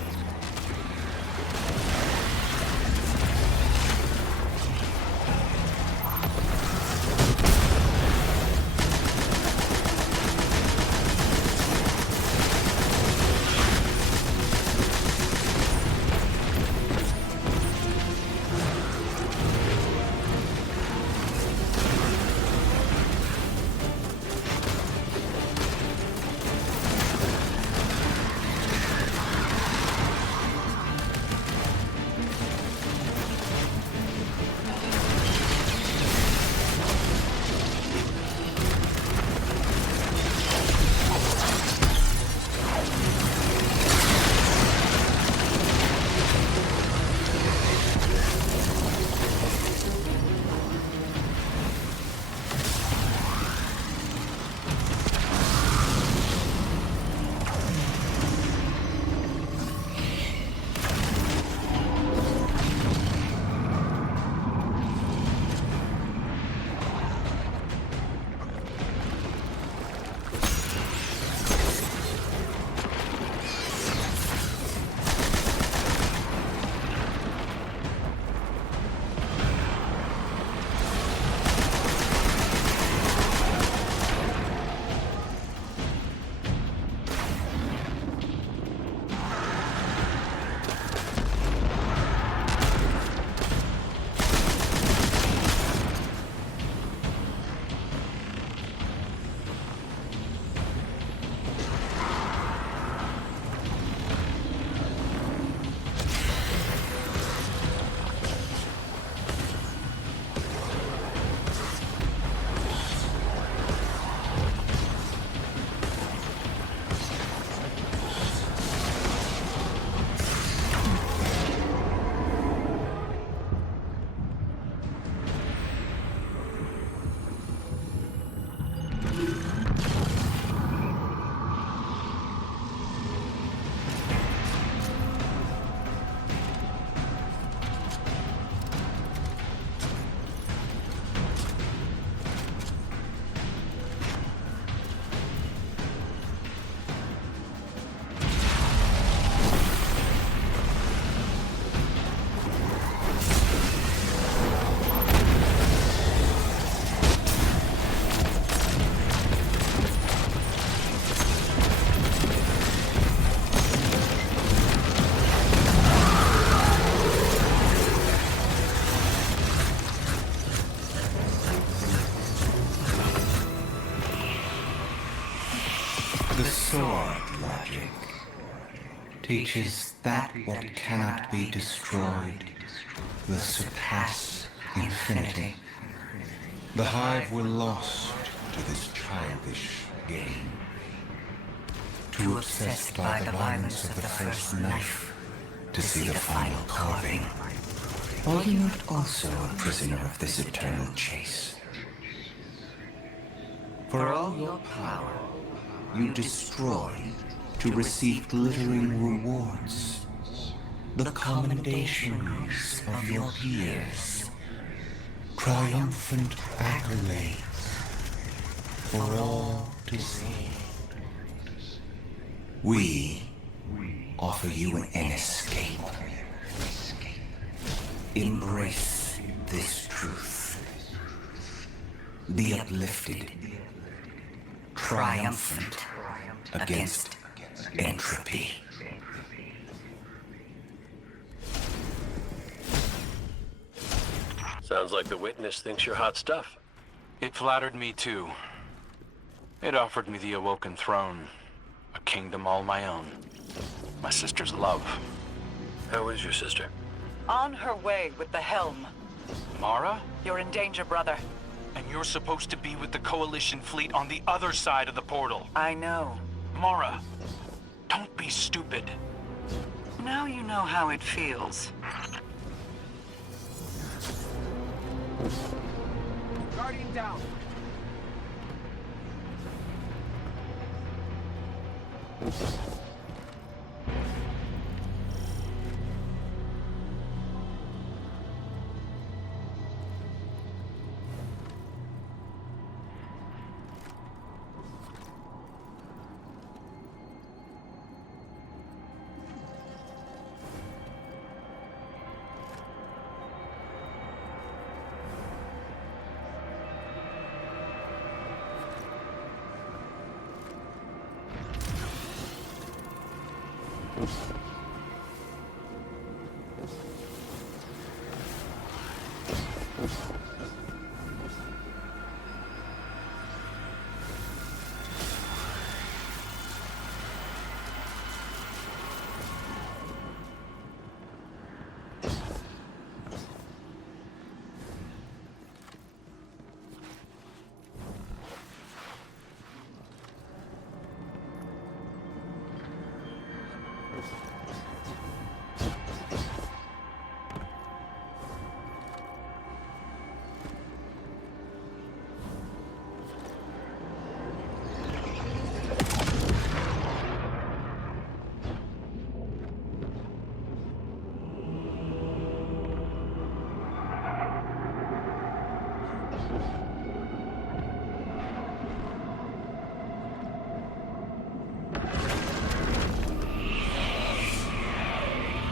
The sword logic teaches that what cannot be destroyed will surpass infinity. The Hive were lost to this childish game. Too obsessed by the violence of the first knife to see the final carving. Are you not also a prisoner of this eternal chase? For all your power, you destroy to receive glittering rewards, the commendations of your peers, triumphant accolades for all to see. We offer you an escape. Embrace this truth. The uplifted, triumphant against entropy. Sounds like the witness thinks you're hot stuff. It flattered me too. It offered me the Awoken Throne, a kingdom all my own. My sister's love. How is your sister? On her way with the helm. Mara? You're in danger, brother. And you're supposed to be with the Coalition fleet on the other side of the portal. I know. Mara, don't be stupid. Now you know how it feels. Guardian down.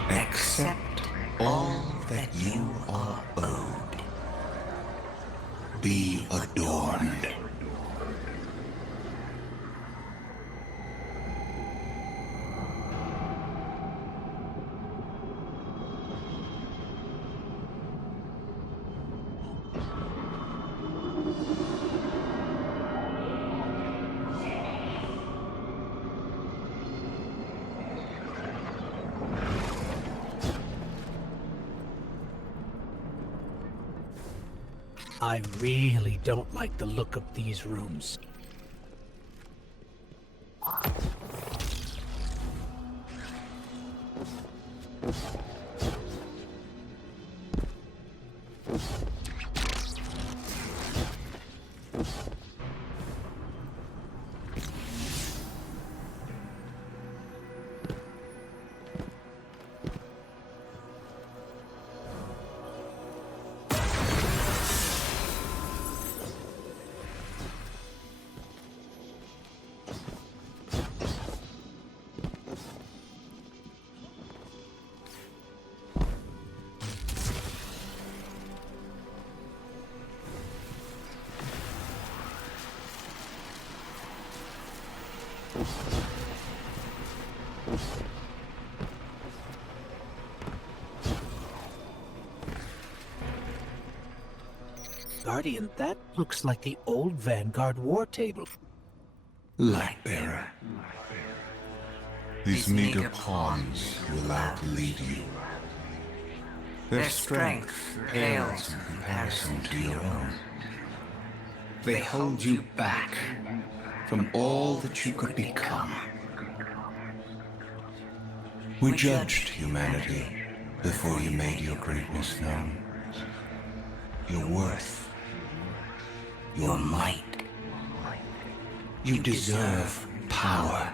Accept all that you are owed. Be adorned. I really don't like the look of these rooms. Guardian, that looks like the old Vanguard war table. Lightbearer. These meager pawns you allow to lead you. Their strength pales in comparison to your own. They hold you back from all that you could become. We judged humanity before you made your greatness known. Your worth. Your might. You deserve power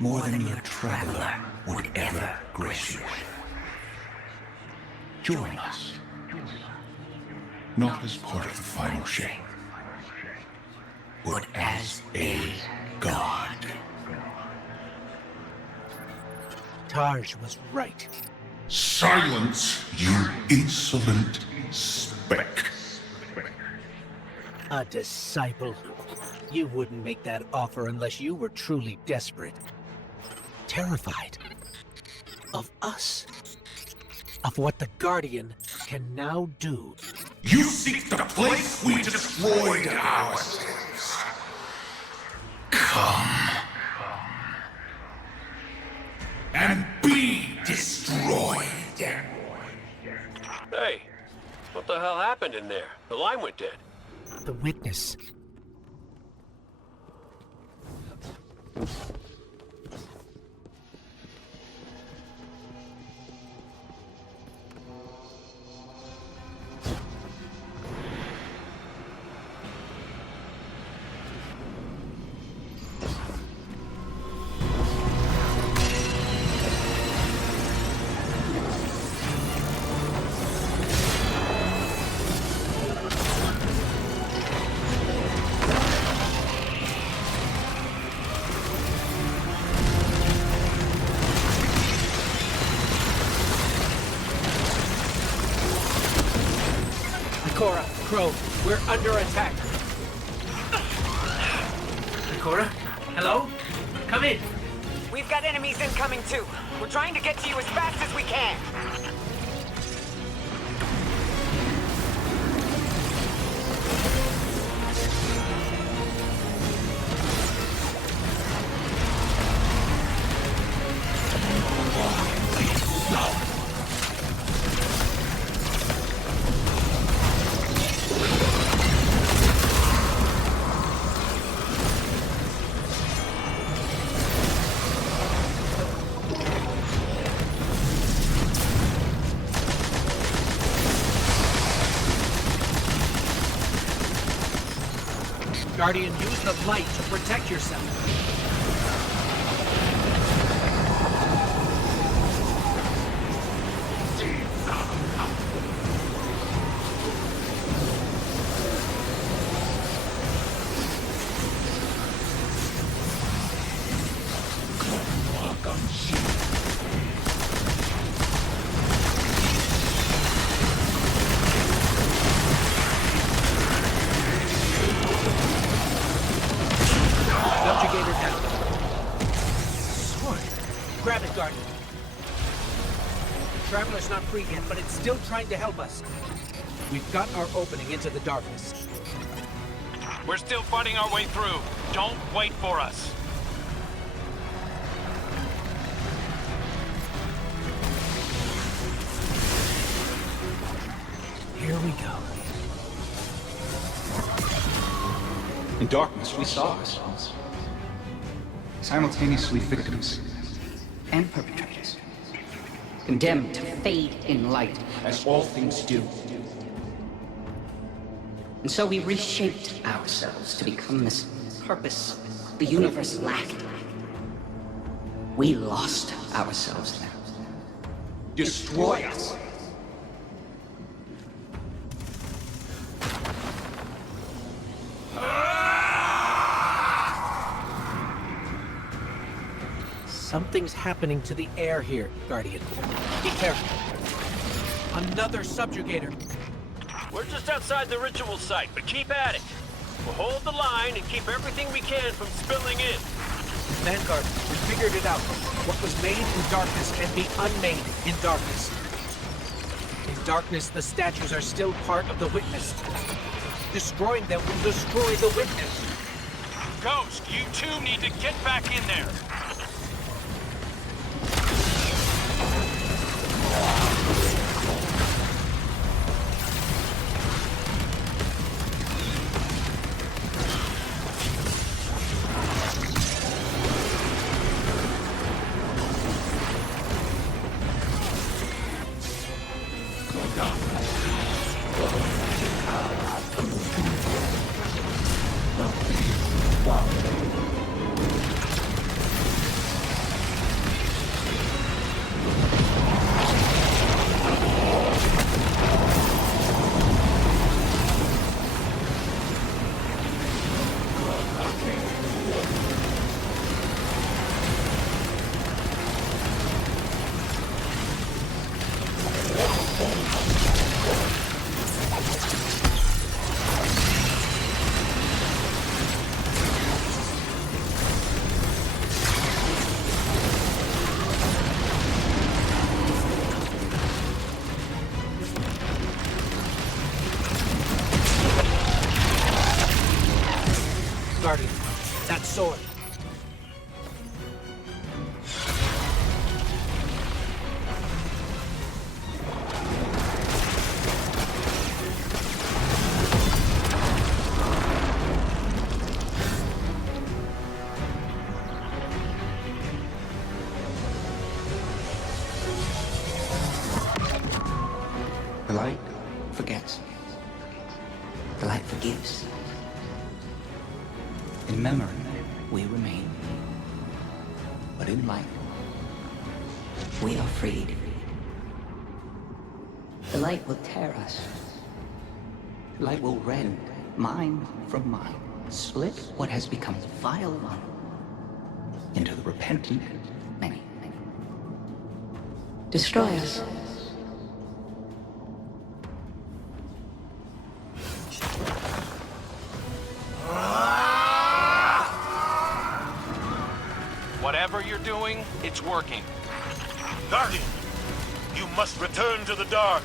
more than your traveler would ever grace you with. Join us. Not as part of the final shape, but as a god. Taj was right. Silence, you insolent speck. A disciple. You wouldn't make that offer unless you were truly desperate. Terrified. Of us. Of what the Guardian can now do. You seek the place we destroyed ourselves. Come. And be destroyed. Hey, what the hell happened in there? The line went dead. The witness. Cora, Crow, we're under attack. Cora, hello? Come in. We've got enemies incoming too. We're trying to get to you as fast as we can. Guardian, use the light to protect yourself. Subjugator down. Sword. Grab it, Guardian. The Traveler's not free yet, but it's still trying to help us. We've got our opening into the darkness. We're still fighting our way through. Don't wait for us. Here we go. In darkness, we saw ourselves. Simultaneously victims and perpetrators. Condemned to fade in light, as all things do. And so we reshaped ourselves to become this purpose the universe lacked. We lost ourselves now. Destroy us. Something's happening to the air here, Guardian. Be careful. Another subjugator. We're just outside the ritual site, but keep at it. We'll hold the line and keep everything we can from spilling in. Vanguard, we figured it out. What was made in darkness can be unmade in darkness. In darkness, the statues are still part of the witness. Destroying them will destroy the witness. Ghost, you two need to get back in there. Guardian, that sword. The light forgets. The light forgives. In memory, we remain. But in light, we are freed. The light will tear us. The light will rend mind from mind, split what has become vile one into the repentant many. Destroy us. Whatever you're doing, it's working. Guardian, you must return to the dark.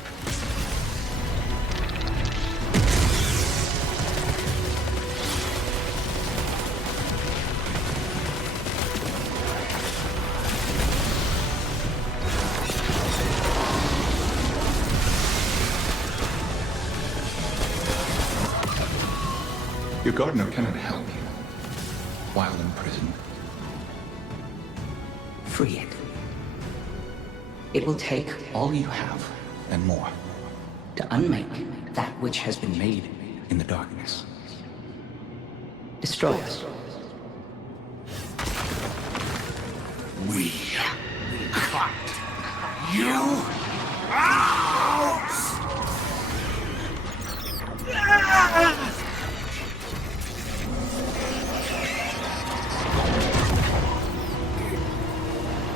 Your gardener cannot help you while in prison. Free it. It will take all you have and more to unmake that which has been made in the darkness. Destroy us. We cut you out!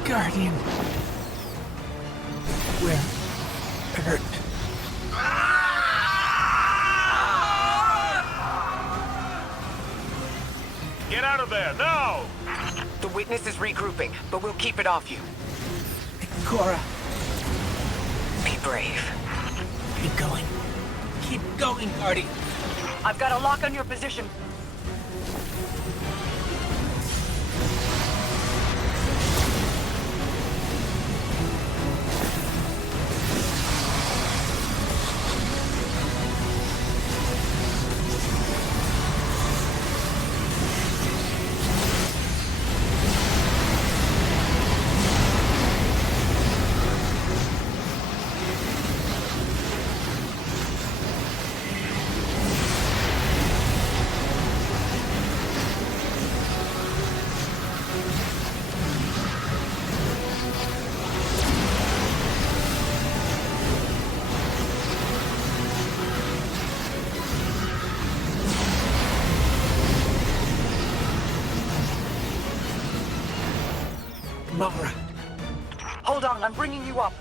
Guardian. We're hurt. Get out of there, now! The witness is regrouping, but we'll keep it off you. Cora. Be brave. Keep going. Keep going, Guardian. I've got a lock on your position. Mara. Hold on, I'm bringing you up.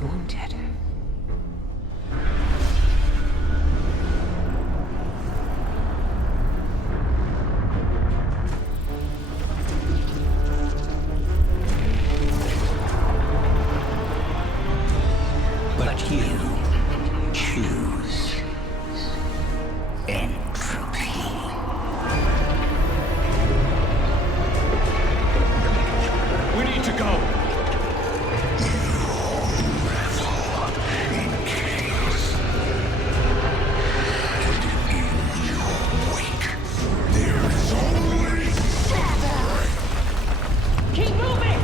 is wounded. But you choose entropy. We need to go! Keep moving!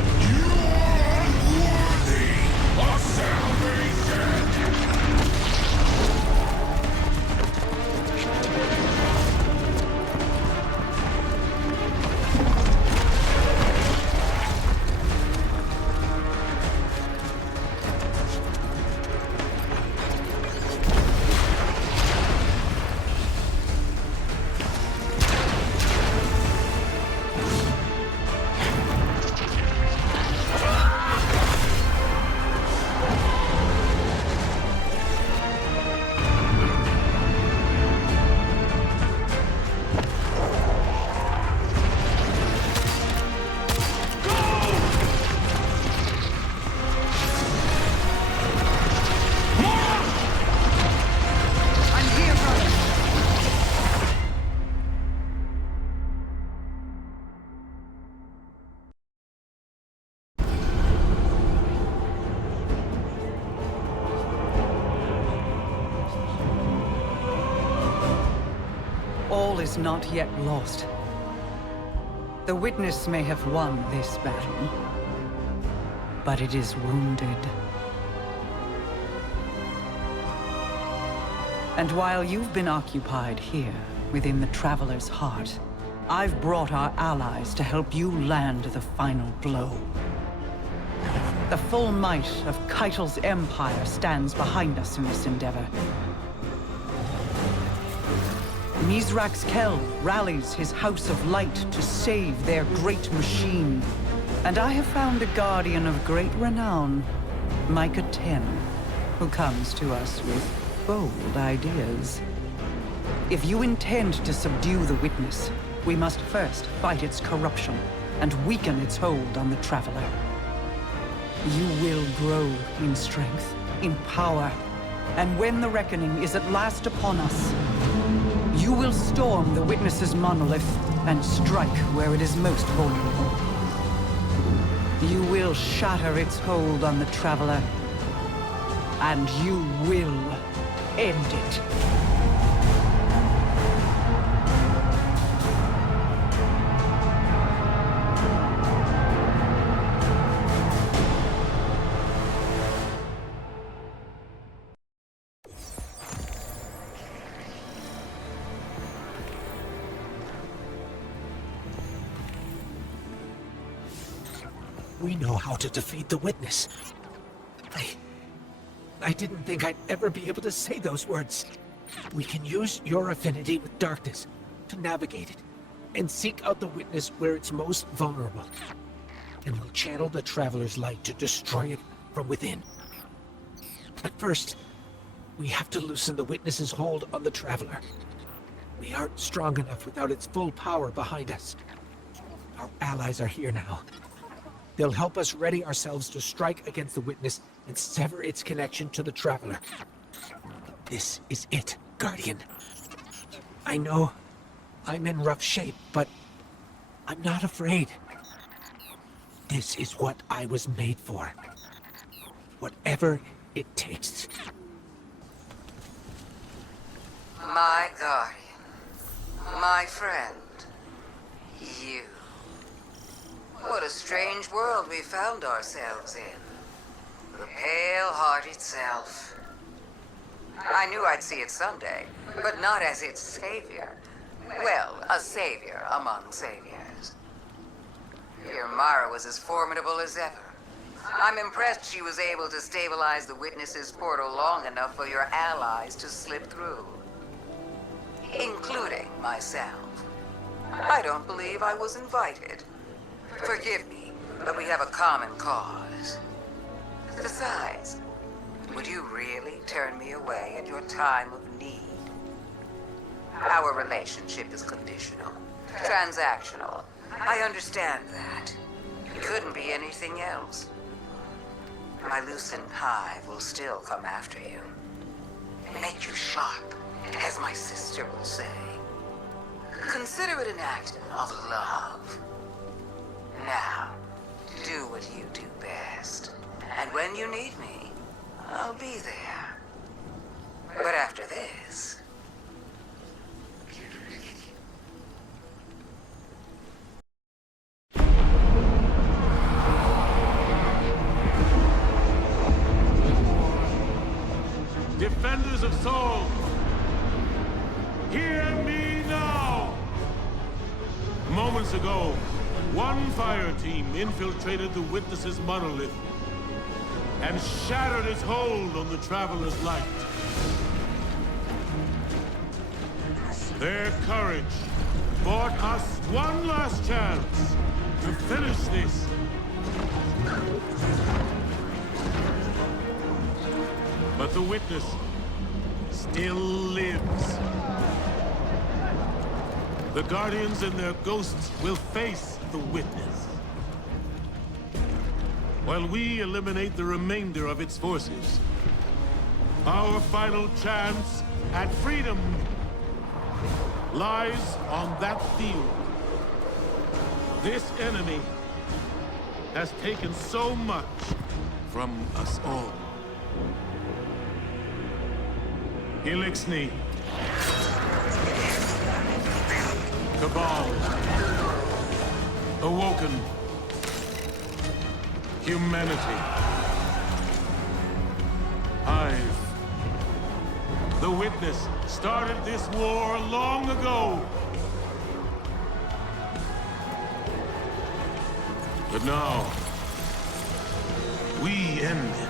All is not yet lost. The Witness may have won this battle, but it is wounded. And while you've been occupied here, within the Traveler's heart, I've brought our allies to help you land the final blow. The full might of Keitel's empire stands behind us in this endeavor. Mizrax Kel rallies his House of Light to save their great machine. And I have found a guardian of great renown, Micah 10, who comes to us with bold ideas. If you intend to subdue the Witness, we must first fight its corruption and weaken its hold on the Traveler. You will grow in strength, in power, and when the reckoning is at last upon us, you will storm the Witness's monolith and strike where it is most vulnerable. You will shatter its hold on the Traveler, and you will end it. We know how to defeat the Witness. I didn't think I'd ever be able to say those words. We can use your affinity with darkness to navigate it and seek out the Witness where it's most vulnerable. And we'll channel the Traveler's light to destroy it from within. But first, we have to loosen the Witness's hold on the Traveler. We aren't strong enough without its full power behind us. Our allies are here now. They'll help us ready ourselves to strike against the Witness and sever its connection to the Traveler. This is it, Guardian. I know I'm in rough shape, but I'm not afraid. This is what I was made for. Whatever it takes. My guardian. My friend. You. What a strange world we found ourselves in. The Pale Heart itself. I knew I'd see it someday, but not as its savior. Well, a savior among saviors. Your Mara was as formidable as ever. I'm impressed she was able to stabilize the Witness's portal long enough for your allies to slip through. Including myself. I don't believe I was invited. Forgive me, but we have a common cause. Besides, You really turn me away at your time of need. Our relationship is conditional, transactional. I understand that. It couldn't be anything else. My loosened hive will still come after you. Make you sharp, as my sister will say. Consider it an act of love. Now, do what you do best. And when you need me, I'll be there. But after this... Defenders of Soul, hear me now! Moments ago, one fire team infiltrated the Witness's monolith and shattered its hold on the Traveler's light. Their courage bought us one last chance to finish this. But the Witness still lives. The Guardians and their ghosts will face the Witness, while we eliminate the remainder of its forces. Our final chance at freedom lies on that field. This enemy has taken so much from us all. Elixni, Cabal, Awoken, humanity, Hive. The Witness started this war long ago. But now, we end it.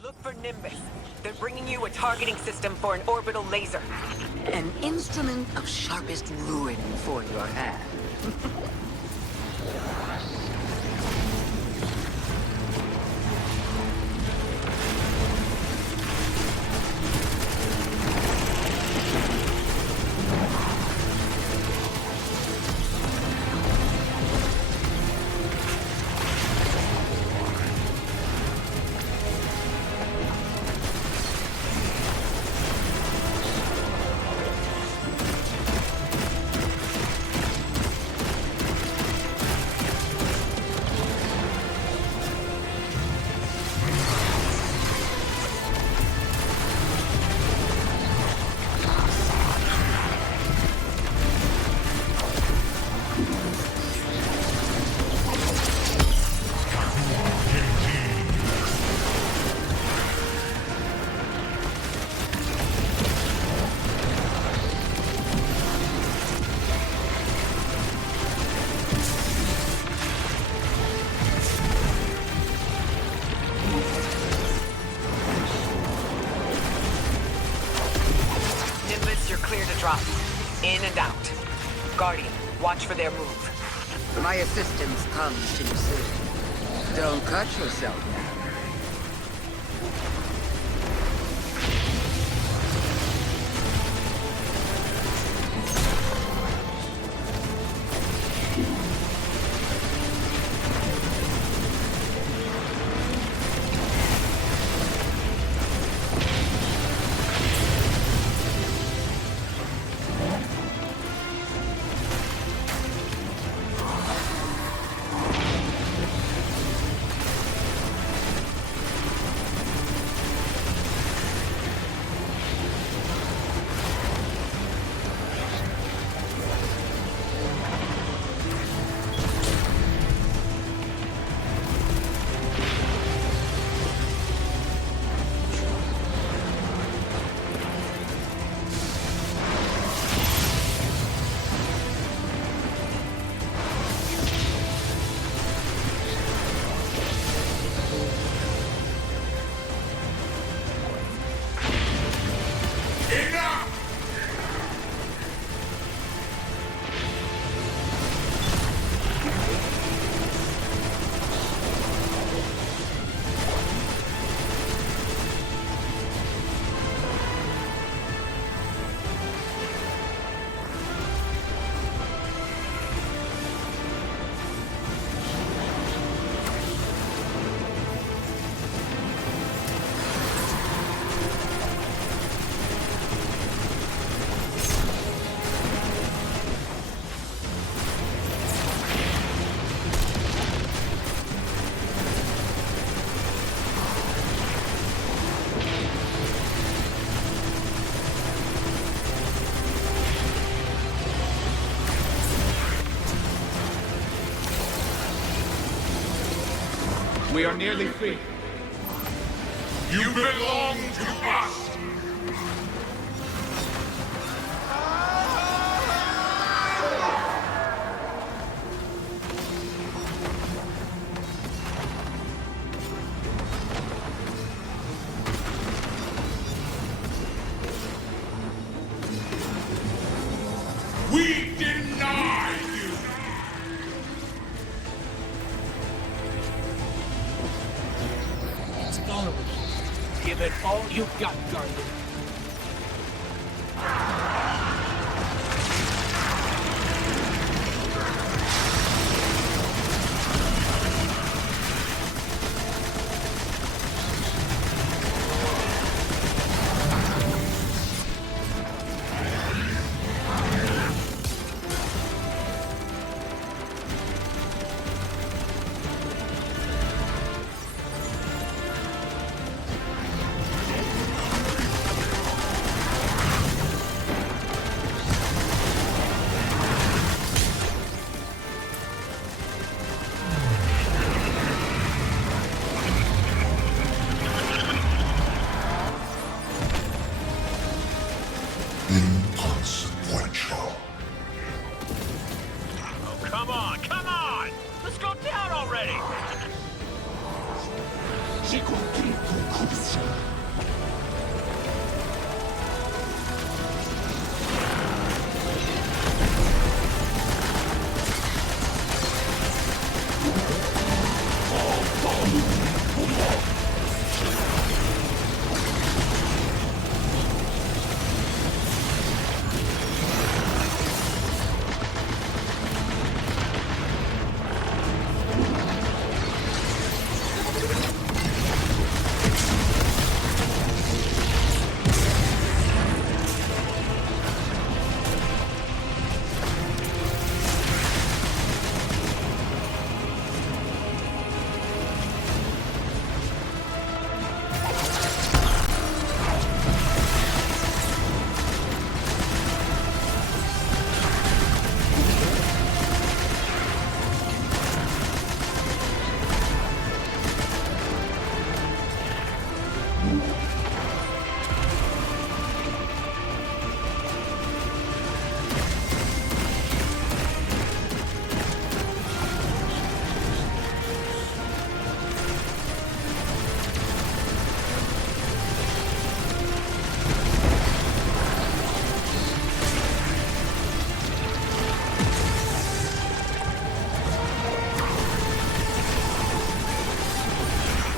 Look for Nimbus. They're bringing you a targeting system for an orbital laser. An instrument of sharpest ruin for your hand. In and out. Guardian, watch for their move. My assistance comes too soon. Don't cut yourself now. We are nearly free. You belong to us! We deny you! It's vulnerable. Give it all you've got, Guardian. Inconsequential. Oh, come on, come on! Let's go down already!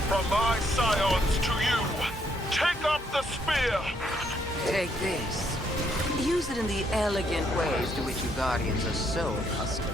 From my scions to you, take up the spear! Take this. Use it in the elegant ways to which you Guardians are so accustomed.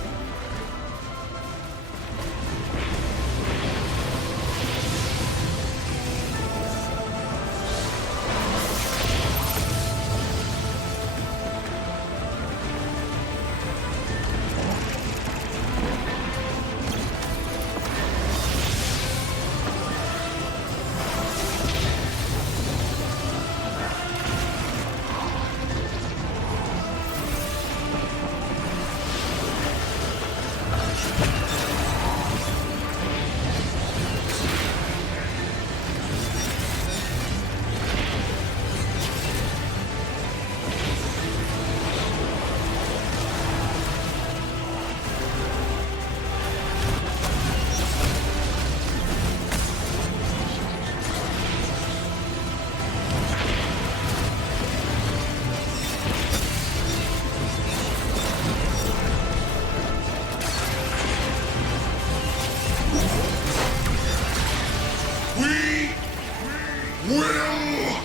Will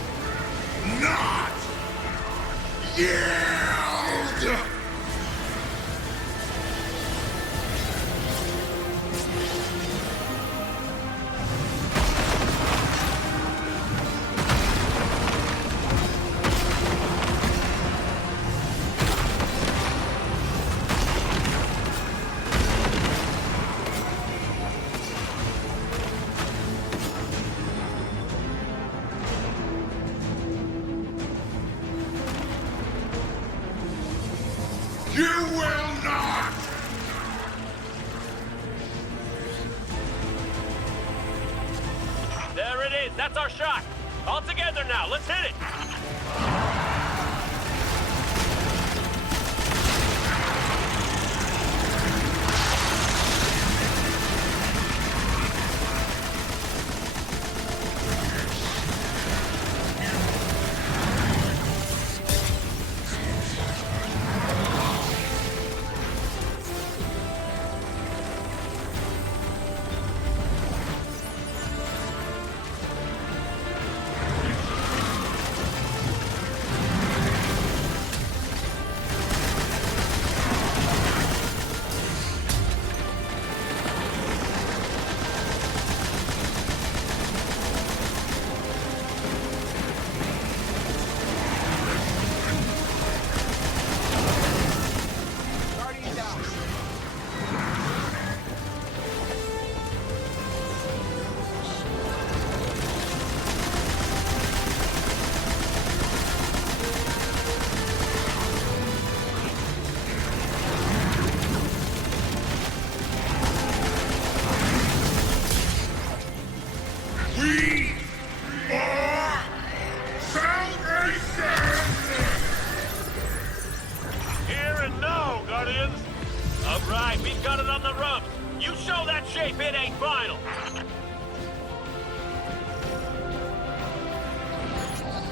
not yield! You will not! That's our shot. All together now. Let's hit it.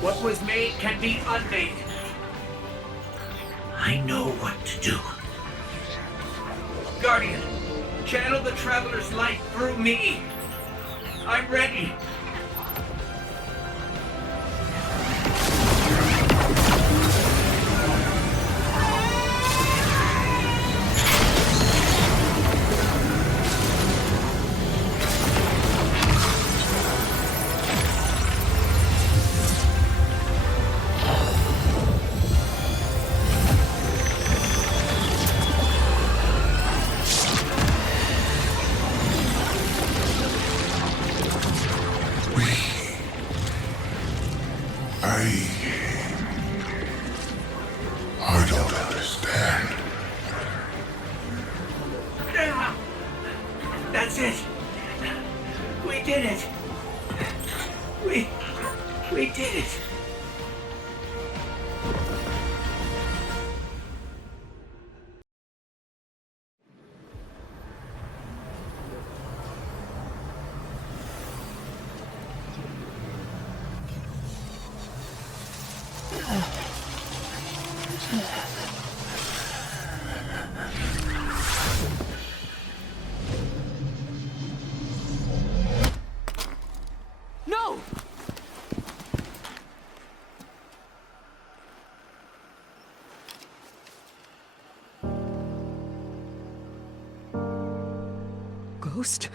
What was made can be unmade. I know what to do. Guardian, channel the Traveler's light through me. I'm ready. I don't understand. That's it. We did it. We did it. No! Ghost?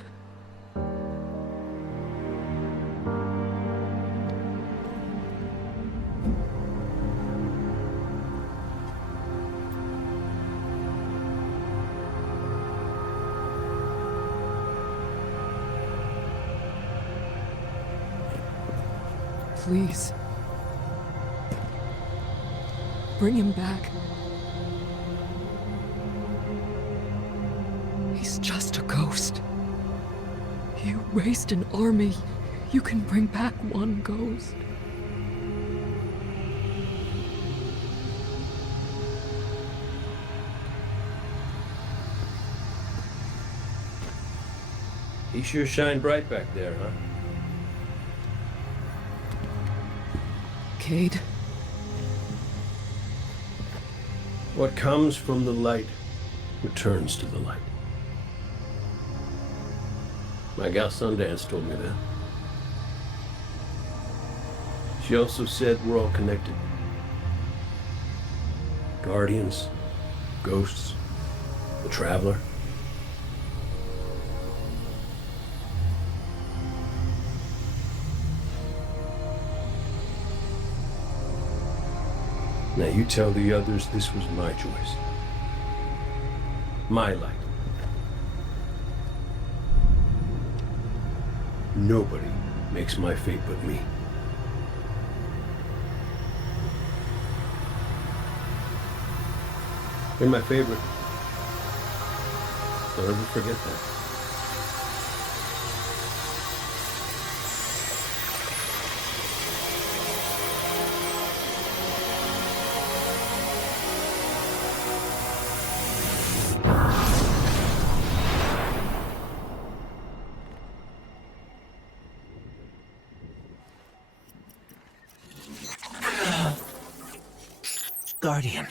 Please. Bring him back. He's just a ghost. You raised an army. You can bring back one ghost. He sure shined bright back there, huh? Cade. What comes from the light returns to the light. My gal Sundance told me that. She also said we're all connected. Guardians, ghosts, the Traveler. Now you tell the others this was my choice. My light. Nobody makes my fate but me. You're my favorite. Don't ever forget that. Guardian.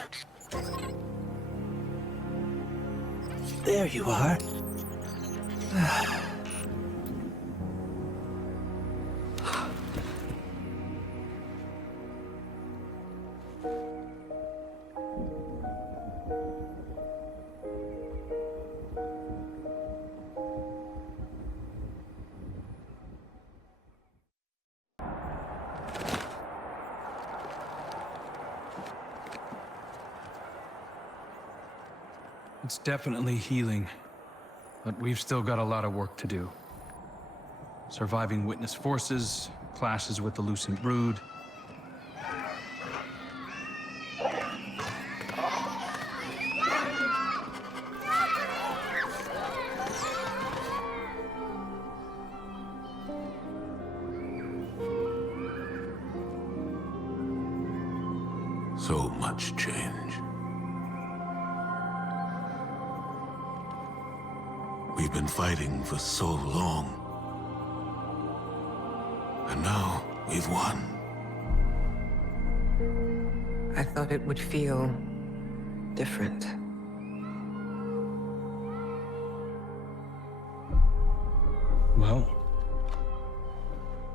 There you are. It's definitely healing, but we've still got a lot of work to do. Surviving witness forces, clashes with the Lucent Brood. So much change. We've been fighting for so long. And now, we've won. I thought it would feel different. Well,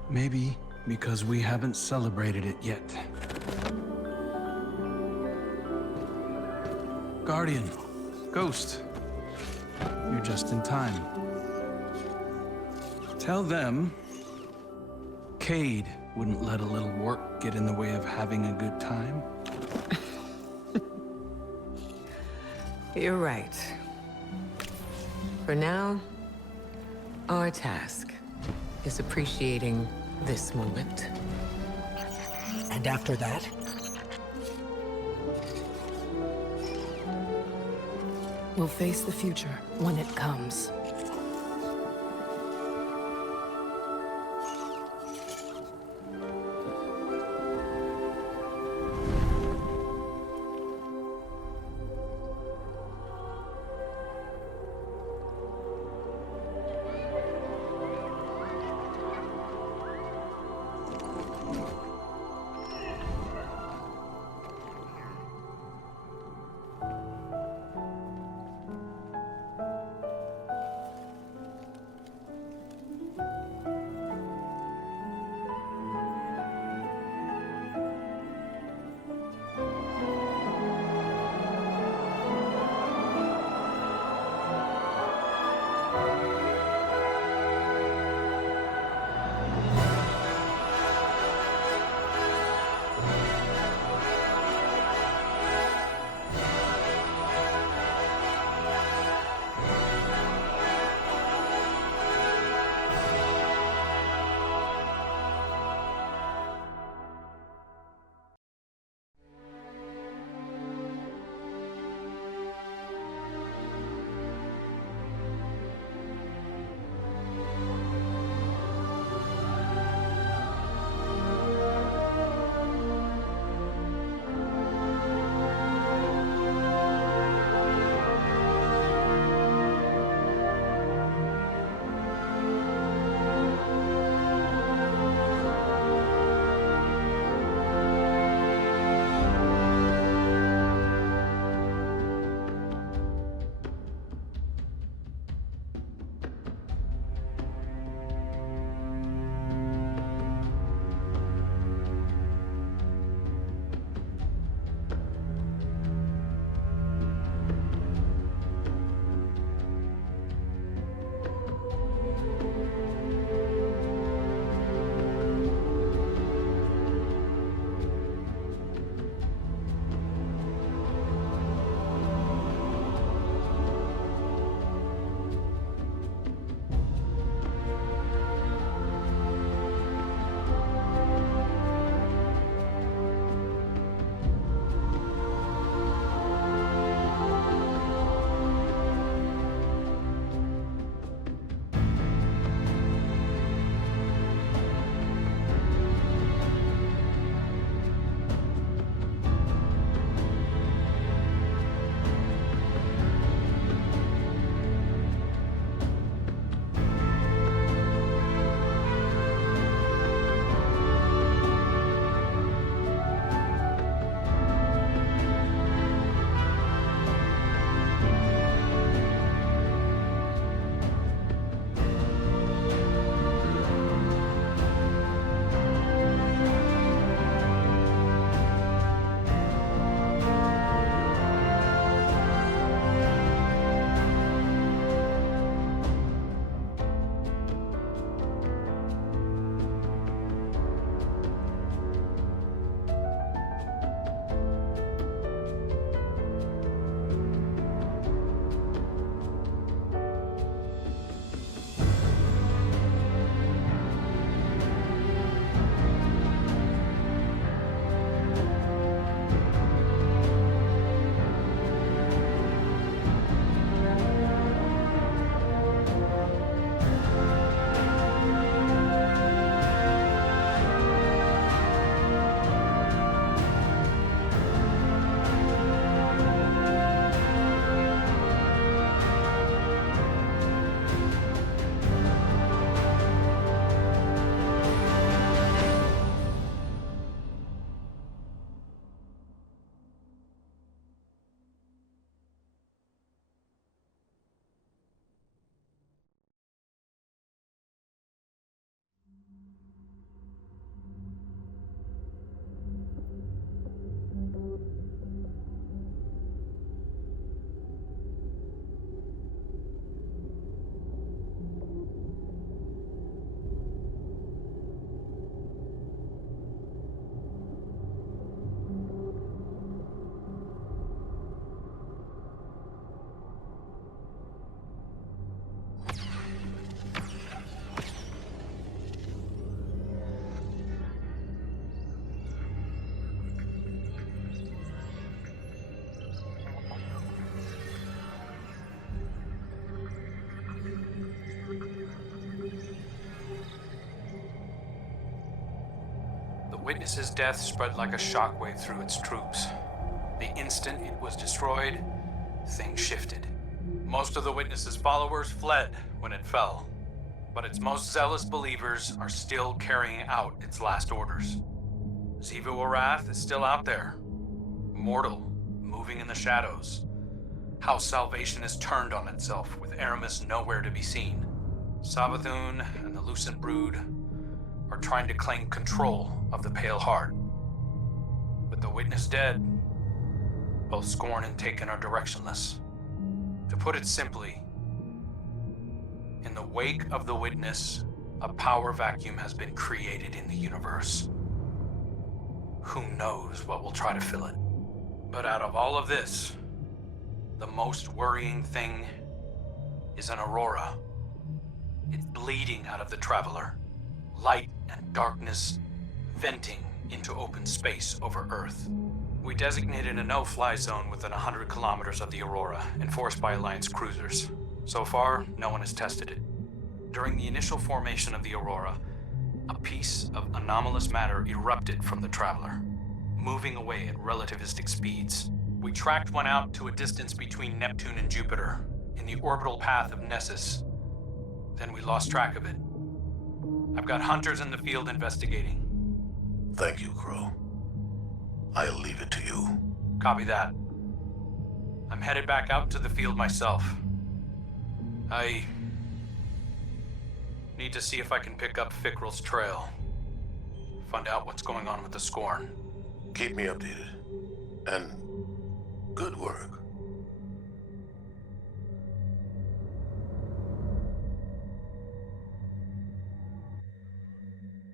maybe because we haven't celebrated it yet. Guardian, Ghost, you're just in time. Tell them Cade wouldn't let a little work get in the way of having a good time. You're right. For now, our task is appreciating this moment. And after that? We'll face the future when it comes. Witness's death spread like a shockwave through its troops. The instant it was destroyed, things shifted. Most of the Witness's followers fled when it fell, but its most zealous believers are still carrying out its last orders. Xivu Arath is still out there, mortal, moving in the shadows. House Salvation is turned on itself, with Aramis nowhere to be seen. Savathun and the Lucent Brood are trying to claim control of the Pale Heart. With the Witness dead, both Scorn and Taken are directionless. To put it simply, in the wake of the Witness, a power vacuum has been created in the universe. Who knows what will try to fill it? But out of all of this, the most worrying thing is an aurora. It's bleeding out of the Traveler. Light and darkness venting into open space over Earth. We designated a no-fly zone within 100 kilometers of the aurora, enforced by Alliance cruisers. So far, no one has tested it. During the initial formation of the aurora, a piece of anomalous matter erupted from the Traveler, moving away at relativistic speeds. We tracked one out to a distance between Neptune and Jupiter, in the orbital path of Nessus. Then we lost track of it. I've got hunters in the field investigating. Thank you, Crow. I'll leave it to you. Copy that. I'm headed back out into the field myself. I need to see if I can pick up Fickrell's trail. Find out what's going on with the Scorn. Keep me updated. And good work.